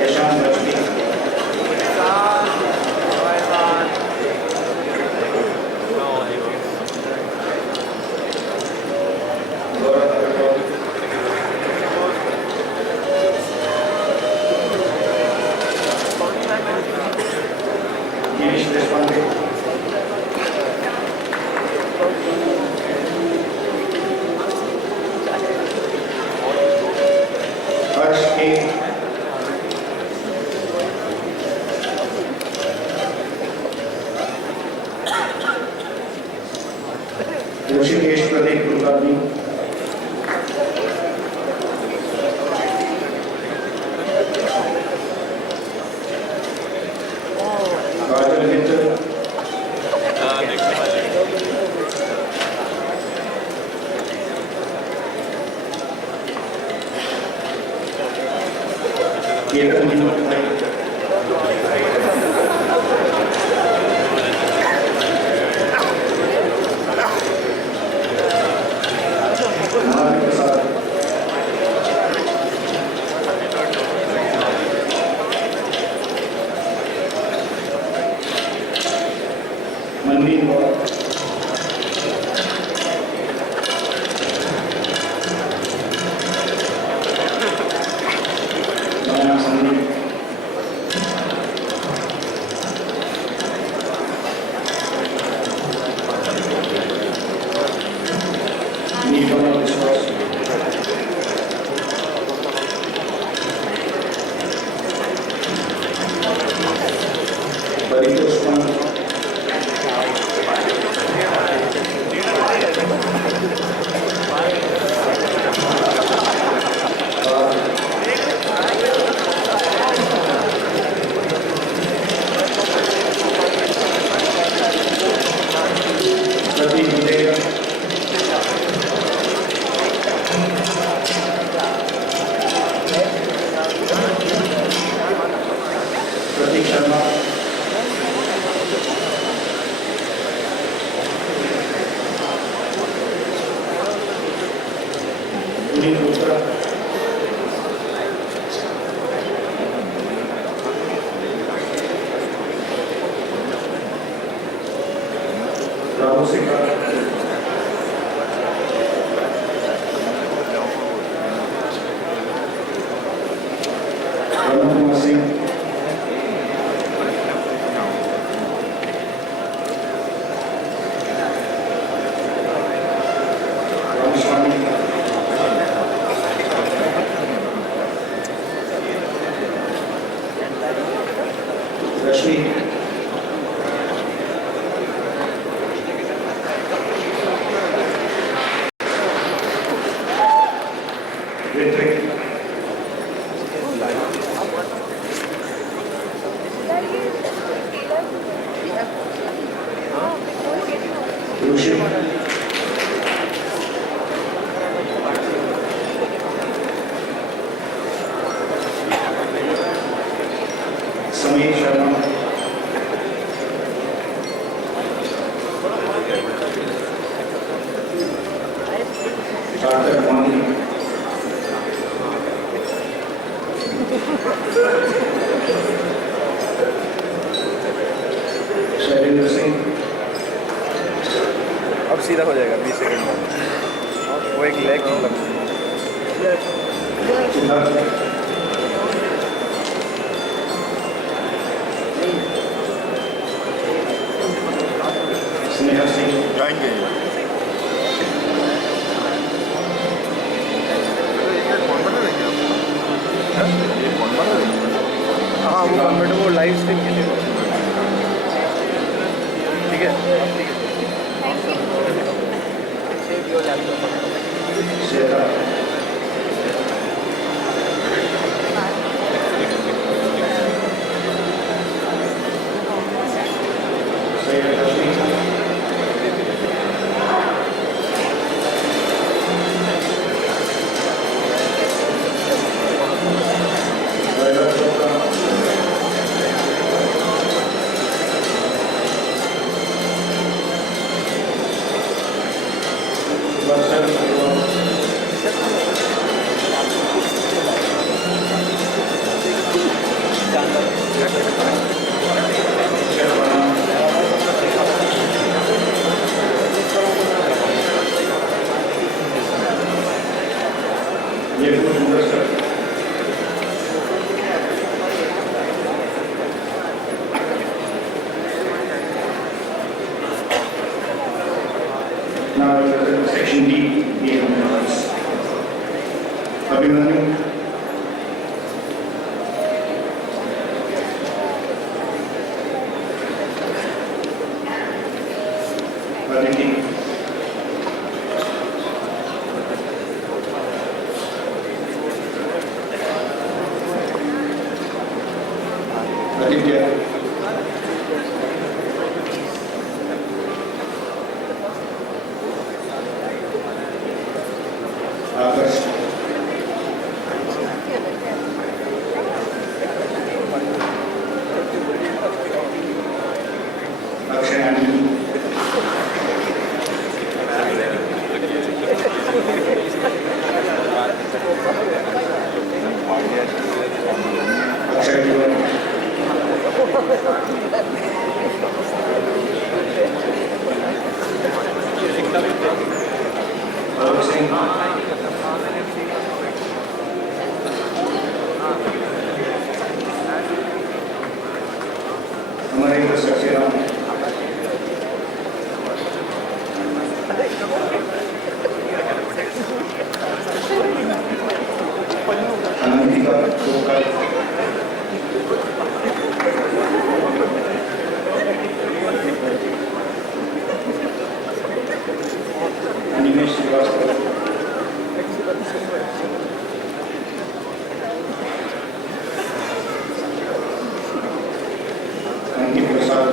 Yashan Bajpi. Gaurav Agarwal. Girish Deshpande. Harsh A. Rishikesh Pradeep Kulkarni. Kajal Mittal. Ketan Vinod. Kumar Prasad. Manveen Gaur. Maya Sandeep. Nilkama Vishwas. Paritosh Kumar. Pratik Vidya. Pratik Sharma. Sunil Gupta. Rahul Sikka. Raman Kumar Singh. Ramaswamy. Rashmi. Ritvik. Rushi. Samir Sharma. Arthur Gandhi. Shailendra Singh. अब सीधा हो जाएगा 20 second में। वो एक leg मतलब स्नेहा सिंह, जाएंगे। हाँ वो कन्वर्ट वो लाइव स्ट्रीम के लिए ठीक है। श्वेता, सैयद हशमी, वैभव चोपड़ा, वर्षा अग्रवाल, शर्मा, ये कुछ industry now represent section D, the members. Abhimanyu, Aditi, Aditya, Akash, Akshay Anand, Akshay Diwan, Arun Singh, Amarendra Saxena, Anantika Kokal, Animesh Srivastava, Ankit Prasad,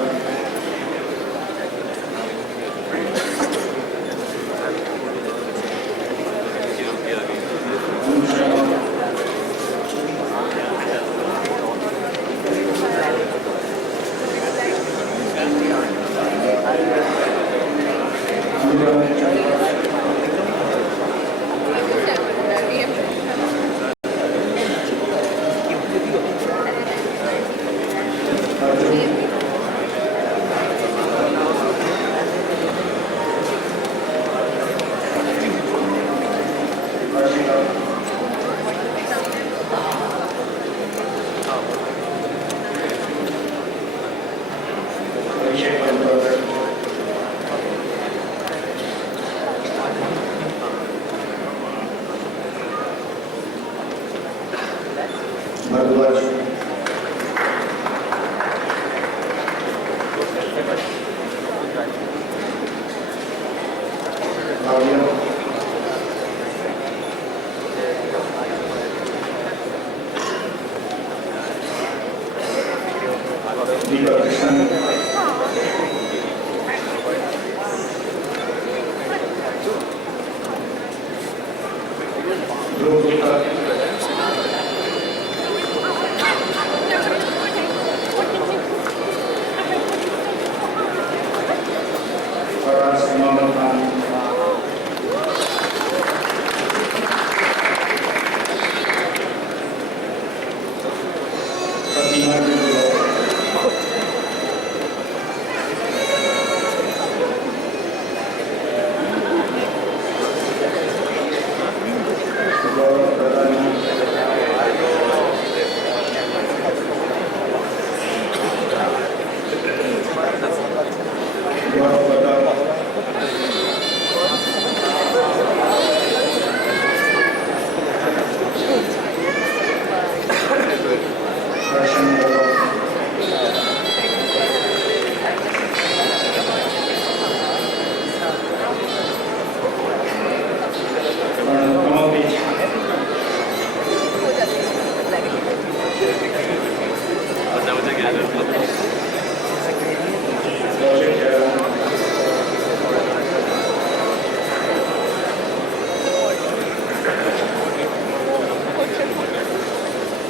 Anu Sharma, Anurag Chandra, Arjun, Arshita, Abhishek Pankaj, Bhardwaj, Bhavya, Deepak Krishnan, Dhruv Gupta, Faraz Imam Khan,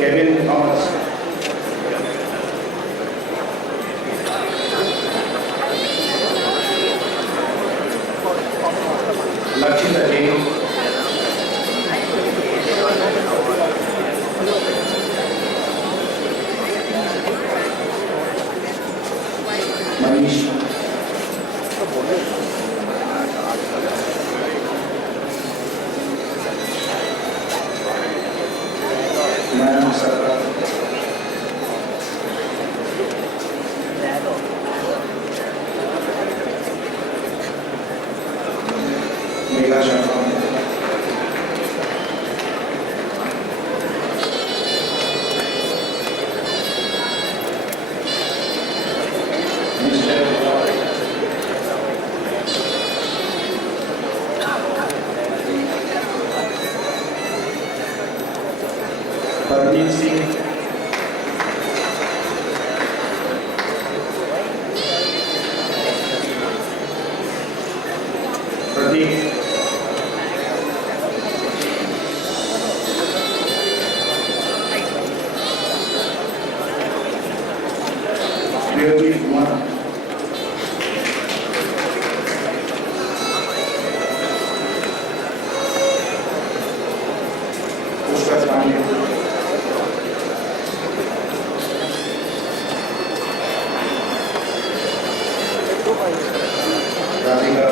Kevin Thomas. Lakshita Jain. Manish. Mayank Sarkar. Megha Sharma. Mr. Pardeep Singh. Pradeep. Pradeep Kumar. Pushkar Pandey. Radhika.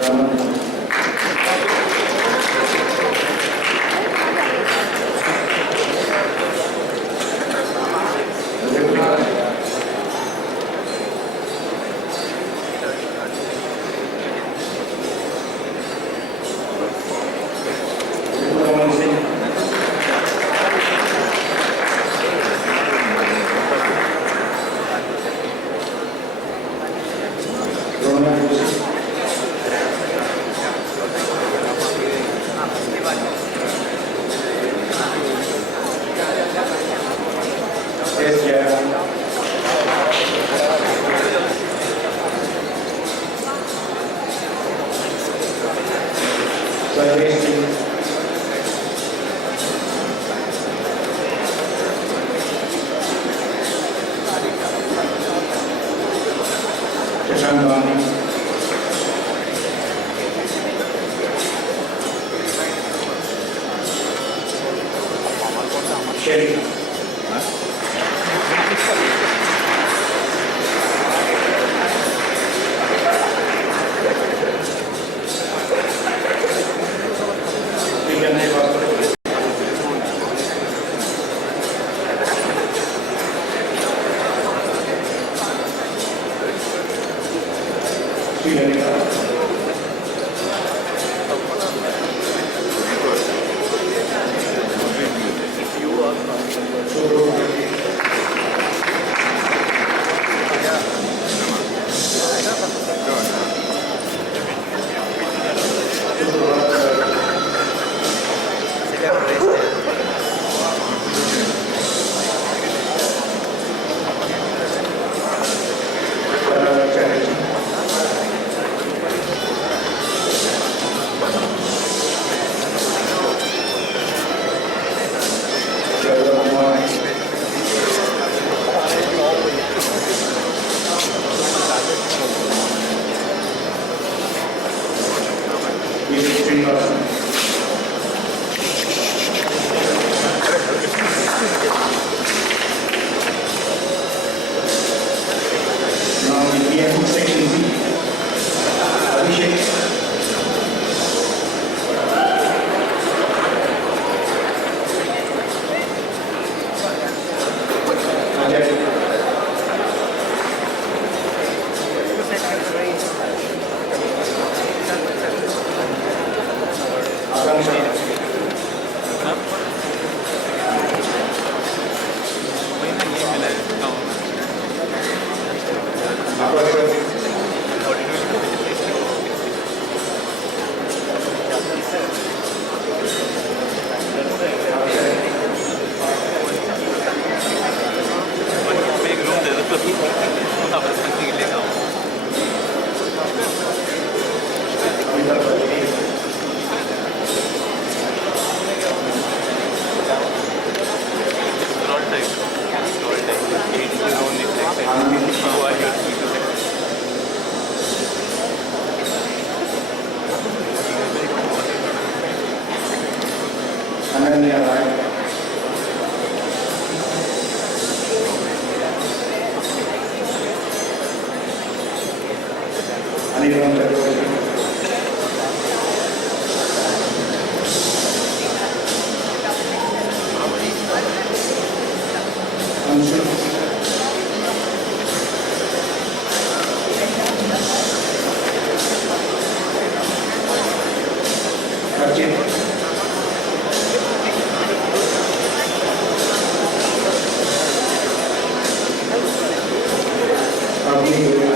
Raman. Raman Singh. Roman Joseph. S. Jaya. Sarvesh Singh. Shashank Gandhi. Sherry. Srikanth Hospital. Sri Lanka. You are Ananya Rai, Aniram Chakravarti, Anshul, Archit, Agni,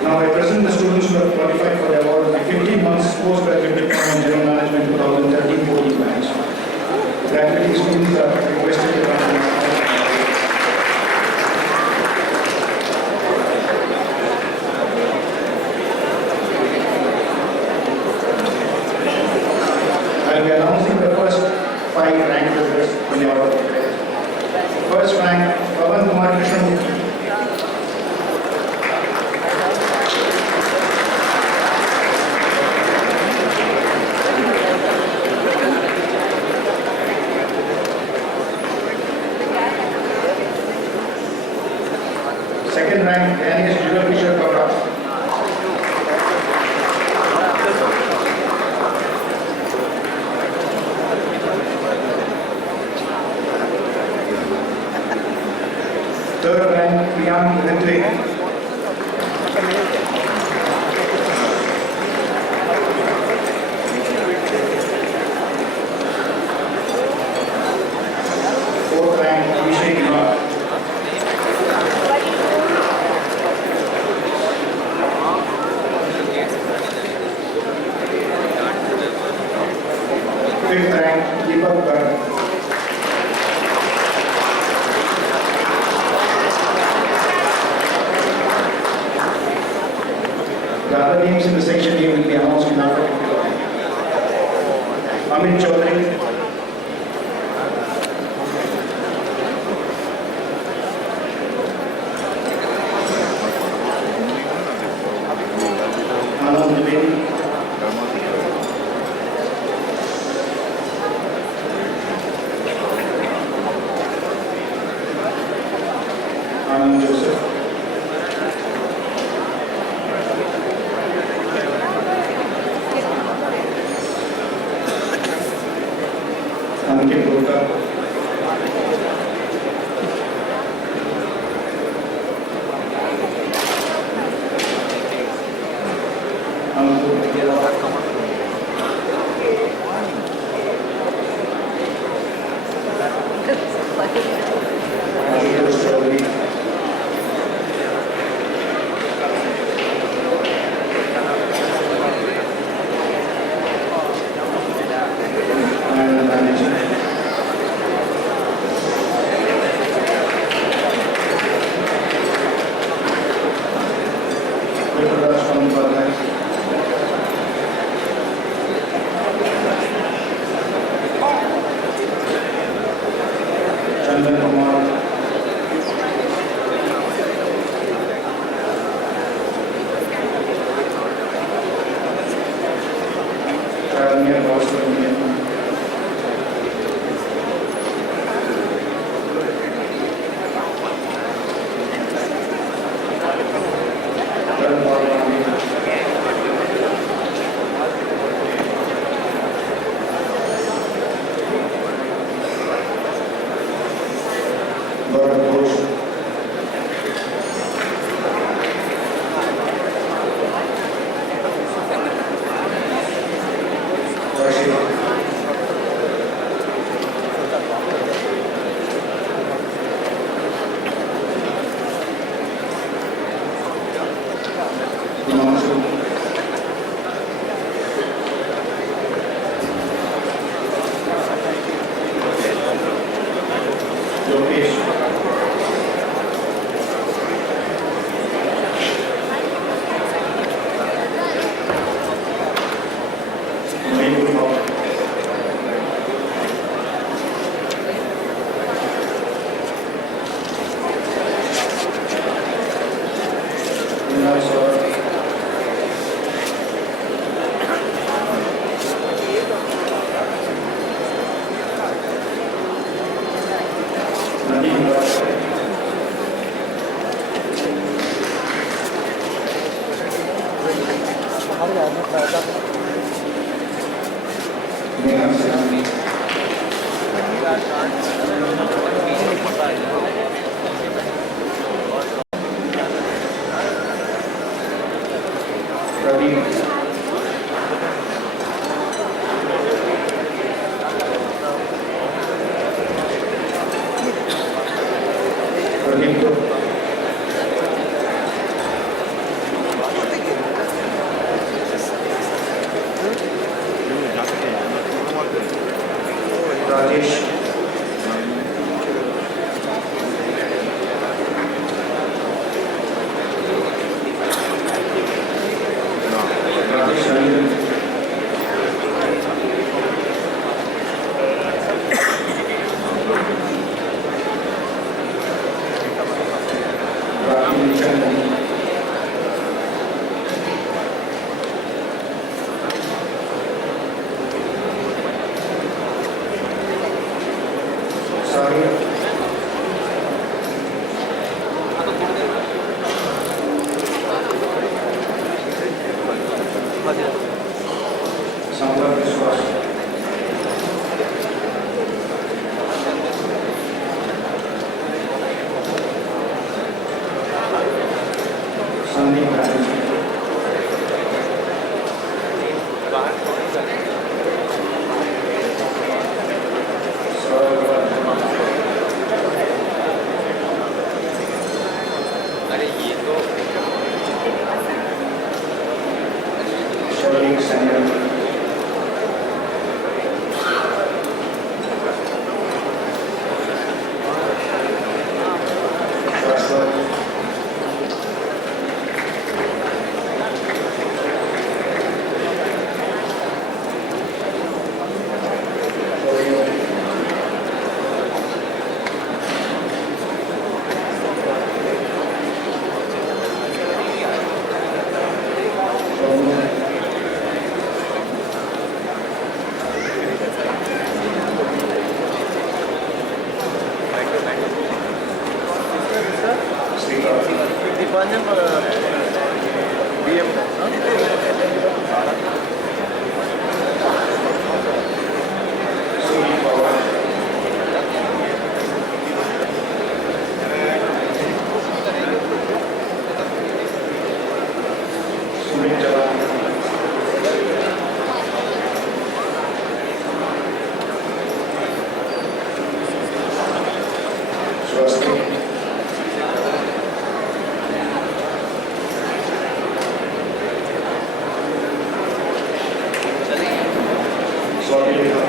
Now I present the students who have qualified for the award of the 15 months postgraduate diploma in general management 2013-14 batch. Graduating students are requested to come. I'll be announcing the first 5 rank holders in the order. First rank, Pavan Kumar Krishnamurthy. Second rank, Danish Jugabishar Kaura. Third rank, Priyank Ritwik. Fourth rank, Abhishek Kumar. Fifth rank, Deepak Garg. The other names in the section A will be announced in alphabetical order. Amit Chaudhary. Anand Dwivedi. Anand Joseph. Ankit Gupta. Ashutosh Chaudhary. And Banerjee. Prithviraj Bandyopadhyay. Chandan Gaurav Ghosh, Rashid, Himanshu, Lokesh, Mayur Haq, Vinay Saurabh, Nadeem Raj, Neha Singhani, Pradeep, Pradeep, Rajesh, Rajesh Ranjan, Rakesh Chandan, Sahil, Sambar Vishwas, Sandeep Banerjee, Saurabh Shaulik Sanyal, Shashwat, Shaulik, Shaulik, Suri Pawar, Sumit Jalan, Swasti, Swati Lekha,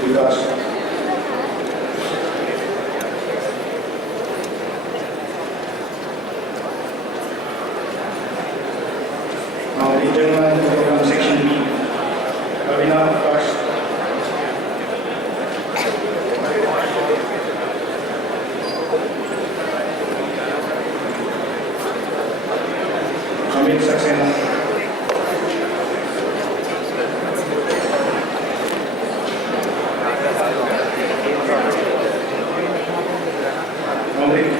Vikas, now the general program section B, Abhinav Akash, Amit Saxena, Amrit,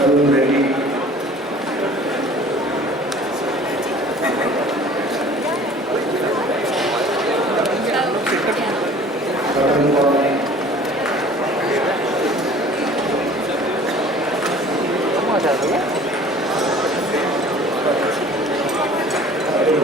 Arun Reddy. Arun Paul. Arun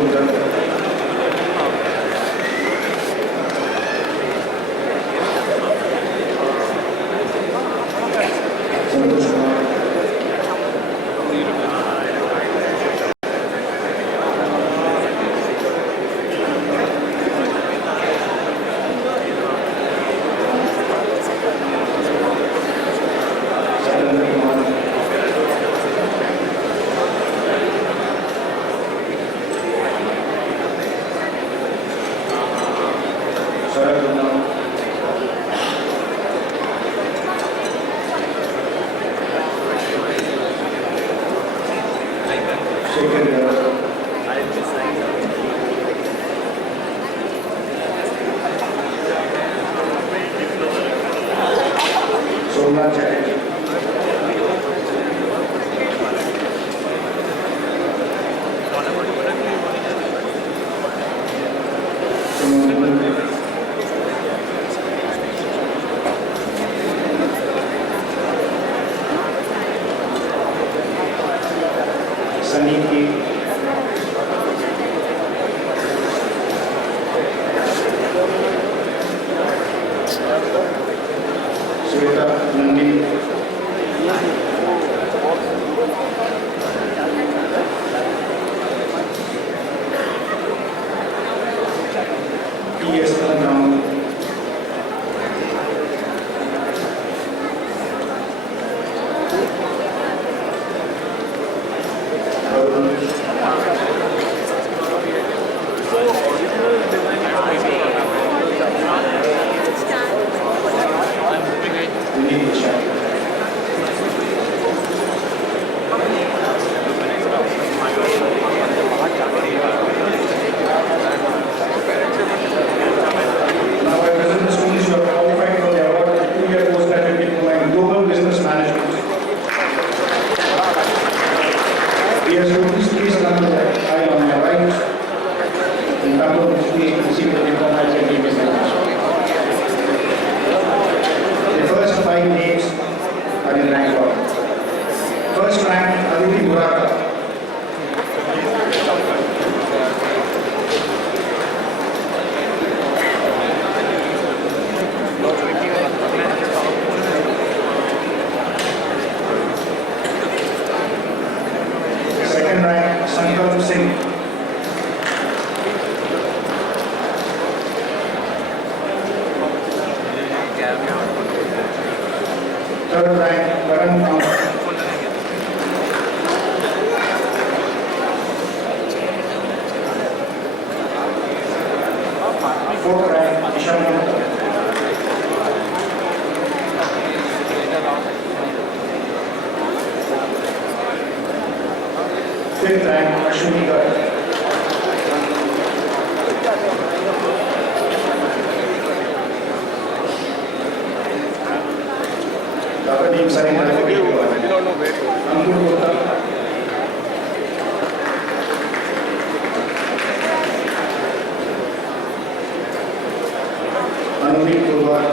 Gupta. Singh. Third rank, Karan Khan. Fourth rank, Ishan Gupta. Fifth rank, Ashwini Garg. The other names are in alphabetical order. Ankur Gupta. Anurag Purwar.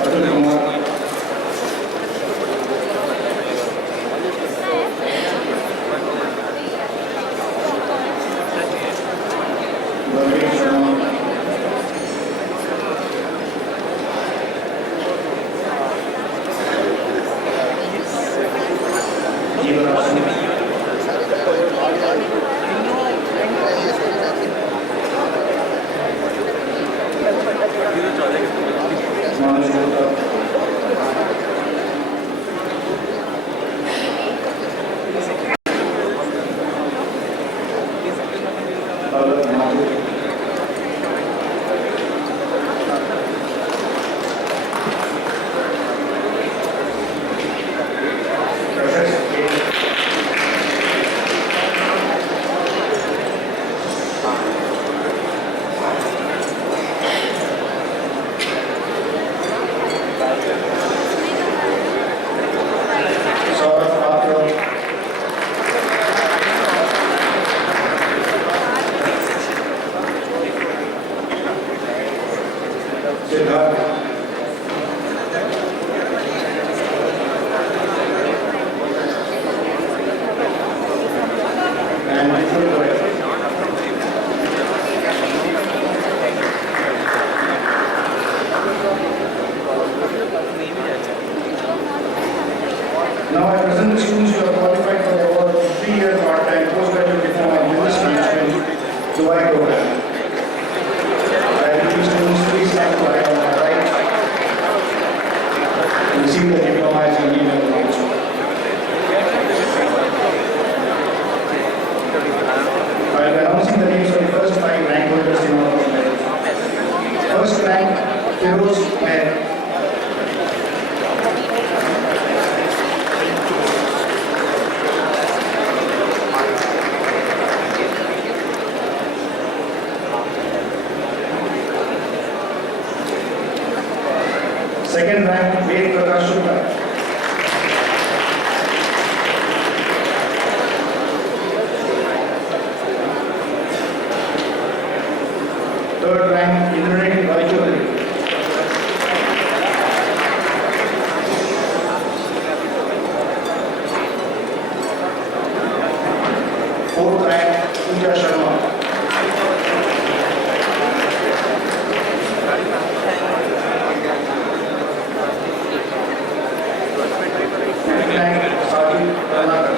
Atul Kumar. Bhavin Sharma. Jeevan Singh. Manoj Gupta. Alat Mathur. Professor K. Saurabh Patra. Siddharth. And Vipul Goyal. Now I present the students who are qualified for the award of 3-year part-time postgraduate diploma in business management, Dubai program. I request students please stand to my right and receive the diploma as an email acknowledgement. I am announcing the names of the first 5 rank holders in honor of merit. First rank, Feroz Meher. Second rank, Ved Prakash Shukla. Third rank, Indrajit Raichaudhary. Fourth rank, Pooja Sharma. Fifth rank, Sajid Ranakar.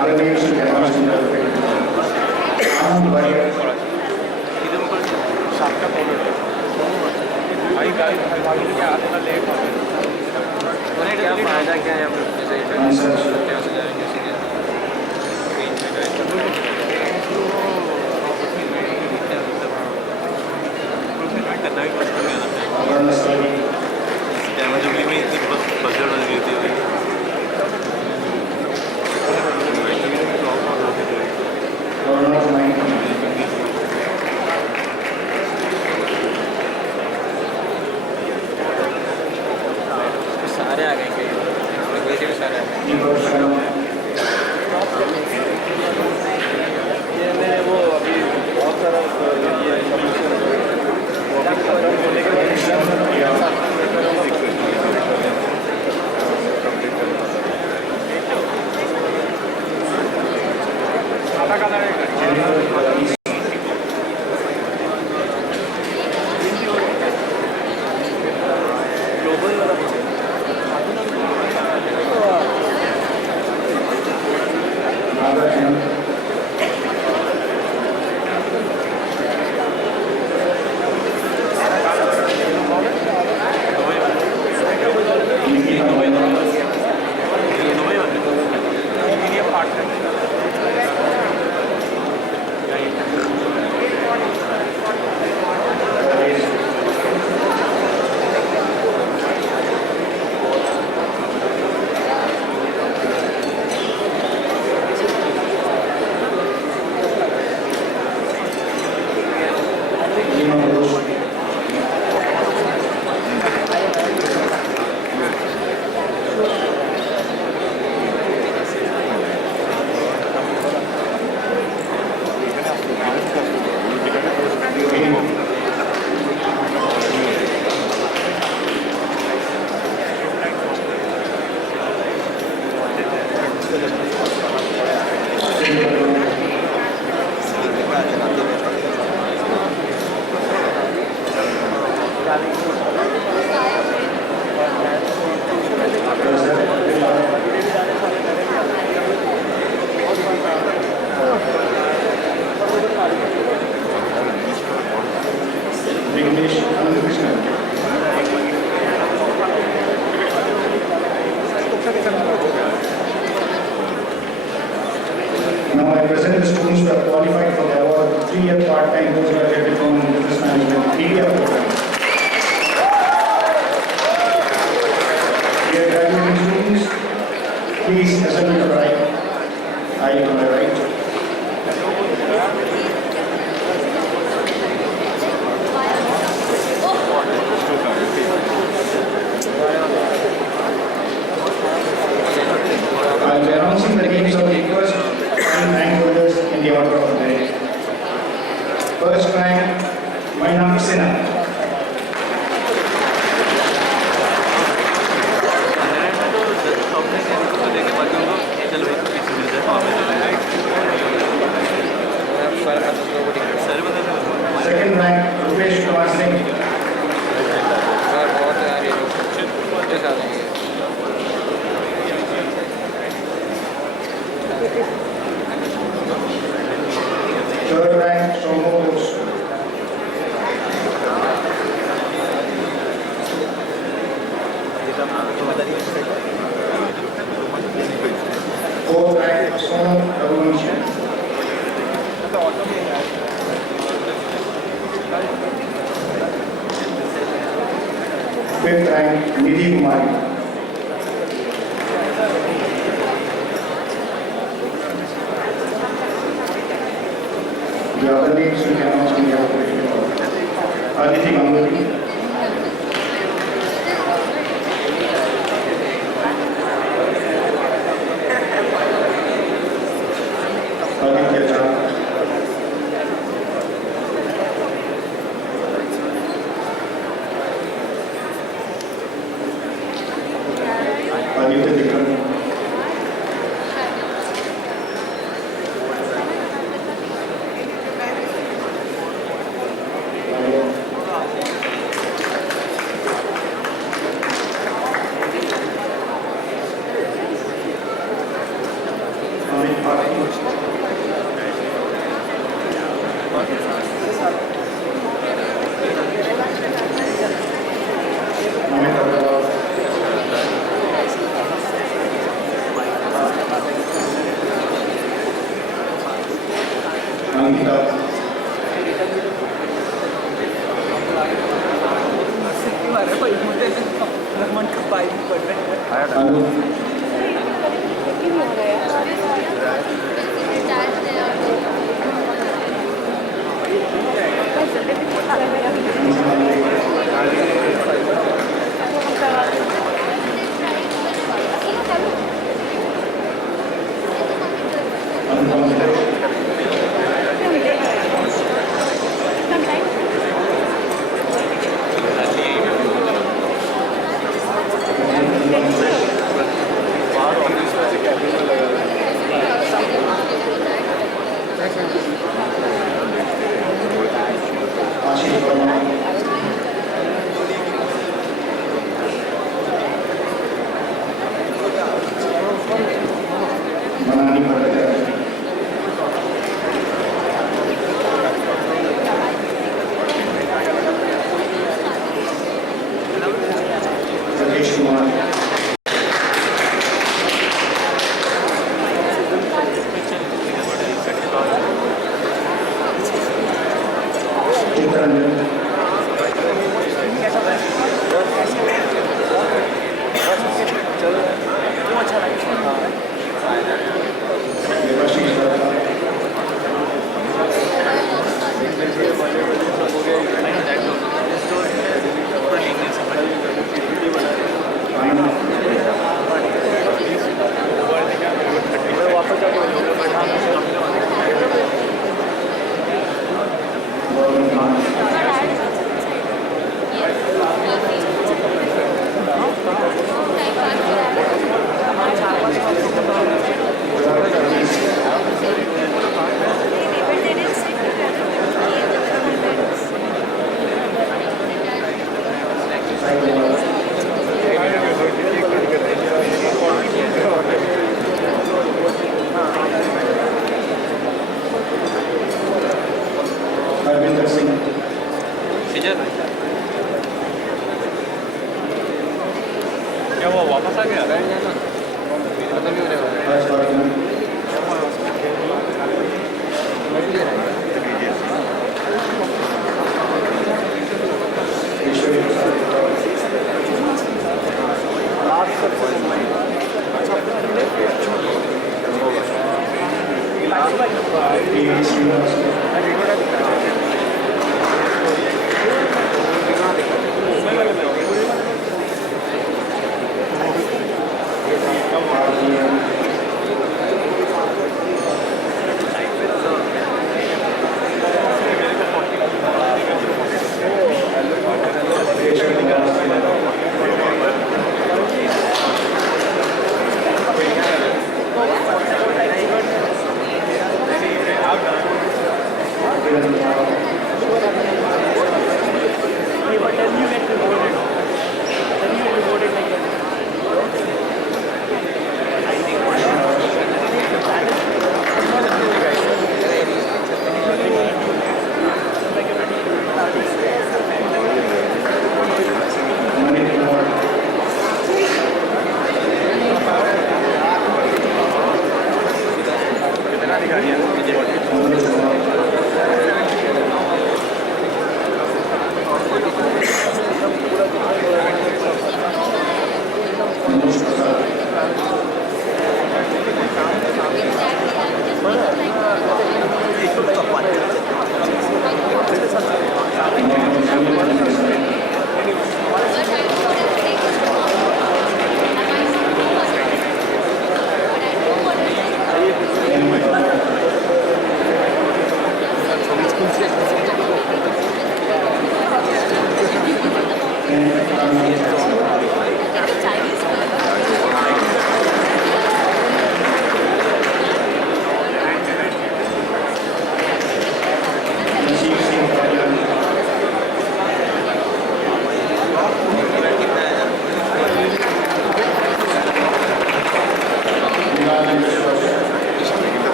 Other names you can ask in the Anand Warrior. Awareness study. Awareness mind. सारे आ गए कई वैसे भी सारे आ गए Deepak Sharma. Jennifer East. Naga M. Nikita Mohan. Now I present the students who have qualified for the award 3-year part-time postgraduate diploma in business management India program. Dear graduating students, please assemble to the right. I to my right. I'll be announcing the names of the first rank holders in the order of the merit. First rank, Mainam Sinha. Second rank, Rupesh Kumar Singh. Third rank, Somo Bose. Fourth rank, Sonam Raghuvanshi. Fifth rank, Nidhi Kumari. The other names we can announce in the alphabetical order. Aditi Ganguly. Aditya Jha. Aditya Vikram. Amit Patil. Amit Agarwal. Ankita. Anu. Chittaranjan, Devashish Datta, Harvinder Singh, क्या वो वापस आ गया? Raj Bhargava, Ishwari Prasad, P.V. Srinivasan,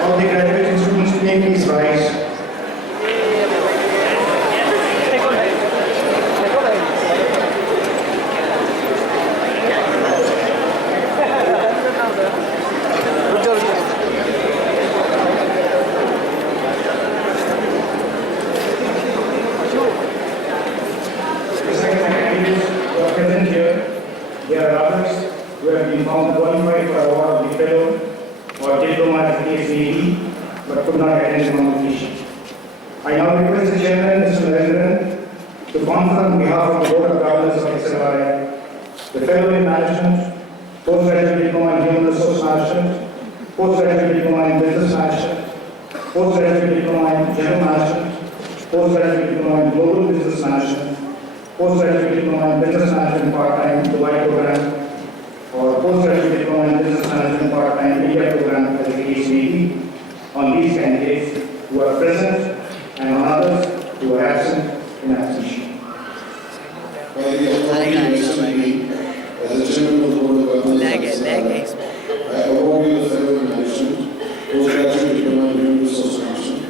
All the graduating students, may please rise. The second candidates who are present here, there are others who have been found qualified for award of the fellow or diploma as the case may be, but could not attend the convocation. I now request the chairman, Mr. Narendran, to confer on behalf of the Board of Governors of XLRI, the fellow in management, postgraduate diploma in human resource management, postgraduate diploma in business management, postgraduate diploma in general management, postgraduate diploma in global business management, postgraduate diploma in business management part-time Dubai program, or postgraduate diploma in business management part-time India program as the case may be, on these candidates who are present and on others who are absent in absentia. By the authority vested in me as the chairman of the Board of Governors, I award you the fellow in management, postgraduate diploma in human resource management,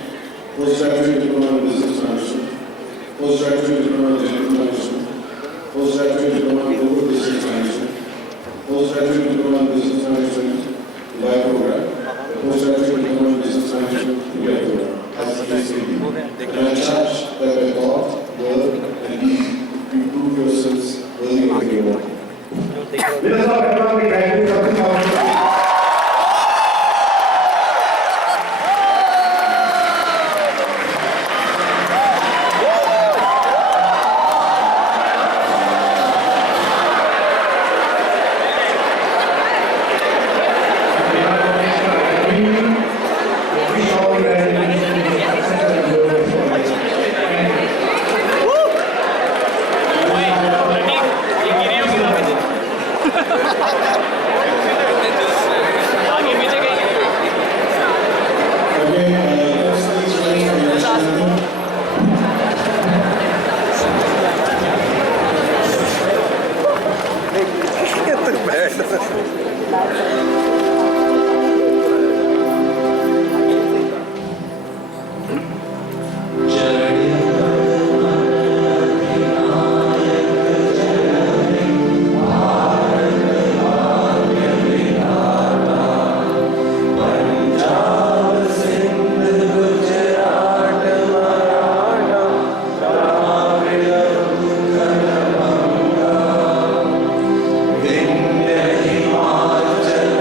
postgraduate diploma in business management, postgraduate diploma in general management, postgraduate diploma in global business management, postgraduate diploma in business management Dubai program, postgraduate diploma in business management India program, as the case may be. And I charge that by thought, word, and deed, you prove yourselves worthy of the award. Let us now welcome the graduates of the convocation. Himalachal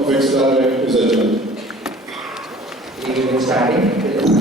of XLRI is adjourned. Even starting.